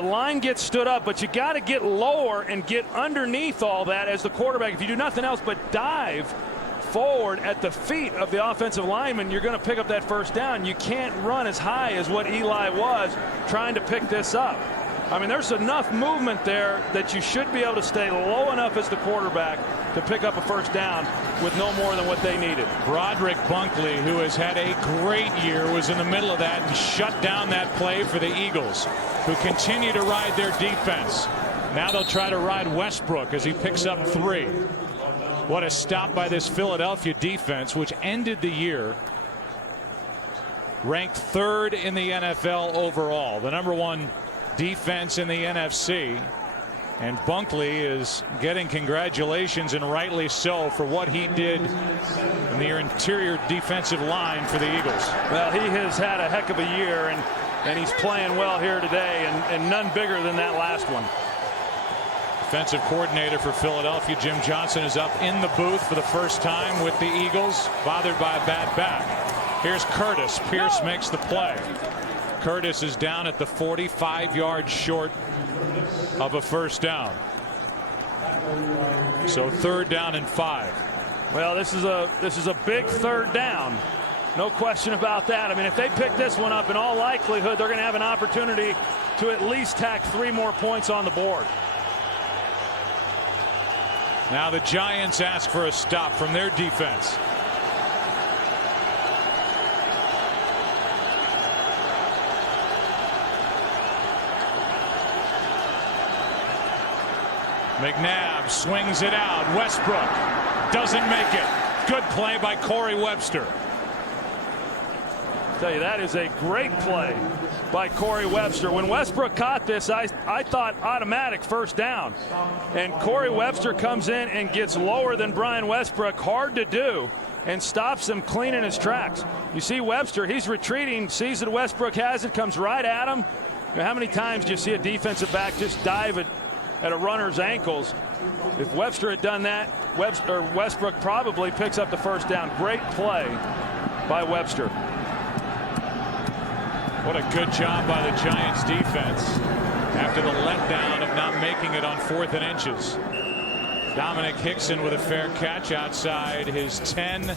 line gets stood up, but you got to get lower and get underneath all that as the quarterback. If you do nothing else but dive forward at the feet of the offensive lineman, you're going to pick up that 1st down. You can't run as high as what Eli was trying to pick this up. I mean, there's enough movement there that you should be able to stay low enough as the quarterback to pick up a 1st down with no more than what they needed. Broderick Bunkley, who has had a great year, was in the middle of that and shut down that play for the Eagles, who continue to ride their defense. Now they'll try to ride Westbrook as he picks up 3. What a stop by this Philadelphia defense, which ended the year ranked 3rd in the NFL overall, the #1 defense in the NFC. And Bunkley is getting congratulations, and rightly so, for what he did in the interior defensive line for the Eagles. Well, he has had a heck of a year, and he's playing well here today, and none bigger than that last one. Defensive coordinator for Philadelphia, Jim Johnson, is up in the booth for the 1st time with the Eagles, bothered by a bad back. Here's Curtis. Pierce makes the play. Curtis is down at the 45-yard short of a 1st down. So 3rd down and 5. Well, this is a big 3rd down. No question about that. I mean, if they pick this one up, in all likelihood, they're going to have an opportunity to at least tack 3 more points on the board. Now the Giants ask for a stop from their defense. McNabb swings it out. Westbrook doesn't make it. Good play by Corey Webster. Tell you, that is a great play by Corey Webster. When Westbrook caught this, I thought automatic first down. And Corey Webster comes in and gets lower than Brian Westbrook, hard to do, and stops him clean in his tracks. You see Webster, he's retreating, sees that Westbrook has it, comes right at him. You know, how many times do you see a defensive back just dive at a runner's ankles? If Webster had done that, Westbrook probably picks up the first down. Great play by Webster. What a good job by the Giants defense after the letdown of not making it on 4th and inches. Dominic Hickson with a fair catch outside his 10.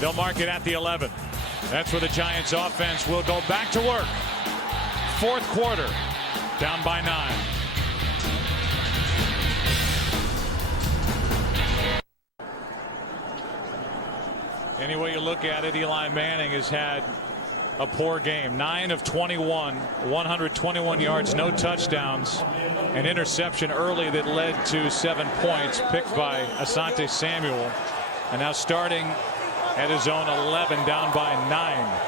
They'll mark it at the 11. That's where the Giants offense will go back to work. 4th quarter, down by 9. Any way you look at it, Eli Manning has had a poor game. 9 of 21, 121 yards, no touchdowns. An interception early that led to 7 points, picked by Asante Samuel. And now starting at his own 11, down by 9.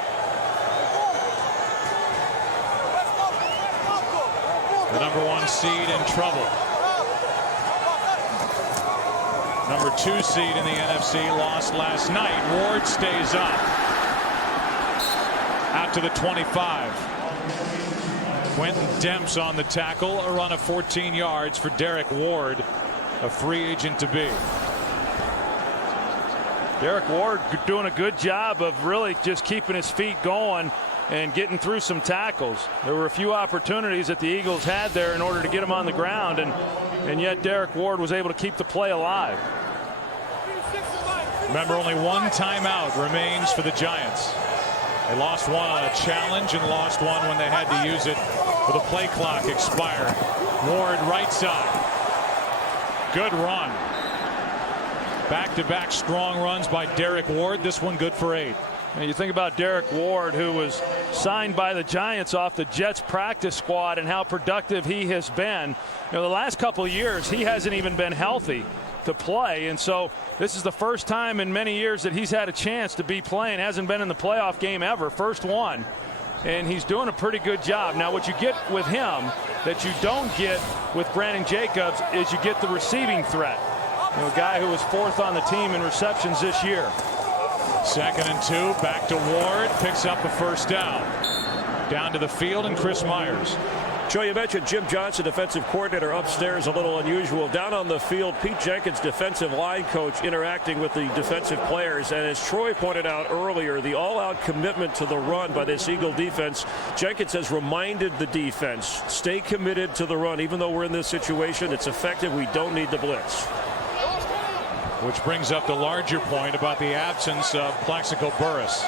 The number 1 seed in trouble. Number 2 seed in the NFC lost last night. Ward stays up. Out to the 25. Quentin Demps on the tackle. A run of 14 yards for Derek Ward, a free agent to be. Derek Ward doing a good job of really just keeping his feet going and getting through some tackles. There were a few opportunities that the Eagles had there in order to get him on the ground, and yet Derek Ward was able to keep the play alive. Remember, only 1 timeout remains for the Giants. They lost 1 on a challenge and lost 1 when they had to use it with the play clock expired. Ward right side. Good run. Back-to-back strong runs by Derek Ward. This one good for 8. And you think about Derek Ward, who was signed by the Giants off the Jets practice squad, and how productive he has been. You know, the last couple of years, he hasn't even been healthy to play, and so this is the first time in many years that he's had a chance to be playing. Hasn't been in the playoff game ever, first one, and he's doing a pretty good job. Now, what you get with him that you don't get with Brandon Jacobs is you get the receiving threat. You know, a guy who was 4th on the team in receptions this year. 2nd and 2, back to Ward, picks up the first down. Down to the field, and Chris Myers. Joe, you mentioned Jim Johnson, defensive coordinator, upstairs, a little unusual. Down on the field, Pete Jenkins, defensive line coach, interacting with the defensive players. And as Troy pointed out earlier, the all-out commitment to the run by this Eagle defense, Jenkins has reminded the defense, stay committed to the run. Even though we're in this situation, it's effective. We don't need the blitz. Which brings up the larger point about the absence of Plaxico Burress.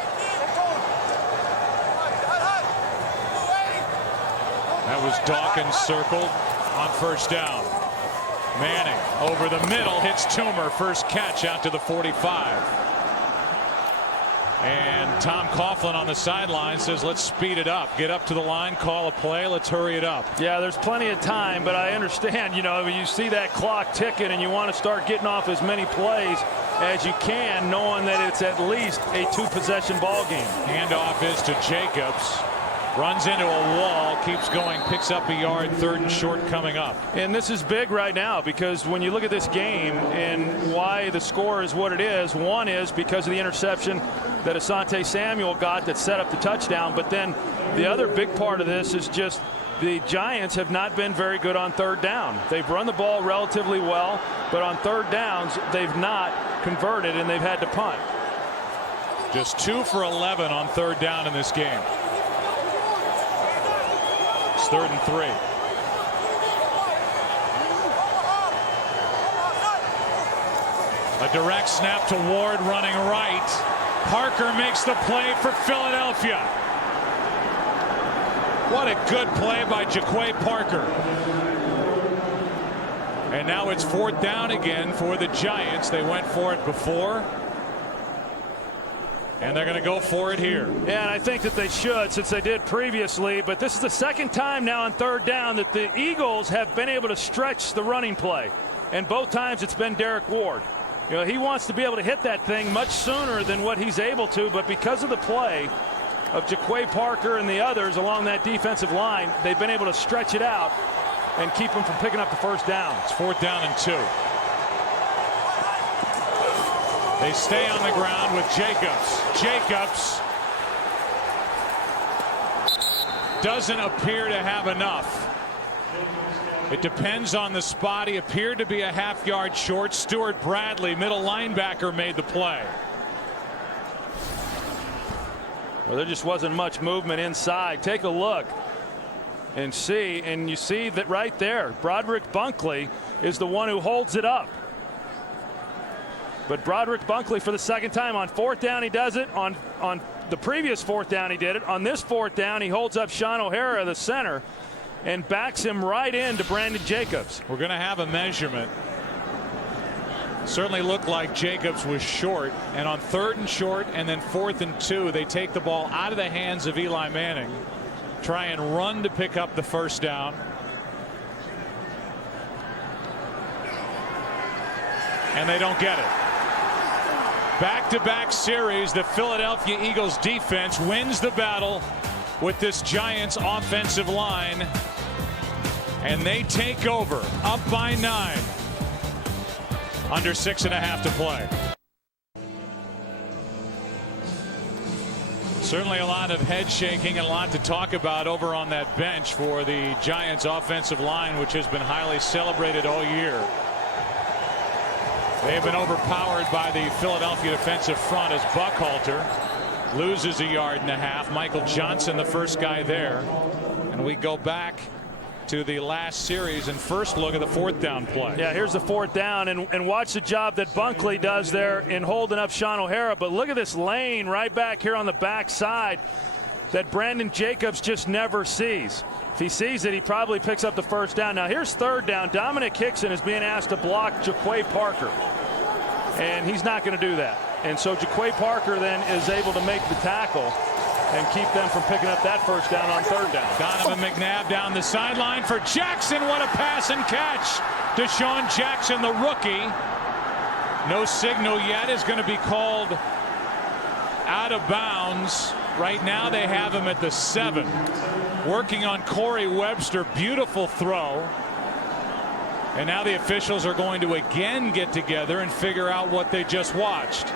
That was Dawkins circled on first down. Manning over the middle, hits Toomer, first catch out to the 45. And Tom Coughlin on the sideline says, let's speed it up. Get up to the line, call a play, let's hurry it up. Yeah, there's plenty of time, but I understand, you know, you see that clock ticking and you want to start getting off as many plays as you can, knowing that it's at least a 2-possession ball game. Handoff is to Jacobs. Runs into a wall, keeps going, picks up a yard, 3rd and short coming up. And this is big right now, because when you look at this game and why the score is what it is, one is because of the interception that Asante Samuel got that set up the touchdown. But then the other big part of this is just the Giants have not been very good on 3rd down. They've run the ball relatively well, but on 3rd downs, they've not converted and they've had to punt. Just 2 for 11 on 3rd down in this game. It's 3rd and 3. A direct snap to Ward running right. Parker makes the play for Philadelphia. What a good play by Jaquay Parker. And now it's 4th down again for the Giants. They went for it before. And they're going to go for it here. Yeah, and I think that they should, since they did previously. But this is the 2nd time now on 3rd down that the Eagles have been able to stretch the running play. And both times it's been Derek Ward. You know, he wants to be able to hit that thing much sooner than what he's able to. But because of the play, of Jaquay Parker and the others along that defensive line, they've been able to stretch it out and keep them from picking up the first down. It's 4th down and 2. They stay on the ground with Jacobs. Jacobs doesn't appear to have enough. It depends on the spot. He appeared to be a half-yard short. Stuart Bradley, middle linebacker, made the play. Well, there just wasn't much movement inside. Take a look and see, and you see that right there, Broderick Bunkley is the one who holds it up. But Broderick Bunkley, for the second time on 4th down, he does it. On the previous 4th down, he did it. On this 4th down, he holds up Sean O'Hara, the center, and backs him right into Brandon Jacobs. We're going to have a measurement. Certainly looked like Jacobs was short, and on 3rd and short and then 4th and 2, they take the ball out of the hands of Eli Manning, try and run to pick up the first down. And they don't get it. Back-to-back series, the Philadelphia Eagles defense wins the battle with this Giants offensive line, and they take over, up by 9. Under 6.5 to play. Certainly a lot of head shaking and a lot to talk about over on that bench for the Giants offensive line, which has been highly celebrated all year. They have been overpowered by the Philadelphia defensive front as Buckhalter loses 1.5 yards. Michael Johnson, the first guy there. And we go back to the last series and first look at the 4th down play. Yeah, here's the 4th down, and watch the job that Bunkley does there in holding up Sean O'Hara. But look at this lane right back here on the backside that Brandon Jacobs just never sees. If he sees it, he probably picks up the first down. Now here's 3rd down. Dominic Hickson is being asked to block Jaquay Parker, and he's not going to do that. And so Jaquay Parker then is able to make the tackle and keep them from picking up that first down on 3rd down. Donovan McNabb down the sideline for Jackson. What a pass and catch. Deshaun Jackson, the rookie. No signal yet, is going to be called out of bounds. Right now they have him at the 7. Working on Corey Webster. Beautiful throw. And now the officials are going to again get together and figure out what they just watched.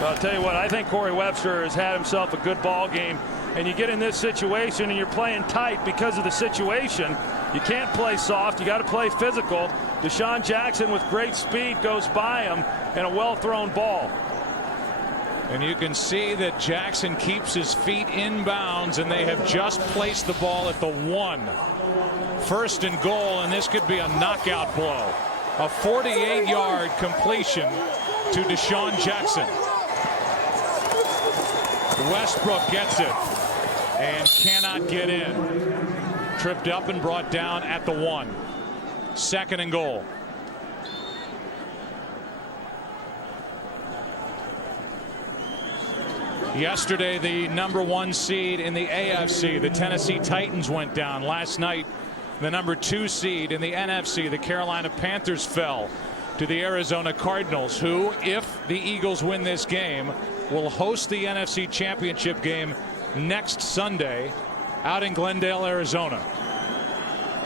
Well, I'll tell you what, I think Corey Webster has had himself a good ball game, and you get in this situation and you're playing tight because of the situation. You can't play soft. You got to play physical. Deshaun Jackson with great speed goes by him, and a well-thrown ball. And you can see that Jackson keeps his feet in bounds, and they have just placed the ball at the 1. 1st and goal, and this could be a knockout blow. A 48-yard completion to Deshaun Jackson. Westbrook gets it and cannot get in. Tripped up and brought down at the 1. 2nd and goal. Yesterday, the number 1 seed in the AFC, the Tennessee Titans, went down. Last night, the number 2 seed in the NFC, the Carolina Panthers, fell to the Arizona Cardinals, who, if the Eagles win this game, will host the NFC Championship game next Sunday out in Glendale, Arizona,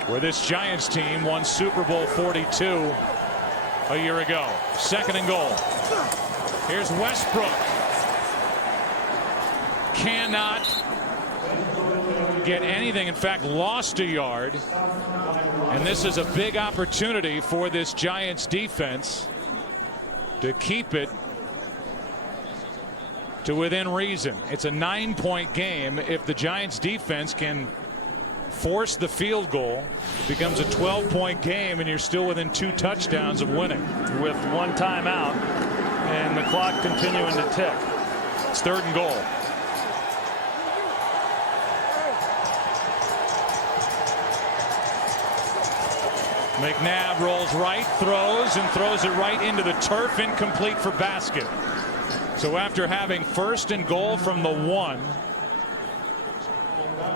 where this Giants team won Super Bowl 42 a year ago. 2nd and goal. Here's Westbrook. Cannot get anything. In fact, lost 1 yard. And this is a big opportunity for this Giants defense to keep it to within reason. It's a 9-point game. If the Giants defense can force the field goal, it becomes a 12-point game, and you're still within 2 touchdowns of winning. With 1 timeout and the clock continuing to tick. It's 3rd and goal. McNabb rolls right, throws, and throws it right into the turf, incomplete for basket. So after having 1st and goal from the 1,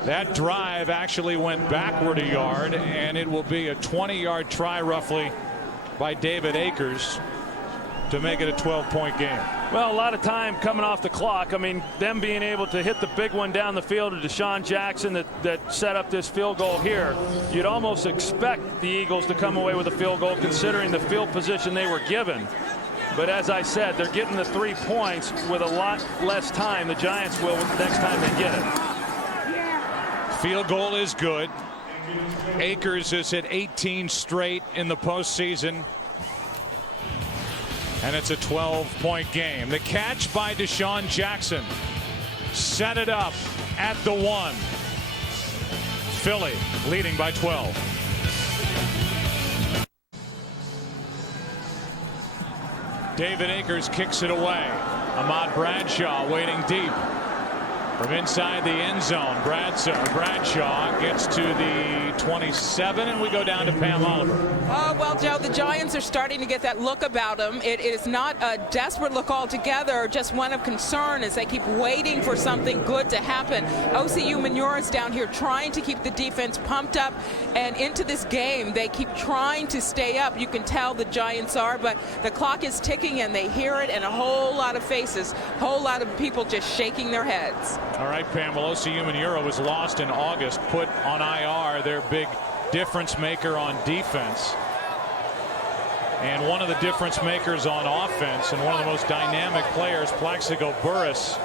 that drive actually went backward 1 yard, and it will be a 20-yard try roughly by David Akers. to make it a 12-point game? Well, a lot of time coming off the clock. I mean, them being able to hit the big one down the field to Deshaun Jackson that set up this field goal here. You'd almost expect the Eagles to come away with a field goal considering the field position they were given. But as I said, they're getting the 3 points with a lot less time. The Giants will the next time they get it. Field goal is good. Akers has hit 18 straight in the postseason. And it's a 12-point game. The catch by Deshaun Jackson set it up at the 1. Philly leading by 12. David Akers kicks it away. Ahmad Bradshaw waiting deep. From inside the end zone, Bradshaw gets to the 27, and we go down to Pam Oliver. Oh, well, Joe, the Giants are starting to get that look about them. It is not a desperate look altogether, just one of concern as they keep waiting for something good to happen. OCU Manuras down here trying to keep the defense pumped up and into this game. They keep trying to stay up. You can tell the Giants are, but the clock is ticking, and they hear it, and a whole lot of faces, a whole lot of people just shaking their heads. All right, Pam. Well, OCU Manura was lost in August, put on IR, their big difference maker on defense. And one of the difference makers on offense and one of the most dynamic players, Plaxico Burress,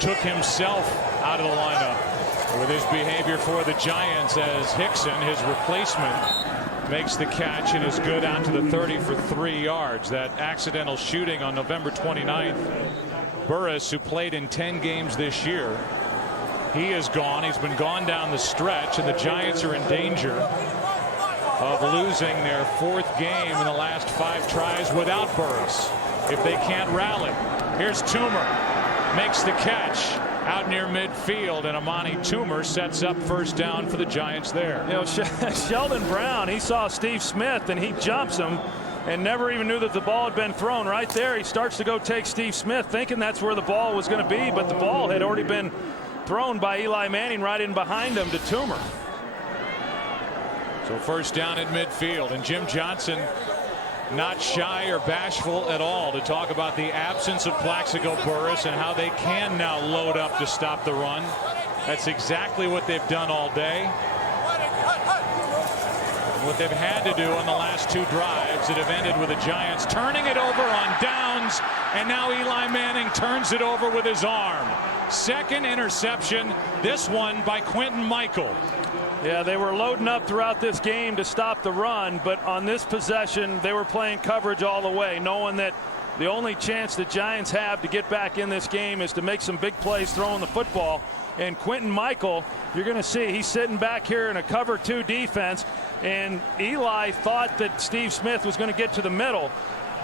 took himself out of the lineup with his behavior for the Giants as Hickson, his replacement, makes the catch and is good out to the 30 for 3 yards. That accidental shooting on November 29th. Burress, who played in 10 games this year, he is gone. He's been gone down the stretch, and the Giants are in danger of losing their 4th game in the last 5 tries without Burress if they can't rally. Here's Toomer, makes the catch out near midfield, and Amani Toomer sets up first down for the Giants there. You know, Sheldon Brown, he saw Steve Smith and he jumps him and never even knew that the ball had been thrown. Right there, he starts to go take Steve Smith, thinking that's where the ball was going to be, but the ball had already been thrown by Eli Manning right in behind him to Toomer. So first down at midfield, and Jim Johnson not shy or bashful at all to talk about the absence of Plaxico Burress and how they can now load up to stop the run. That's exactly what they've done all day. What they've had to do on the last 2 drives that have ended with the Giants turning it over on downs, and now Eli Manning turns it over with his arm. 2nd interception, this one by Quentin Michael. Yeah, they were loading up throughout this game to stop the run, but on this possession they were playing coverage all the way, knowing that the only chance the Giants have to get back in this game is to make some big plays throwing the football. And Quentin Michael, you're going to see he's sitting back here in a cover 2 defense, and Eli thought that Steve Smith was going to get to the middle,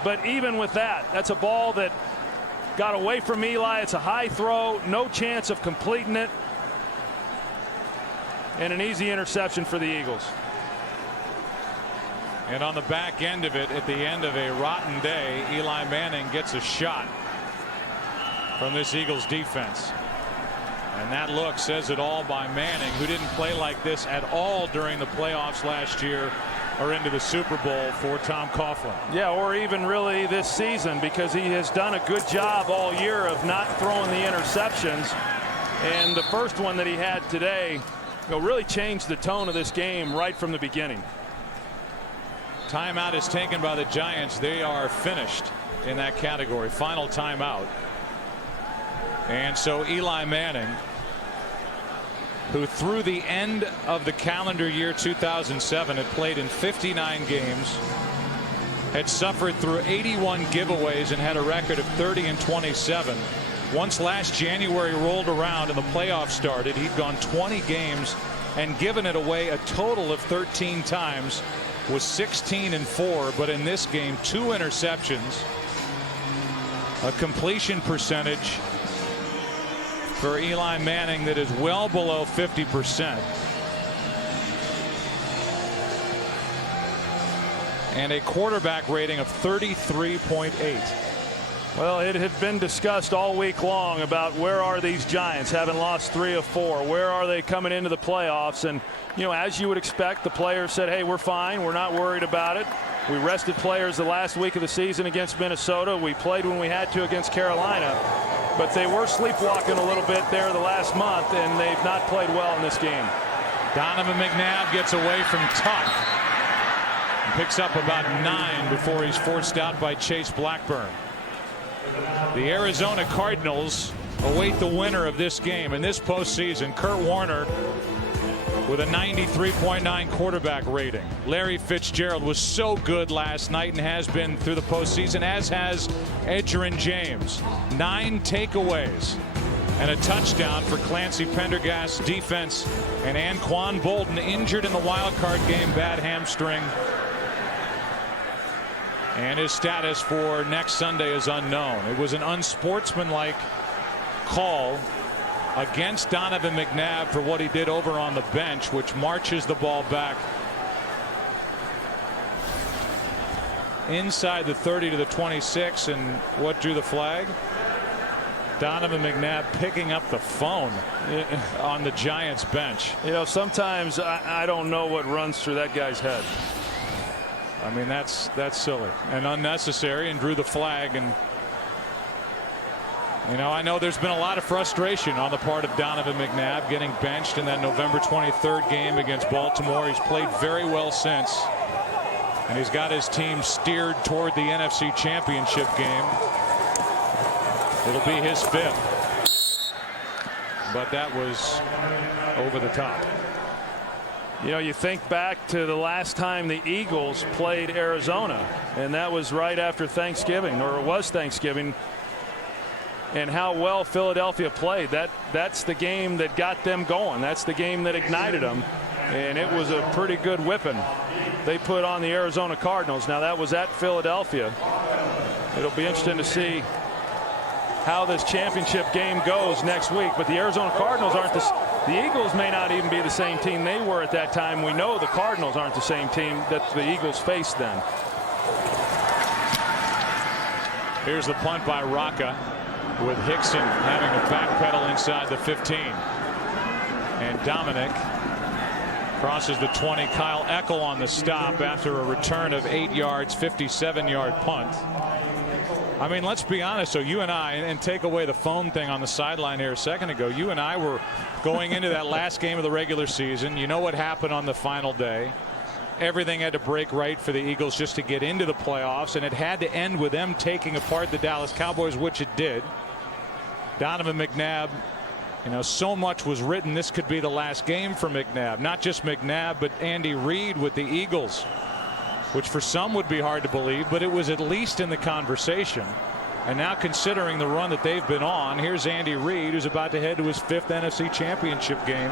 but even with that, that's a ball that got away from Eli. It's a high throw, no chance of completing it, and an easy interception for the Eagles. And on the back end of it, at the end of a rotten day, Eli Manning gets a shot from this Eagles defense. And that look says it all by Manning, who didn't play like this at all during the playoffs last year or into the Super Bowl for Tom Coughlin. Yeah, or even really this season, because he has done a good job all year of not throwing the interceptions. And the first one that he had today, really changed the tone of this game right from the beginning. Timeout is taken by the Giants. They are finished in that category. Final timeout. And so Eli Manning, who through the end of the calendar year 2007 had played in 59 games, had suffered through 81 giveaways and had a record of 30-27. Once last January rolled around and the playoffs started, he'd gone 20 games and given it away a total of 13 times, was 16-4, but in this game 2 interceptions, a completion percentage for Eli Manning that is well below 50%. And a quarterback rating of 33.8. Well, it had been discussed all week long about where are these Giants, having lost 3 of 4. Where are they coming into the playoffs? And, as you would expect, the players said, hey, we're fine. We're not worried about it. We rested players the last week of the season against Minnesota. We played when we had to against Carolina. But they were sleepwalking a little bit there the last month, and they've not played well in this game. Donovan McNabb gets away from Tuck. Picks up about 9 before he's forced out by Chase Blackburn. The Arizona Cardinals await the winner of this game in this postseason. Kurt Warner with a 93.9 quarterback rating. Larry Fitzgerald was so good last night and has been through the postseason, as has Edgerrin James. 9 takeaways and a touchdown for Clancy Pendergast's defense. And Anquan Bolden injured in the wild card game, bad hamstring. And his status for next Sunday is unknown. It was an unsportsmanlike call against Donovan McNabb for what he did over on the bench, which marches the ball back inside the 30 to the 26. And what drew the flag? Donovan McNabb picking up the phone on the Giants bench. You know, sometimes I don't know what runs through that guy's head. I mean, that's silly and unnecessary, and drew the flag. And you know, I know there's been a lot of frustration on the part of Donovan McNabb getting benched in that November 23rd game against Baltimore. He's played very well since, and he's got his team steered toward the NFC Championship game. It'll be his 5th, but that was over the top. You know, you think back to the last time the Eagles played Arizona, and that was right after Thanksgiving, or it was Thanksgiving, and how well Philadelphia played. That's the game that got them going. That's the game that ignited them, and it was a pretty good whipping they put on the Arizona Cardinals. Now, that was at Philadelphia. It'll be interesting to see how this championship game goes next week, but the Arizona Cardinals aren't the Eagles may not even be the same team they were at that time. We know the Cardinals aren't the same team that the Eagles faced then. Here's the punt by Rocca, with Hickson having to backpedal inside the 15. And Dominic crosses the 20. Kyle Eckel on the stop after a return of 8 yards, 57-yard punt. I mean, let's be honest. So you and I, and take away the phone thing on the sideline here a second ago, you and I were going into that last game of the regular season. You know what happened on the final day. Everything had to break right for the Eagles just to get into the playoffs, and it had to end with them taking apart the Dallas Cowboys, which it did. Donovan McNabb, you know, so much was written this could be the last game for McNabb. Not just McNabb, but Andy Reid with the Eagles, which for some would be hard to believe, but it was at least in the conversation. And now, considering the run that they've been on, here's Andy Reid, who's about to head to his 5th NFC Championship game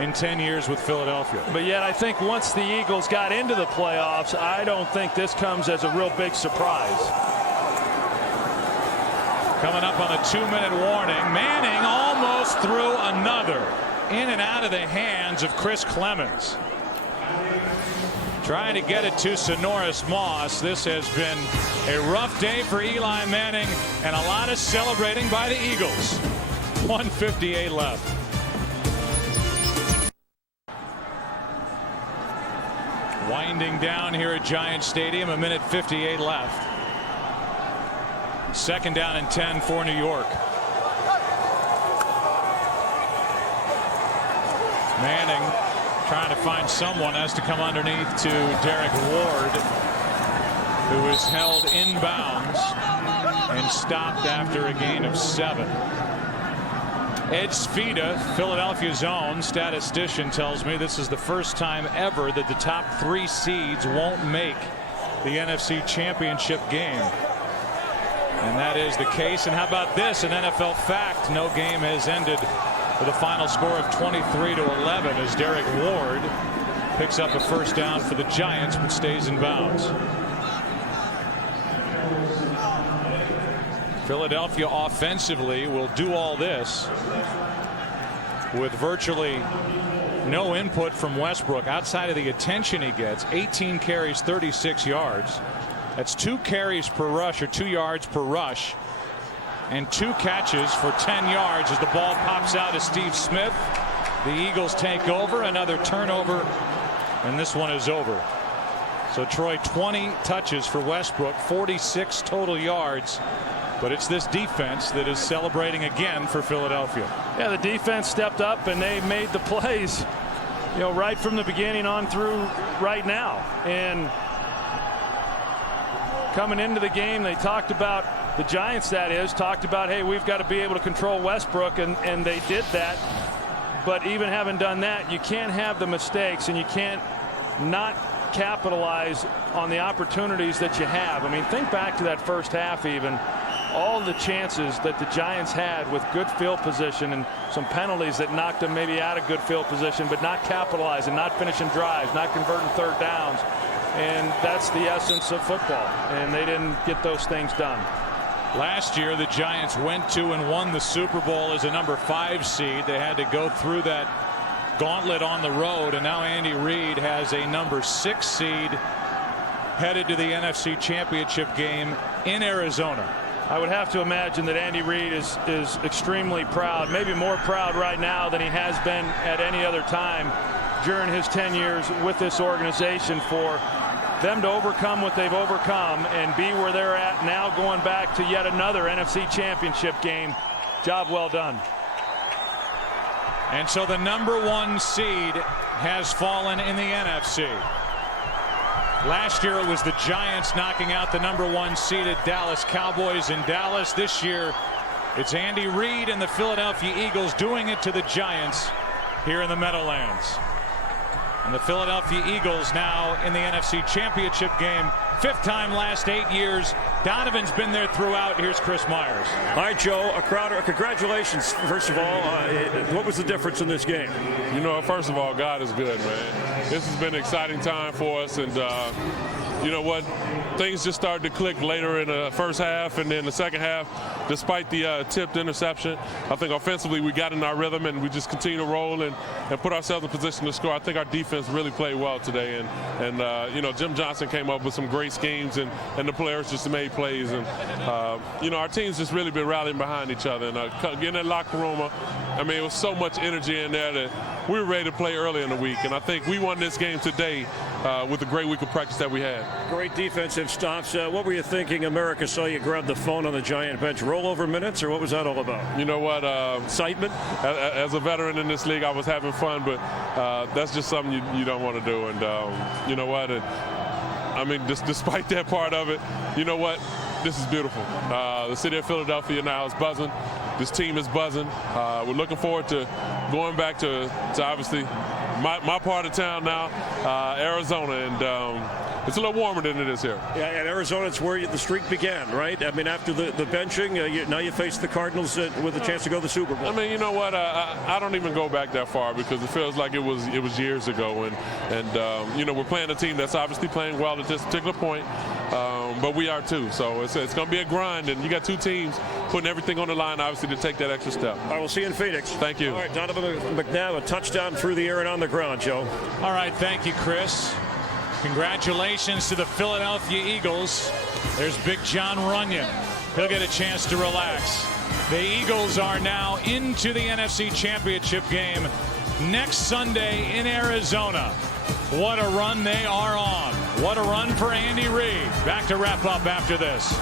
in 10 years with Philadelphia. But yet I think once the Eagles got into the playoffs, I don't think this comes as a real big surprise. Coming up on a 2-minute warning, Manning almost threw another in and out of the hands of Chris Clemens. Trying to get it to Sonoris Moss. This has been a rough day for Eli Manning, and a lot of celebrating by the Eagles. 1:58 left. Winding down here at Giant Stadium, 1:58 left. 2nd down and 10 for New York. Manning trying to find someone, has to come underneath to Derek Ward, who is held inbounds and stopped after a gain of 7. Ed Sfida, Philadelphia's own statistician, tells me this is the first time ever that the top 3 seeds won't make the NFC Championship game. And that is the case. And how about this? An NFL fact: no game has ended with a final score of 23-11 as Derek Ward picks up a 1st down for the Giants but stays in bounds. Philadelphia offensively will do all this with virtually no input from Westbrook outside of the attention he gets. 18 carries, 36 yards. That's 2 carries per rush, or 2 yards per rush, and 2 catches for 10 yards as the ball pops out to Steve Smith. The Eagles take over. Another turnover, and this one is over. So Troy 20 touches for Westbrook, 46 total yards. But it's this defense that is celebrating again for Philadelphia. Yeah, the defense stepped up and they made the plays, right from the beginning on through right now. And coming into the game, they talked about, the Giants that is, talked about, hey, we've got to be able to control Westbrook, and they did that. But even having done that, you can't have the mistakes and you can't not capitalize on the opportunities that you have. I mean, think back to that first half even. All the chances that the Giants had with good field position and some penalties that knocked them maybe out of good field position, but not capitalizing, not finishing drives, not converting third downs. And that's the essence of football. And they didn't get those things done. Last year, the Giants went to and won the Super Bowl as a number 5 seed. They had to go through that gauntlet on the road. And now Andy Reid has a number 6 seed headed to the NFC Championship game in Arizona. I would have to imagine that Andy Reid is extremely proud, maybe more proud right now than he has been at any other time during his 10 years with this organization, for them to overcome what they've overcome and be where they're at now, going back to yet another NFC Championship game. Job well done. And so the number 1 seed has fallen in the NFC. Last year it was the Giants knocking out the number 1 seeded Dallas Cowboys in Dallas. This year it's Andy Reid and the Philadelphia Eagles doing it to the Giants here in the Meadowlands. And the Philadelphia Eagles now in the NFC Championship game, 5th time last 8 years. Donovan's been there throughout. Here's Chris Myers. All right, Joe, Crowder, congratulations, first of all. What was the difference in this game? First of all, God is good, man. This has been an exciting time for us, and you know what? Things just started to click later in the first half, and then the second half, despite the tipped interception, I think offensively we got in our rhythm and we just continue to roll and put ourselves in position to score. I think our defense really played well today, and Jim Johnson came up with some great schemes, and the players just made plays, and our team's just really been rallying behind each other, and getting that locker room. I mean, it was so much energy in there that we were ready to play early in the week, and I think we won this game today with the great week of practice that we had. Great defensive stops. What were you thinking? America saw you grab the phone on the Giant bench. Rollover minutes, or what was that all about? You know what? Excitement? As a veteran in this league, I was having fun, but that's just something you don't want to do. And you know what? I mean, despite that part of it, you know what? This is beautiful. The city of Philadelphia now is buzzing. This team is buzzing. We're looking forward to going back to obviously my part of town now, Arizona, and it's a little warmer than it is here. Yeah, and Arizona, it's where the streak began, right? I mean, after the benching, now you face the Cardinals with a chance to go to the Super Bowl. I mean, you know what? I don't even go back that far because it feels like it was years ago, and we're playing a team that's obviously playing well at this particular point, but we are too. So it's going to be a grind, and you got two teams putting everything on the line, obviously, to take that extra step. I will see you in Phoenix. Thank you. All right, Donovan McNabb, a touchdown through the air and on the ground, Joe. All right, thank you, Chris. Congratulations to the Philadelphia Eagles. There's Big John Runyon. He'll get a chance to relax. The Eagles are now into the NFC Championship game next Sunday in Arizona. What a run they are on. What a run for Andy Reid. Back to wrap up after this.